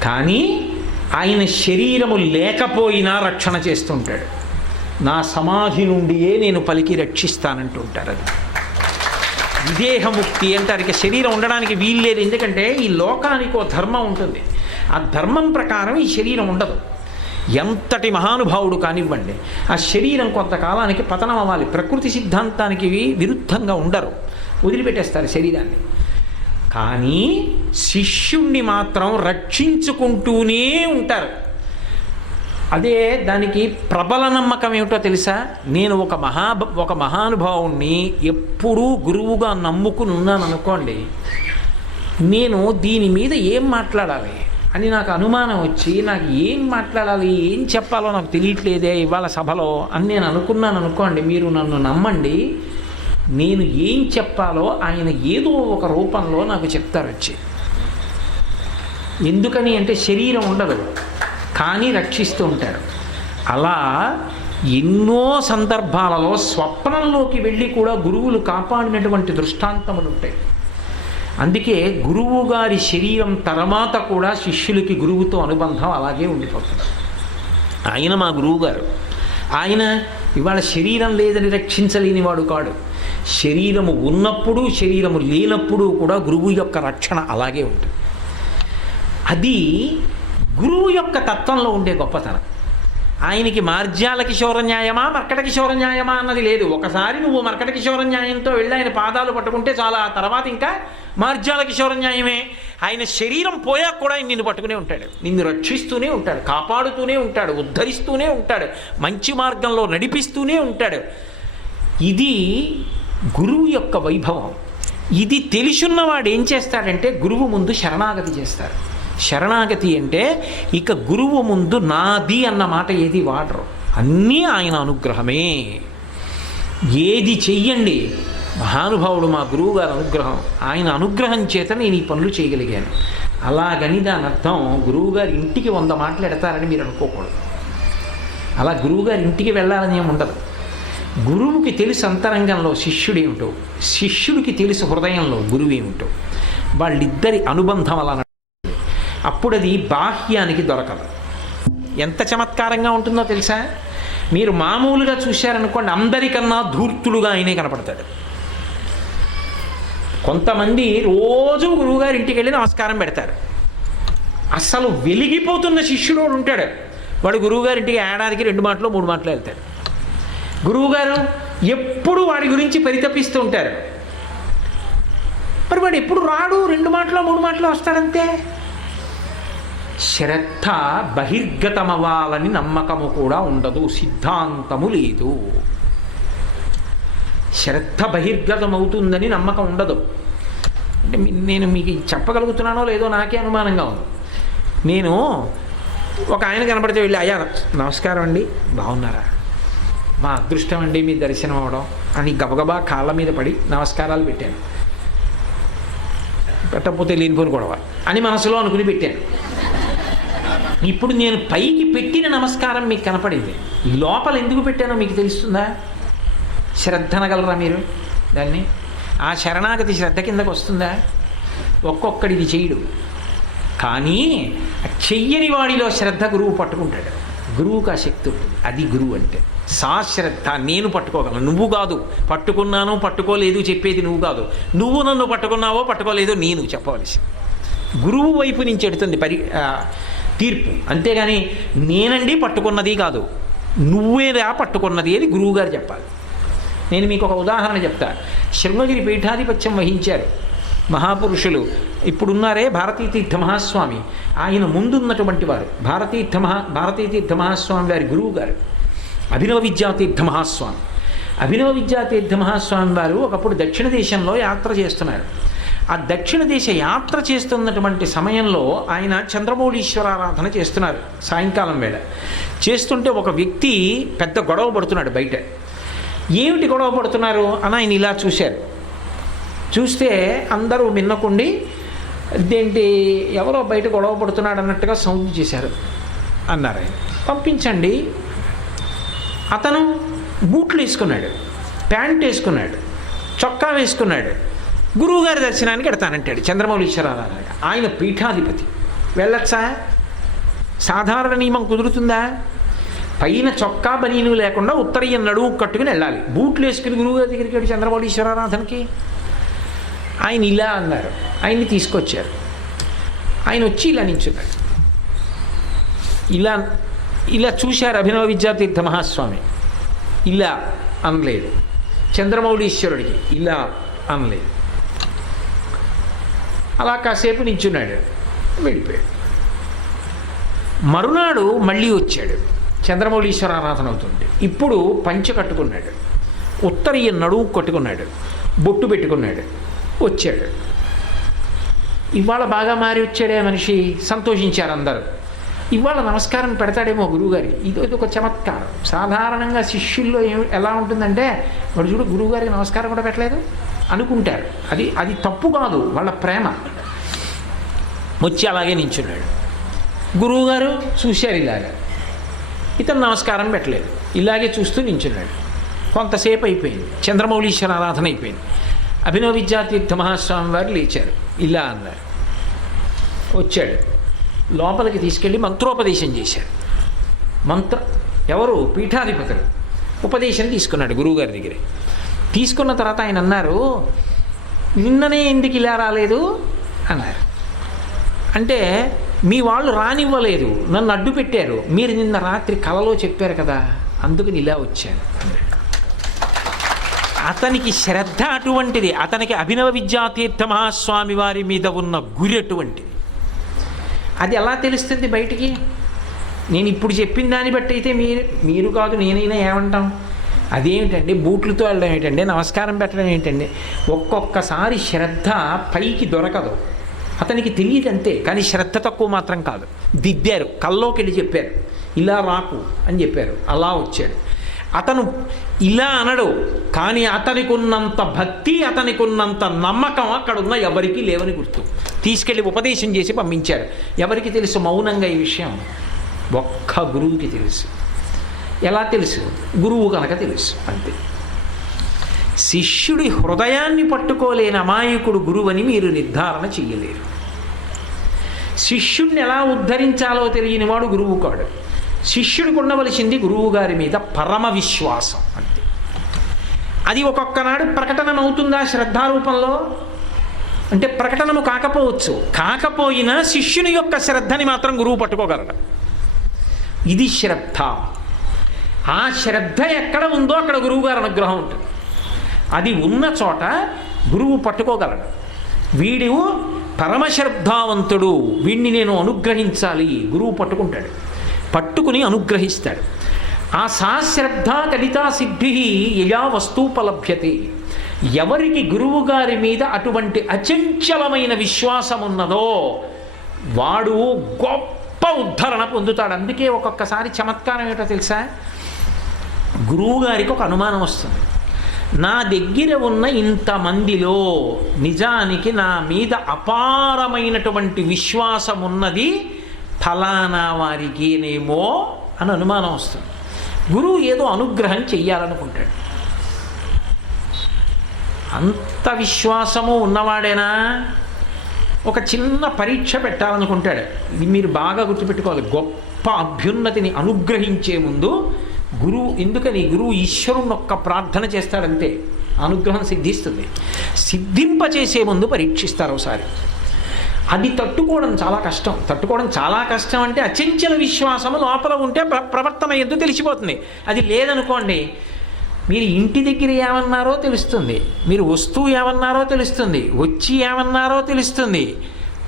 కానీ ఆయన శరీరము లేకపోయినా రక్షణ చేస్తుంటాడు. నా సమాధి నుండియే నేను పలికి రక్షిస్తానంటుంటారు. అది విదేహముక్తి అంటారు. ఇక శరీరం ఉండడానికి వీల్లేదు, ఎందుకంటే ఈ లోకానికి ఓ ధర్మం ఉంటుంది. ఆ ధర్మం ప్రకారం ఈ శరీరం ఉండదు. ఎంతటి మహానుభావుడు కానివ్వండి, ఆ శరీరం కొంతకాలానికి పతనం అవ్వాలి. ప్రకృతి సిద్ధాంతానికి విరుద్ధంగా ఉండరు, వదిలిపెట్టేస్తారు శరీరాన్ని. కానీ శిష్యుణ్ణి మాత్రం రక్షించుకుంటూనే ఉంటారు. అదే దానికి ప్రబల నమ్మకం ఏమిటో తెలుసా? నేను ఒక మహానుభావుణ్ణి ఎప్పుడూ గురువుగా నమ్ముకుని ఉన్నాను అనుకోండి, నేను దీని మీద ఏం మాట్లాడాలి అని నాకు అనుమానం వచ్చి, నాకు ఏం మాట్లాడాలి, ఏం చెప్పాలో నాకు తెలియట్లేదే ఇవాళ సభలో అని నేను అనుకున్నాను అనుకోండి, మీరు నన్ను నమ్మండి, నేను ఏం చెప్పాలో ఆయన ఏదో ఒక రూపంలో నాకు చెప్తారు వచ్చి. ఎందుకని అంటే శరీరం ఉండదు, కానీ రక్షిస్తూ ఉంటారు. అలా ఎన్నో సందర్భాలలో స్వప్నంలోకి వెళ్ళి కూడా గురువులు కాపాడినటువంటి దృష్టాంతములు ఉంటాయి. అందుకే గురువు గారి శరీరం తర్వాత కూడా శిష్యులకి గురువుతో అనుబంధం అలాగే ఉండిపోతుంది. ఆయన మా గురువు గారు. ఆయన ఇవాళ శరీరం లేదని రక్షించలేని వాడు కాడు. శరీరము ఉన్నప్పుడు, శరీరము లేనప్పుడు కూడా గురువు యొక్క రక్షణ అలాగే ఉంటుంది. అది గురువు యొక్క తత్వంలో ఉండే గొప్పతనం. ఆయనకి మార్జాల కిశోర న్యాయమా, మర్కట కిశోర న్యాయమా అన్నది లేదు. ఒకసారి నువ్వు మర్కట కిశోర న్యాయంతో వెళ్ళి ఆయన పాదాలు పట్టుకుంటే చాలా, ఆ తర్వాత ఇంకా మార్జాల కిశోర న్యాయమే. ఆయన శరీరం పోయాక కూడా ఆయన నిన్ను పట్టుకునే ఉంటాడు, నిన్ను రక్షిస్తూనే ఉంటాడు, కాపాడుతూనే ఉంటాడు, ఉద్ధరిస్తూనే ఉంటాడు, మంచి మార్గంలో నడిపిస్తూనే ఉంటాడు. ఇది గురువు యొక్క వైభవం. ఇది తెలుసున్నవాడు ఏం చేస్తాడంటే గురువు ముందు శరణాగతి చేస్తాడు. శరణాగతి అంటే ఇక గురువు ముందు నాది అన్న మాట ఏది వాడరు, అన్నీ ఆయన అనుగ్రహమే. ఏది చెయ్యండి, మహానుభావుడు మా గురువు గారి అనుగ్రహం, ఆయన అనుగ్రహం చేత నేను ఈ పనులు చేయగలిగాను. అలాగని దాని అర్థం గురువుగారి ఇంటికి 100 మాటలు ఎడతారని మీరు అనుకోకూడదు. అలా గురువుగారి ఇంటికి వెళ్ళాలని ఏమి ఉండదు. గురువుకి తెలుసు అంతరంగంలో శిష్యుడేమిటో, శిష్యుడికి తెలుసు హృదయంలో గురువేమిటో. వాళ్ళిద్దరి అనుబంధం అలా. అప్పుడు అది బాహ్యానికి దొరకదు. ఎంత చమత్కారంగా ఉంటుందో తెలుసా? మీరు మామూలుగా చూశారనుకోండి, అందరికన్నా ధూర్తుడుగా ఆయనే కనపడతాడు. కొంతమంది రోజు గురువుగారి ఇంటికి వెళ్ళి నమస్కారం పెడతారు. అసలు వెలిగిపోతున్న శిష్యుడు ఉంటాడు, వాడు గురువుగారింటికి ఏడాదికి 2 మాటలు 3 మాటలు వెళ్తాడు. గురువుగారు ఎప్పుడు వాడి గురించి పరితపిస్తూ ఉంటారు. మరి వాడు ఎప్పుడు రాడు, 2 మాటలు 3 మాటలు వస్తాడంతే. శ్రద్ధ బహిర్గతమవ్వాలని నమ్మకము కూడా ఉండదు, సిద్ధాంతము లేదు. శ్రద్ధ బహిర్గతమవుతుందని నమ్మకం ఉండదు. అంటే నేను మీకు చెప్పగలుగుతున్నానో లేదో నాకే అనుమానంగా ఉంది. నేను ఒక ఆయన కనపడితే వెళ్ళి, అయ్యా నమస్కారం అండి, బాగున్నారా, మా అదృష్టం అండి మీ దర్శనం అవడం అని గబగబా కాళ్ళ మీద పడి నమస్కారాలు పెట్టాను. పెట్టకపోతే లేనిపోని గొడవ అని మనసులో అనుకుని పెట్టాను. ఇప్పుడు నేను పైకి పెట్టిన నమస్కారం మీకు కనపడింది, లోపల ఎందుకు పెట్టానో మీకు తెలుస్తుందా? శ్రద్ధ అనగలరా మీరు దాన్ని? ఆ శరణాగతి శ్రద్ధ కిందకు వస్తుందా? ఒక్కొక్కడిది చేయడు. కానీ చెయ్యని వాడిలో శ్రద్ధ గురువు పట్టుకుంటాడు. గురువుకు ఆ శక్తి ఉంటుంది. అది గురువు అంటే. సాశ్రద్ధ, నేను పట్టుకోగలను, నువ్వు కాదు. పట్టుకున్నాను పట్టుకోలేదు చెప్పేది నువ్వు కాదు. నువ్వు నన్ను పట్టుకున్నావో పట్టుకోలేదో నేను చెప్పవలసి. గురువు వైపు నుంచి ఎడుతుంది తీర్పు. అంతేగాని నేనండి పట్టుకున్నది కాదు, నువ్వేదా పట్టుకున్నది అని గురువుగారు చెప్పాలి. నేను మీకు ఒక ఉదాహరణ చెప్తా. శృంగగిరి పీఠాధిపత్యం వహించారు మహాపురుషులు. ఇప్పుడున్నారే భారతీతీర్థ మహాస్వామి, ఆయన ముందున్నటువంటి వారు భారతీతీర్థ మహాస్వామి వారి గురువు గారు అభినవ విద్యాతీర్థ మహాస్వామి. అభినవ విద్యాతీర్థ మహాస్వామి వారు ఒకప్పుడు దక్షిణ దేశంలో యాత్ర చేస్తున్నారు. ఆ దక్షిణ దేశ యాత్ర చేస్తున్నటువంటి సమయంలో ఆయన చంద్రమౌళీశ్వరారాధన చేస్తున్నారు. సాయంకాలం వేళ చేస్తుంటే ఒక వ్యక్తి పెద్ద గొడవ పడుతున్నాడు బయట. ఏమిటి గొడవ పడుతున్నారు అని ఆయన ఇలా చూశారు. చూస్తే అందరూ మిన్నకుండి ఇదేంటి ఎవరో బయట గొడవ పడుతున్నాడు అన్నట్టుగా సౌండ్ చేశారు. అన్నారు ఆయన, పంపించండి. అతను బూట్లు వేసుకున్నాడు, ప్యాంట్ వేసుకున్నాడు, చొక్కా వేసుకున్నాడు. గురువుగారి దర్శనానికి ఎడతానంటాడు చంద్రమౌళీశ్వరారాధన. ఆయన పీఠాధిపతి. వెళ్ళొచ్చా? సాధారణ నియమం కుదురుతుందా? పైన చొక్కా బనీను లేకుండా ఉత్తరీయం నడువు కట్టుకుని వెళ్ళాలి. బూట్లు వేసుకుని గురువుగారి దగ్గరికి వెళ్ళి చంద్రమౌళీశ్వరారాధనకి. ఆయన ఇలా అన్నారు. ఆయన్ని తీసుకొచ్చారు. ఆయన వచ్చి ఇలా నించున్నాడు. ఇలా చూశారు అభినవ విద్యాతీర్థ మహాస్వామి. ఇలా అనలేదు. చంద్రమౌళీశ్వరుడికి ఇలా అనలేదు. అలా కాసేపు నించున్నాడు, వెళ్ళిపోయాడు. మరునాడు మళ్ళీ వచ్చాడు. చంద్రమౌళీశ్వర ఆరాధన అవుతుంది. ఇప్పుడు పంచె కట్టుకున్నాడు, ఉత్తరీయ నడువు కట్టుకున్నాడు, బొట్టు పెట్టుకున్నాడు, వచ్చాడు. ఇవాళ బాగా మారి వచ్చాడే మనిషి, సంతోషించారు అందరూ. ఇవాళ నమస్కారం పెడతాడేమో గురువుగారికి. ఇది ఒక చమత్కారం. సాధారణంగా శిష్యుల్లో ఎలా ఉంటుందంటే, వాడు చూడు గురువుగారికి నమస్కారం కూడా పెట్టలేదు అనుకుంటారు. అది తప్పు కాదు, వాళ్ళ ప్రేమ. వచ్చి అలాగే నించున్నాడు. గురువుగారు చూశారు ఇలాగా. ఇతను నమస్కారం పెట్టలేదు, ఇలాగే చూస్తూ నించున్నాడు. కొంతసేపు అయిపోయింది. చంద్రమౌళీశ్వర ఆరాధన అయిపోయింది. అభినవ విద్యాతీర్థ మహాస్వామి వారు లేచారు. ఇలా అన్నారు. వచ్చాడు, లోపలికి తీసుకెళ్ళి మంత్రోపదేశం చేశాడు. ఎవరు? పీఠాధిపతులు. ఉపదేశం తీసుకున్నాడు గురువుగారి దగ్గర. తీసుకున్న తర్వాత ఆయన అన్నారు, నిన్ననే ఎందుకు ఇలా రాలేదు అన్నారు. అంటే మీ వాళ్ళు రానివ్వలేదు, నన్ను అడ్డు పెట్టారు, మీరు నిన్న రాత్రి కలలో చెప్పారు కదా, అందుకని ఇలా వచ్చాను. అతనికి శ్రద్ధ అటువంటిది. అతనికి అభినవ విద్యాతీర్థ మహాస్వామి వారి మీద ఉన్న గురి అటువంటిది. అది ఎలా తెలుస్తుంది బయటికి? నేను ఇప్పుడు చెప్పిన దాన్ని బట్టి అయితే మీరు కాదు నేనైనా ఏమంటాం? అదేమిటండి బూట్లతో వెళ్ళడం ఏంటండి, నమస్కారం పెట్టడం ఏంటండి? ఒక్కొక్కసారి శ్రద్ధ పైకి దొరకదు, అతనికి తెలియదు అంతే. కానీ శ్రద్ధ తక్కువ మాత్రం కాదు. దిద్దారు, కల్లోకి వెళ్ళి చెప్పారు, ఇలా రాకు అని చెప్పారు, అలా వచ్చాడు. అతను ఇలా అనడు, కానీ అతనికి ఉన్నంత భక్తి, అతనికి ఉన్నంత నమ్మకం అక్కడున్న ఎవరికీ లేవని గుర్తు. తీసుకెళ్ళి ఉపదేశం చేసి పంపించారు. ఎవరికి తెలుసు మౌనంగా ఈ విషయం? ఒక్క గురువుకి తెలుసు. ఎలా తెలుసు? గురువు కనుక తెలుసు, అంతే. శిష్యుడి హృదయాన్ని పట్టుకోలేని అమాయకుడు గురువని మీరు నిర్ధారణ చెయ్యలేరు. శిష్యుడిని ఎలా ఉద్ధరించాలో తెలియని వాడు గురువు కాడు. శిష్యుడికి ఉండవలసింది గురువు గారి మీద పరమ విశ్వాసం, అంతే. అది ఒక్కొక్కనాడు ప్రకటనమవుతుందా శ్రద్ధారూపంలో? అంటే ప్రకటనము కాకపోవచ్చు, కాకపోయినా శిష్యుని యొక్క శ్రద్ధని మాత్రం గురువు పట్టుకోగలడు. ఇది శ్రద్ధ. ఆ శ్రద్ధ ఎక్కడ ఉందో అక్కడ గురువుగారి అనుగ్రహం ఉంటుంది. అది ఉన్న చోట గురువు పట్టుకోగలడు. వీడు పరమశ్రద్ధావంతుడు, వీడిని నేను అనుగ్రహించాలి, గురువు పట్టుకుంటాడు, పట్టుకుని అనుగ్రహిస్తాడు. ఆ సాశ్రద్ధ కలితా సిద్ధి యయా వస్తూపలభ్యతే. ఎవరికి గురువుగారి మీద అటువంటి అచంచలమైన విశ్వాసం ఉన్నదో వాడు గొప్ప ఉద్ధరణ పొందుతాడు. అందుకే ఒక్కొక్కసారి చమత్కారం ఏమిటో తెలుసా? గురువుగారికి ఒక అనుమానం వస్తుంది, నా దగ్గర ఉన్న ఇంతమందిలో నిజానికి నా మీద అపారమైనటువంటి విశ్వాసం ఉన్నది ఫలానా వారికేనేమో అని అనుమానం వస్తుంది. గురువు ఏదో అనుగ్రహం చెయ్యాలనుకుంటాడు. అంత విశ్వాసము ఉన్నవాడేనా? ఒక చిన్న పరీక్ష పెట్టాలనుకుంటాడు. ఇది మీరు బాగా గుర్తుపెట్టుకోవాలి. గొప్ప అభ్యున్నతిని అనుగ్రహించే ముందు ఎందుకని గురువు ఈశ్వరుని ఒక్క ప్రార్థన చేస్తాడంతే అనుగ్రహం సిద్ధిస్తుంది. సిద్ధింపచేసే ముందు పరీక్షిస్తారు ఒకసారి. అది తట్టుకోవడం చాలా కష్టం అంటే అచంచల విశ్వాసము లోపల ఉంటే ప్రవర్తన ఎంతో తెలిసిపోతుంది. అది లేదనుకోండి, మీరు ఇంటి దగ్గర ఏమన్నారో తెలుస్తుంది, మీరు వస్తువు ఏమన్నారో తెలుస్తుంది, వచ్చి ఏమన్నారో తెలుస్తుంది,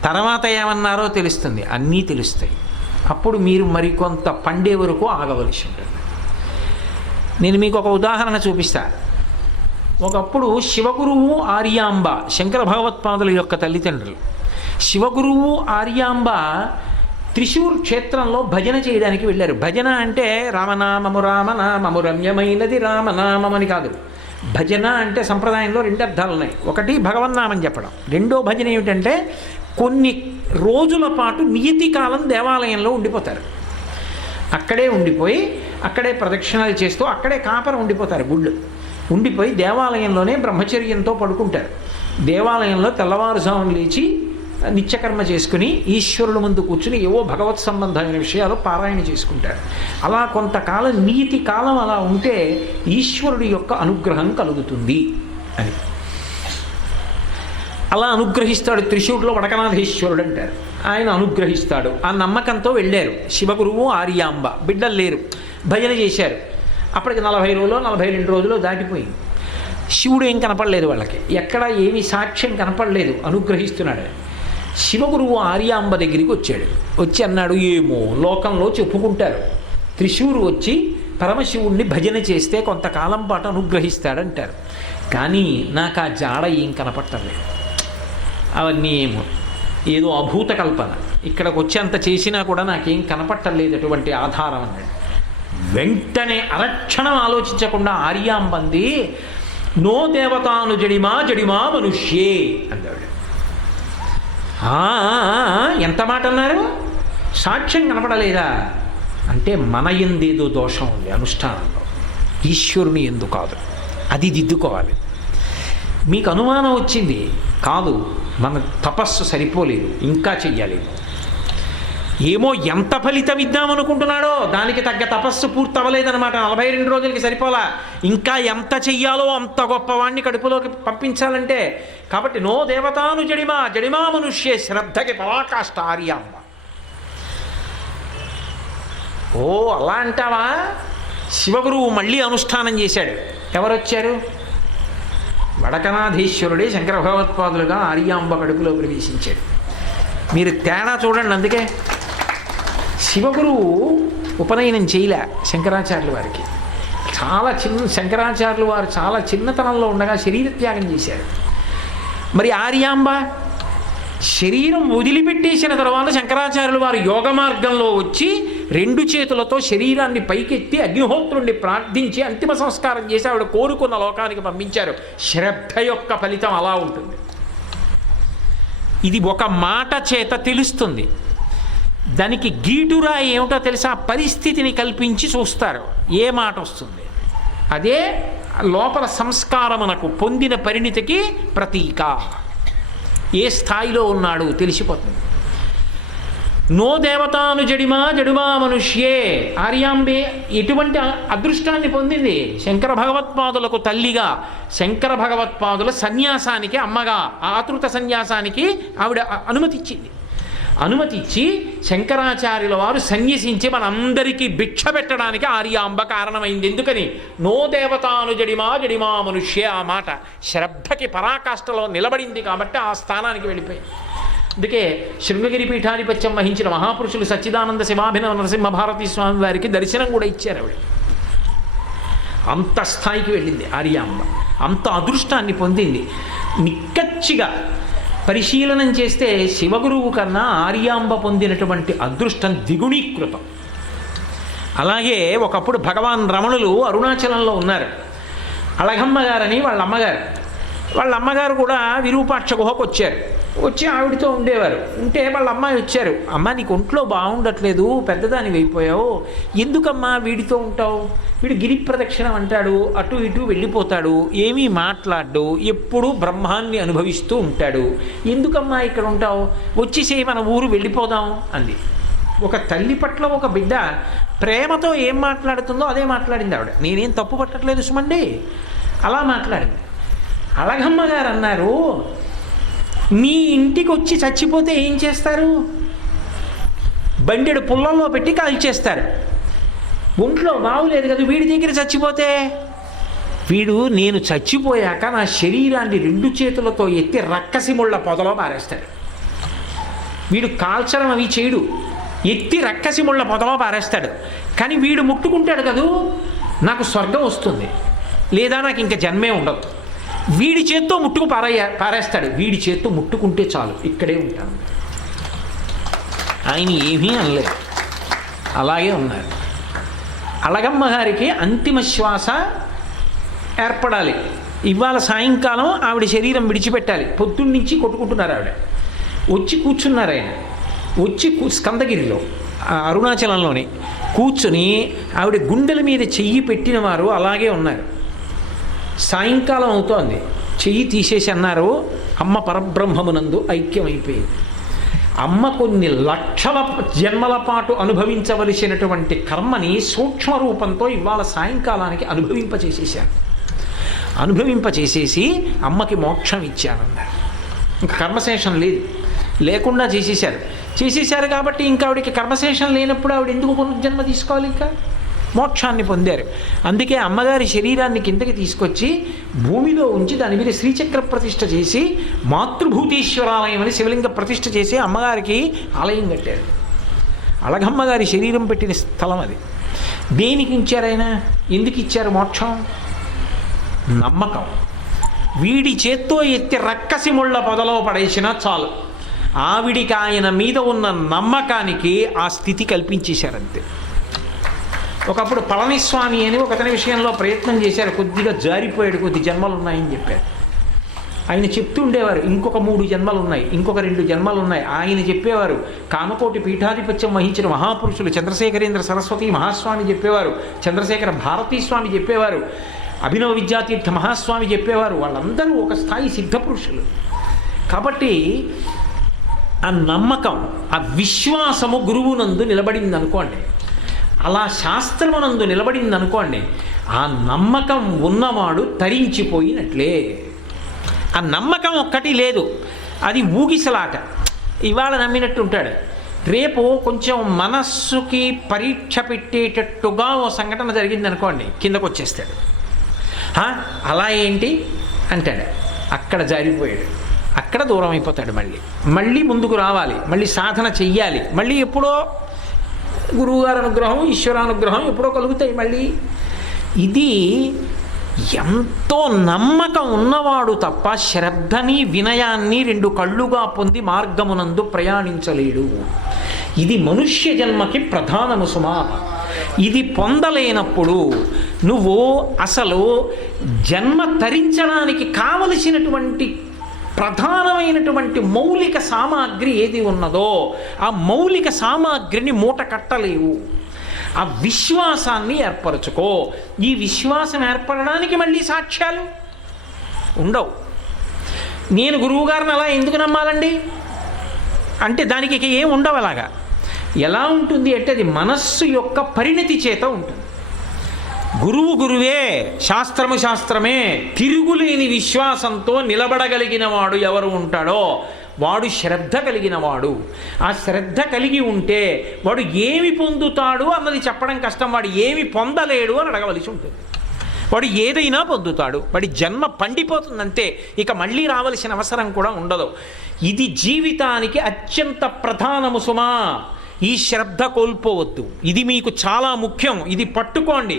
తర్వాత ఏమన్నారో తెలుస్తుంది, అన్నీ తెలుస్తాయి. అప్పుడు మీరు మరికొంత పండే వరకు ఆగవలసి ఉంటుంది. నేను మీకు ఒక ఉదాహరణ చూపిస్తా. ఒకప్పుడు శివగురువు ఆర్యాంబ శంకర భగవత్పాదుల యొక్క తల్లిదండ్రులు. శివగురువు ఆర్యాంబ త్రిశూర్ క్షేత్రంలో భజన చేయడానికి వెళ్ళారు. భజన అంటే రామనామము రమ్యమైనది రామనామం అని కాదు. భజన అంటే సంప్రదాయంలో 2 అర్థాలు ఉన్నాయి. ఒకటి భగవన్నామం చెప్పడం, రెండో భజన ఏమిటంటే కొన్ని రోజుల పాటు నియతి కాలం దేవాలయంలో ఉండిపోతారు. అక్కడే ఉండిపోయి అక్కడే ప్రదక్షిణాలు చేస్తూ అక్కడే కాపర ఉండిపోతారు. గుళ్ళు ఉండిపోయి దేవాలయంలోనే బ్రహ్మచర్యంతో పడుకుంటారు. దేవాలయంలో తెల్లవారుజామున లేచి నిత్యకర్మ చేసుకుని ఈశ్వరుడు ముందు కూర్చుని ఏవో భగవత్ సంబంధమైన విషయాలు పారాయణ చేసుకుంటారు. అలా కొంతకాలం నీతి కాలం అలా ఉంటే ఈశ్వరుడి యొక్క అనుగ్రహం కలుగుతుంది అని అలా అనుగ్రహిస్తాడు. త్రిశూర్లో వడకనాథేశ్వరుడు అంటారు. ఆయన అనుగ్రహిస్తాడు. ఆ నమ్మకంతో వెళ్ళారు. శివగురువు ఆర్యాంబ బిడ్డలు లేరు, భజన చేశారు. అప్పటికి 40 రోజులు 42 రోజులు దాటిపోయింది. శివుడు ఏం కనపడలేదు వాళ్ళకి, ఎక్కడ ఏమి సాక్ష్యం కనపడలేదు. అనుగ్రహిస్తున్నాడు. శివగురువు ఆర్యాంబ దగ్గరికి వచ్చాడు. వచ్చి అన్నాడు, ఏమో లోకంలో చెప్పుకుంటారు త్రిశూరు వచ్చి పరమశివుణ్ణి భజన చేస్తే కొంతకాలం పాటు అనుగ్రహిస్తాడంటారు. కానీ నాకు ఆ జాడ ఏం కనపట్టలేదు. అవన్నీ ఏదో అభూత కల్పన. ఇక్కడికి వచ్చి అంత చేసినా కూడా నాకేం కనపట్టలేదు అటువంటి ఆధారం అన్నాడు. వెంటనే అరక్షణం ఆలోచించకుండా ఆర్యాంబంది, నో దేవతాను జడిమా మనుష్యే అన్నాడు. ఎంత మాట అన్నారు? సాక్ష్యం కనపడలేదా అంటే మన ఎందేదో దోషం ఉంది అనుష్ఠానంలో, ఈశ్వరుని ఎందు కాదు. అది దిద్దుకోవాలి. మీకు అనుమానం వచ్చింది, కాదు మన తపస్సు సరిపోలేదు, ఇంకా చెయ్యాలి. ఏమో ఎంత ఫలితం ఇద్దామనుకుంటున్నాడో దానికి తగ్గ తపస్సు పూర్తి అవ్వలేదన్నమాట. 42 రోజులకి సరిపోలా. ఇంకా ఎంత చెయ్యాలో అంత గొప్పవాణ్ణి కడుపులోకి పంపించాలంటే. కాబట్టి నో దేవతాను జడిమా మనుష్యే శ్రద్ధకి పరాకాష్ట ఆర్యాంబ. ఓ అలా అంటావా? శివగురువు మళ్ళీ అనుష్ఠానం చేశాడు. ఎవరొచ్చారు? వడకనాథేశ్వరుడే శంకర భగవత్పాదులుగా ఆర్యాంబ కడుపులో ప్రవేశించాడు. మీరు తేడా చూడండి. అందుకే శివగురువు ఉపనయనం చేయలే శంకరాచార్యుల వారికి. శంకరాచార్యులు వారు చాలా చిన్నతనంలో ఉండగా శరీర త్యాగం చేశారు. మరి ఆర్యాంబ శరీరం వదిలిపెట్టేసిన తర్వాత శంకరాచార్యులు వారు యోగ మార్గంలో వచ్చి 2 చేతులతో శరీరాన్ని పైకెత్తి అగ్నిహోత్రుణ్ణి ప్రార్థించి అంతిమ సంస్కారం చేసి ఆవిడ కోరుకున్న లోకానికి పంపించారు. శ్రద్ధ యొక్క ఫలితం అలా ఉంటుంది. ఇది ఒక మాట చేత తెలుస్తుంది. దానికి గీటురా ఏమిటో తెలుసా? పరిస్థితిని కల్పించి చూస్తారు ఏ మాట వస్తుంది. అదే లోపల సంస్కారమునకు పొందిన పరిణితికి ప్రతీక. ఏ స్థాయిలో ఉన్నాడు తెలిసిపోతుంది. నో దేవతాను జడిమా మనుష్యే. ఆర్యాంబే ఎటువంటి అదృష్టాన్ని పొందింది? శంకర భగవత్పాదులకు తల్లిగా, శంకర భగవత్పాదుల సన్యాసానికి అమ్మగా, ఆతృత సన్యాసానికి ఆవిడ అనుమతిచ్చి శంకరాచార్యుల వారు సన్యసించి మనందరికీ భిక్ష పెట్టడానికి ఆర్యాంబ కారణమైంది. ఎందుకని? నో దేవతాను జడిమా మనుష్యే. ఆ మాట శ్రద్ధకి పరాకాష్ఠలో నిలబడింది కాబట్టి ఆ స్థానానికి వెళ్ళిపోయింది. అందుకే శృంగగిరి పీఠాధిపత్యం వహించిన మహాపురుషులు సచ్చిదానంద శివాభినవ నరసింహ భారతీ స్వామి వారికి దర్శనం కూడా ఇచ్చారు ఆవిడ. అంత స్థాయికి వెళ్ళింది ఆర్యాంబ. అంత అదృష్టాన్ని పొందింది. నిక్కచ్చిగా పరిశీలనం చేస్తే శివగురువు కన్నా ఆర్యాంబ పొందినటువంటి అదృష్టం ద్విగుణీకృతం. అలాగే ఒకప్పుడు భగవాన్ రమణులు అరుణాచలంలో ఉన్నారు. అళగమ్మ గారని వాళ్ళ అమ్మగారు కూడా విరూపాక్ష గుహకు వచ్చారు. వచ్చి ఆవిడతో ఉండేవారు. ఉంటే వాళ్ళ అమ్మాయి వచ్చారు. అమ్మ నీకు ఒంట్లో బాగుండట్లేదు, పెద్దదానివి అయిపోయావు, ఎందుకమ్మా వీడితో ఉంటావు? వీడు గిరి ప్రదక్షిణం అంటాడు, అటు ఇటు వెళ్ళిపోతాడు, ఏమీ మాట్లాడు, ఎప్పుడూ బ్రహ్మాన్ని అనుభవిస్తూ ఉంటాడు. ఎందుకమ్మా ఇక్కడ ఉంటావు, వచ్చేసేయి మన ఊరు వెళ్ళిపోదాం అంది. ఒక తల్లి పట్ల ఒక బిడ్డ ప్రేమతో ఏం మాట్లాడుతుందో అదే మాట్లాడింది ఆవిడ. నేనేం తప్పు పట్టట్లేదు సుమండి, అలా మాట్లాడింది. అలగమ్మ గారు అన్నారు, మీ ఇంటికి వచ్చి చచ్చిపోతే ఏం చేస్తారు? బండెడు పుల్లల్లో పెట్టి కాల్చేస్తారు. ఒంట్లో బాగులేదు కదా, వీడి దగ్గర చచ్చిపోతే, వీడు నేను చచ్చిపోయాక నా శరీరాన్ని 2 చేతులతో ఎత్తి రక్కసి ముళ్ళ పొదలో పారేస్తాడు. వీడు కాల్చడం అవి చేయడు, ఎత్తి రక్కసి ముళ్ళ పొదలో పారేస్తాడు. కానీ వీడు ముట్టుకుంటాడు కదూ, నాకు స్వర్గం వస్తుంది, లేదా నాకు ఇంకా జన్మే ఉండదు. వీడి చేత్తో పారేస్తాడు. వీడి చేత్తో ముట్టుకుంటే చాలు, ఇక్కడే ఉంటాను. ఆయన ఏమీ అనలేదు, అలాగే ఉన్నారు. అలగమ్మ గారికి అంతిమ శ్వాస ఏర్పడాలి. ఇవాళ సాయంకాలం ఆవిడ శరీరం విడిచిపెట్టాలి. పొద్దున్నుంచి కొట్టుకుంటున్నారు ఆవిడ. వచ్చి కూర్చున్నారు ఆయన. వచ్చి స్కందగిరిలో, అరుణాచలంలోని కూర్చుని ఆవిడ గుండెల మీద చెయ్యి పెట్టిన వారు అలాగే ఉన్నారు. సాయంకాలం అవుతోంది. చెయ్యి తీసేసి అన్నారు, అమ్మ పరబ్రహ్మమునందు ఐక్యమైపోయింది. అమ్మ కొన్ని లక్షల జన్మల పాటు అనుభవించవలసినటువంటి కర్మని సూక్ష్మ రూపంతో ఇవాళ సాయంకాలానికి అనుభవింపచేసేసి అమ్మకి మోక్షం ఇచ్చానన్నారు. ఇంకా కర్మశేషం లేదు, లేకుండా చేసేశారు కాబట్టి ఇంకా ఆవిడకి కర్మశేషం లేనప్పుడు ఆవిడ ఎందుకు పునర్జన్మ తీసుకోవాలి? ఇంకా మోక్షాన్ని పొందారు. అందుకే అమ్మగారి శరీరాన్ని కిందకి తీసుకొచ్చి భూమిలో ఉంచి దాని మీద శ్రీచక్ర ప్రతిష్ఠ చేసి మాతృభూతేశ్వరాలయం అని శివలింగ ప్రతిష్ఠ చేసి అమ్మగారికి ఆలయం కట్టారు. అలగమ్మగారి శరీరం పెట్టిన స్థలం అది. దేనికి ఇచ్చారైనా, ఎందుకు ఇచ్చారు మోక్షం? నమ్మకం. వీడి చేత్తో ఎత్తి రక్కసి ముళ్ళ పొదలో పడేసినా చాలు, ఆవిడికి ఆయన మీద ఉన్న నమ్మకానికి ఆ స్థితి కల్పించేశారంతే. ఒకప్పుడు పళనిస్వామి అని ఒకతని విషయంలో ప్రయత్నం చేశారు, కొద్దిగా జారిపోయాడు, కొద్ది జన్మలు ఉన్నాయని చెప్పారు. ఆయన చెప్తూ ఉండేవారు, ఇంకొక 3 జన్మలు ఉన్నాయి, ఇంకొక 2 జన్మలు ఉన్నాయి. ఆయన చెప్పేవారు, కామకోటి పీఠాధిపత్యం వహించిన మహాపురుషులు చంద్రశేఖరేంద్ర సరస్వతి మహాస్వామి చెప్పేవారు, చంద్రశేఖర భారతీ స్వామి చెప్పేవారు, అభినవ విద్యాతీర్థ మహాస్వామి చెప్పేవారు. వాళ్ళందరూ ఒక స్థాయి సిద్ధపురుషులు. కాబట్టి ఆ నమ్మకం, ఆ విశ్వాసము గురువునందు నిలబడింది అనుకోండి, అలా శాస్త్రమునందు నిలబడింది అనుకోండి, ఆ నమ్మకం ఉన్నవాడు తరించిపోయినట్లే. ఆ నమ్మకం ఒక్కటి లేదు, అది ఊగిసలాట. ఇవాళ నమ్మినట్టు ఉంటాడు, రేపు కొంచెం మనస్సుకి పరీక్ష పెట్టేటట్టుగా ఓ సంఘటన జరిగింది అనుకోండి, కిందకు వచ్చేస్తాడు. అలా ఏంటి అంటాడు, అక్కడ జారిపోయాడు, అక్కడ దూరం అయిపోతాడు. మళ్ళీ ముందుకు రావాలి, మళ్ళీ సాధన చెయ్యాలి, మళ్ళీ ఎప్పుడో గురువుగారి అనుగ్రహం, ఈశ్వరానుగ్రహం ఎప్పుడో కలుగుతాయి మళ్ళీ. ఇది ఎంతో నమ్మకం ఉన్నవాడు తప్ప శ్రద్ధని వినయాన్ని 2 కళ్ళుగా పొంది మార్గమునందు ప్రయాణించలేడు. ఇది మనుష్య జన్మకి ప్రధానము సుమా. ఇది పొందలేనప్పుడు నువ్వు అసలు జన్మ తరించడానికి కావలసినటువంటి ప్రధానమైనటువంటి మౌలిక సామాగ్రి ఏది ఉన్నదో ఆ మౌలిక సామాగ్రిని మూట కట్టలేవు. ఆ విశ్వాసాన్ని ఏర్పరచుకో. ఈ విశ్వాసం ఏర్పడడానికి మళ్ళీ సాక్ష్యాలు ఉండవు. నేను గురువుగారిని అలా ఎందుకు నమ్మాలండి అంటే దానికి ఇక ఏం ఉండవు. అలాగా ఎలా ఉంటుంది అంటే అది మనస్సు యొక్క పరిణతి చేత ఉంటుంది. గురువు గురువే, శాస్త్రము శాస్త్రమే. తిరుగులేని విశ్వాసంతో నిలబడగలిగిన వాడు ఎవరు ఉంటాడో వాడు శ్రద్ధ కలిగిన వాడు. ఆ శ్రద్ధ కలిగి ఉంటే వాడు ఏమి పొందుతాడు అన్నది చెప్పడం కష్టం. వాడు ఏమి పొందలేడు అని అడగవలసి ఉంటుంది. వాడు ఏదైనా పొందుతాడు. వాడి జన్మ పండిపోతుందంతే, ఇక మళ్ళీ రావలసిన అవసరం కూడా ఉండదు. ఇది జీవితానికి అత్యంత ప్రధానము సుమా. ఈ శ్రద్ధ కోల్పోవద్దు. ఇది మీకు చాలా ముఖ్యం. ఇది పట్టుకోండి,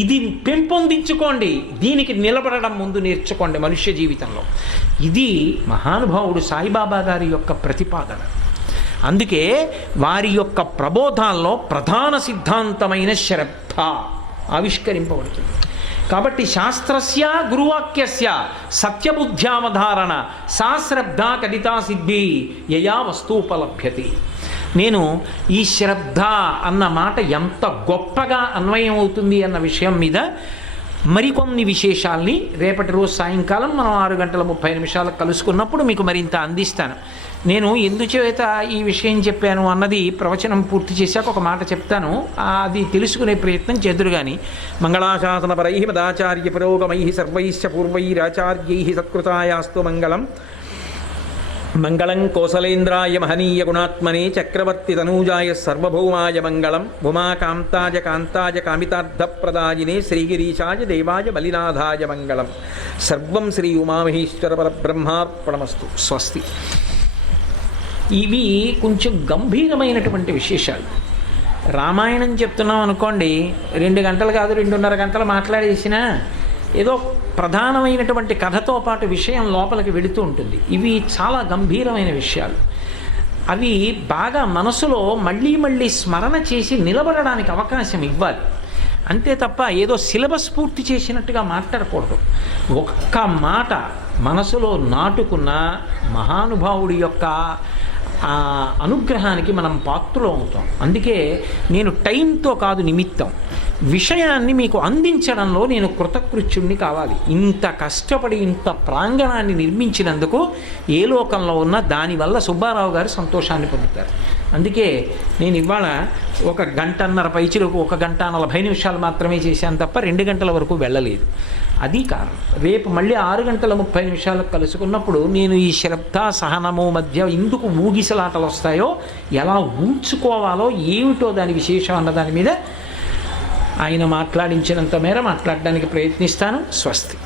ఇది పెంపొందించుకోండి. దీనికి నిలబడడం ముందు నేర్చుకోండి మనుష్య జీవితంలో. ఇది మహానుభావుడు సాయిబాబా గారి యొక్క ప్రతిపాదన. అందుకే వారి యొక్క ప్రబోధాల్లో ప్రధాన సిద్ధాంతమైన శ్రద్ధ ఆవిష్కరింపబడుతుంది. కాబట్టి శాస్త్రస్య గురువాక్యస్య సత్యబుద్ధ్యావధారణ సా శ్రద్ధ కదితా సిద్ధి యయా వస్తూపలభ్యతి. నేను ఈ శ్రద్ధ అన్న మాట ఎంత గొప్పగా అన్వయం అవుతుంది అన్న విషయం మీద మరికొన్ని విశేషాల్ని రేపటి రోజు సాయంకాలం మనం 6:30 కలుసుకున్నప్పుడు మీకు మరింత అందిస్తాను. నేను ఎందుచేత ఈ విషయం చెప్పాను అన్నది ప్రవచనం పూర్తి చేశాక ఒక మాట చెప్తాను, అది తెలుసుకునే ప్రయత్నం చేదురు. కానీ మంగళాశాసనపరై మదాచార్య పురోగమై సర్వైశ్చ పూర్వైరాచార్యై సత్కృతాయాస్తు మంగళం. మంగళం కోసలేంద్రాయ మహనీయ గుణాత్మనే చక్రవర్తి తనూజాయ సర్వభౌమాయ మంగళం. ఉమాకాంతాయ కాంతాయ కామితార్థప్రదాయినే శ్రీగిరీశాయ దేవాయ బలినాథాయ మంగళం. సర్వం శ్రీ ఉమామహేశ్వర పరబ్రహ్మార్పణమస్తు. స్వస్తి. ఇవి కొంచెం గంభీరమైనటువంటి విశేషాలు. రామాయణం చెప్తున్నాం అనుకోండి, 2 గంటలు కాదు 2:30 గంటలు మాట్లాడేసినా ఏదో ప్రధానమైనటువంటి కథతో పాటు విషయం లోపలికి వెళుతూ ఉంటుంది. ఇవి చాలా గంభీరమైన విషయాలు. అవి బాగా మనసులో మళ్ళీ మళ్ళీ స్మరణ చేసి నిలబడడానికి అవకాశం ఇవ్వాలి. అంతే తప్ప ఏదో సిలబస్ పూర్తి చేసినట్టుగా మాట్లాడకూడదు. ఒక్క మాట మనసులో నాటుకున్న మహానుభావుడి యొక్క ఆ అనుగ్రహానికి మనం పాత్రలో అవుతాం. అందుకే నేను టైంతో కాదు నిమిత్తం, విషయాన్ని మీకు అందించడంలో నేను కృతకృత్యుణ్ణి కావాలి. ఇంత కష్టపడి ఇంత ప్రాంగణాన్ని నిర్మించినందుకు ఏ లోకంలో ఉన్నా దానివల్ల సుబ్బారావు గారు సంతోషాన్ని పొందుతారు. అందుకే నేను ఇవాళ 1 గంటన్నర పైచిలకు 1 గంట 40 నిమిషాలు మాత్రమే చేశాను తప్ప 2 గంటల వరకు వెళ్ళలేదు. అది కారణం. రేపు మళ్ళీ 6:30 కలుసుకున్నప్పుడు నేను ఈ శ్రద్ధ సహనము మధ్య ఎందుకు ఊగిసలాటలు వస్తాయో, ఎలా ఊడ్చుకోవాలో, ఏమిటో దాని విశేషం అన్న దాని మీద ఆయన మాట్లాడించినంత మేర మాట్లాడడానికి ప్రయత్నిస్తాను. స్వస్తి.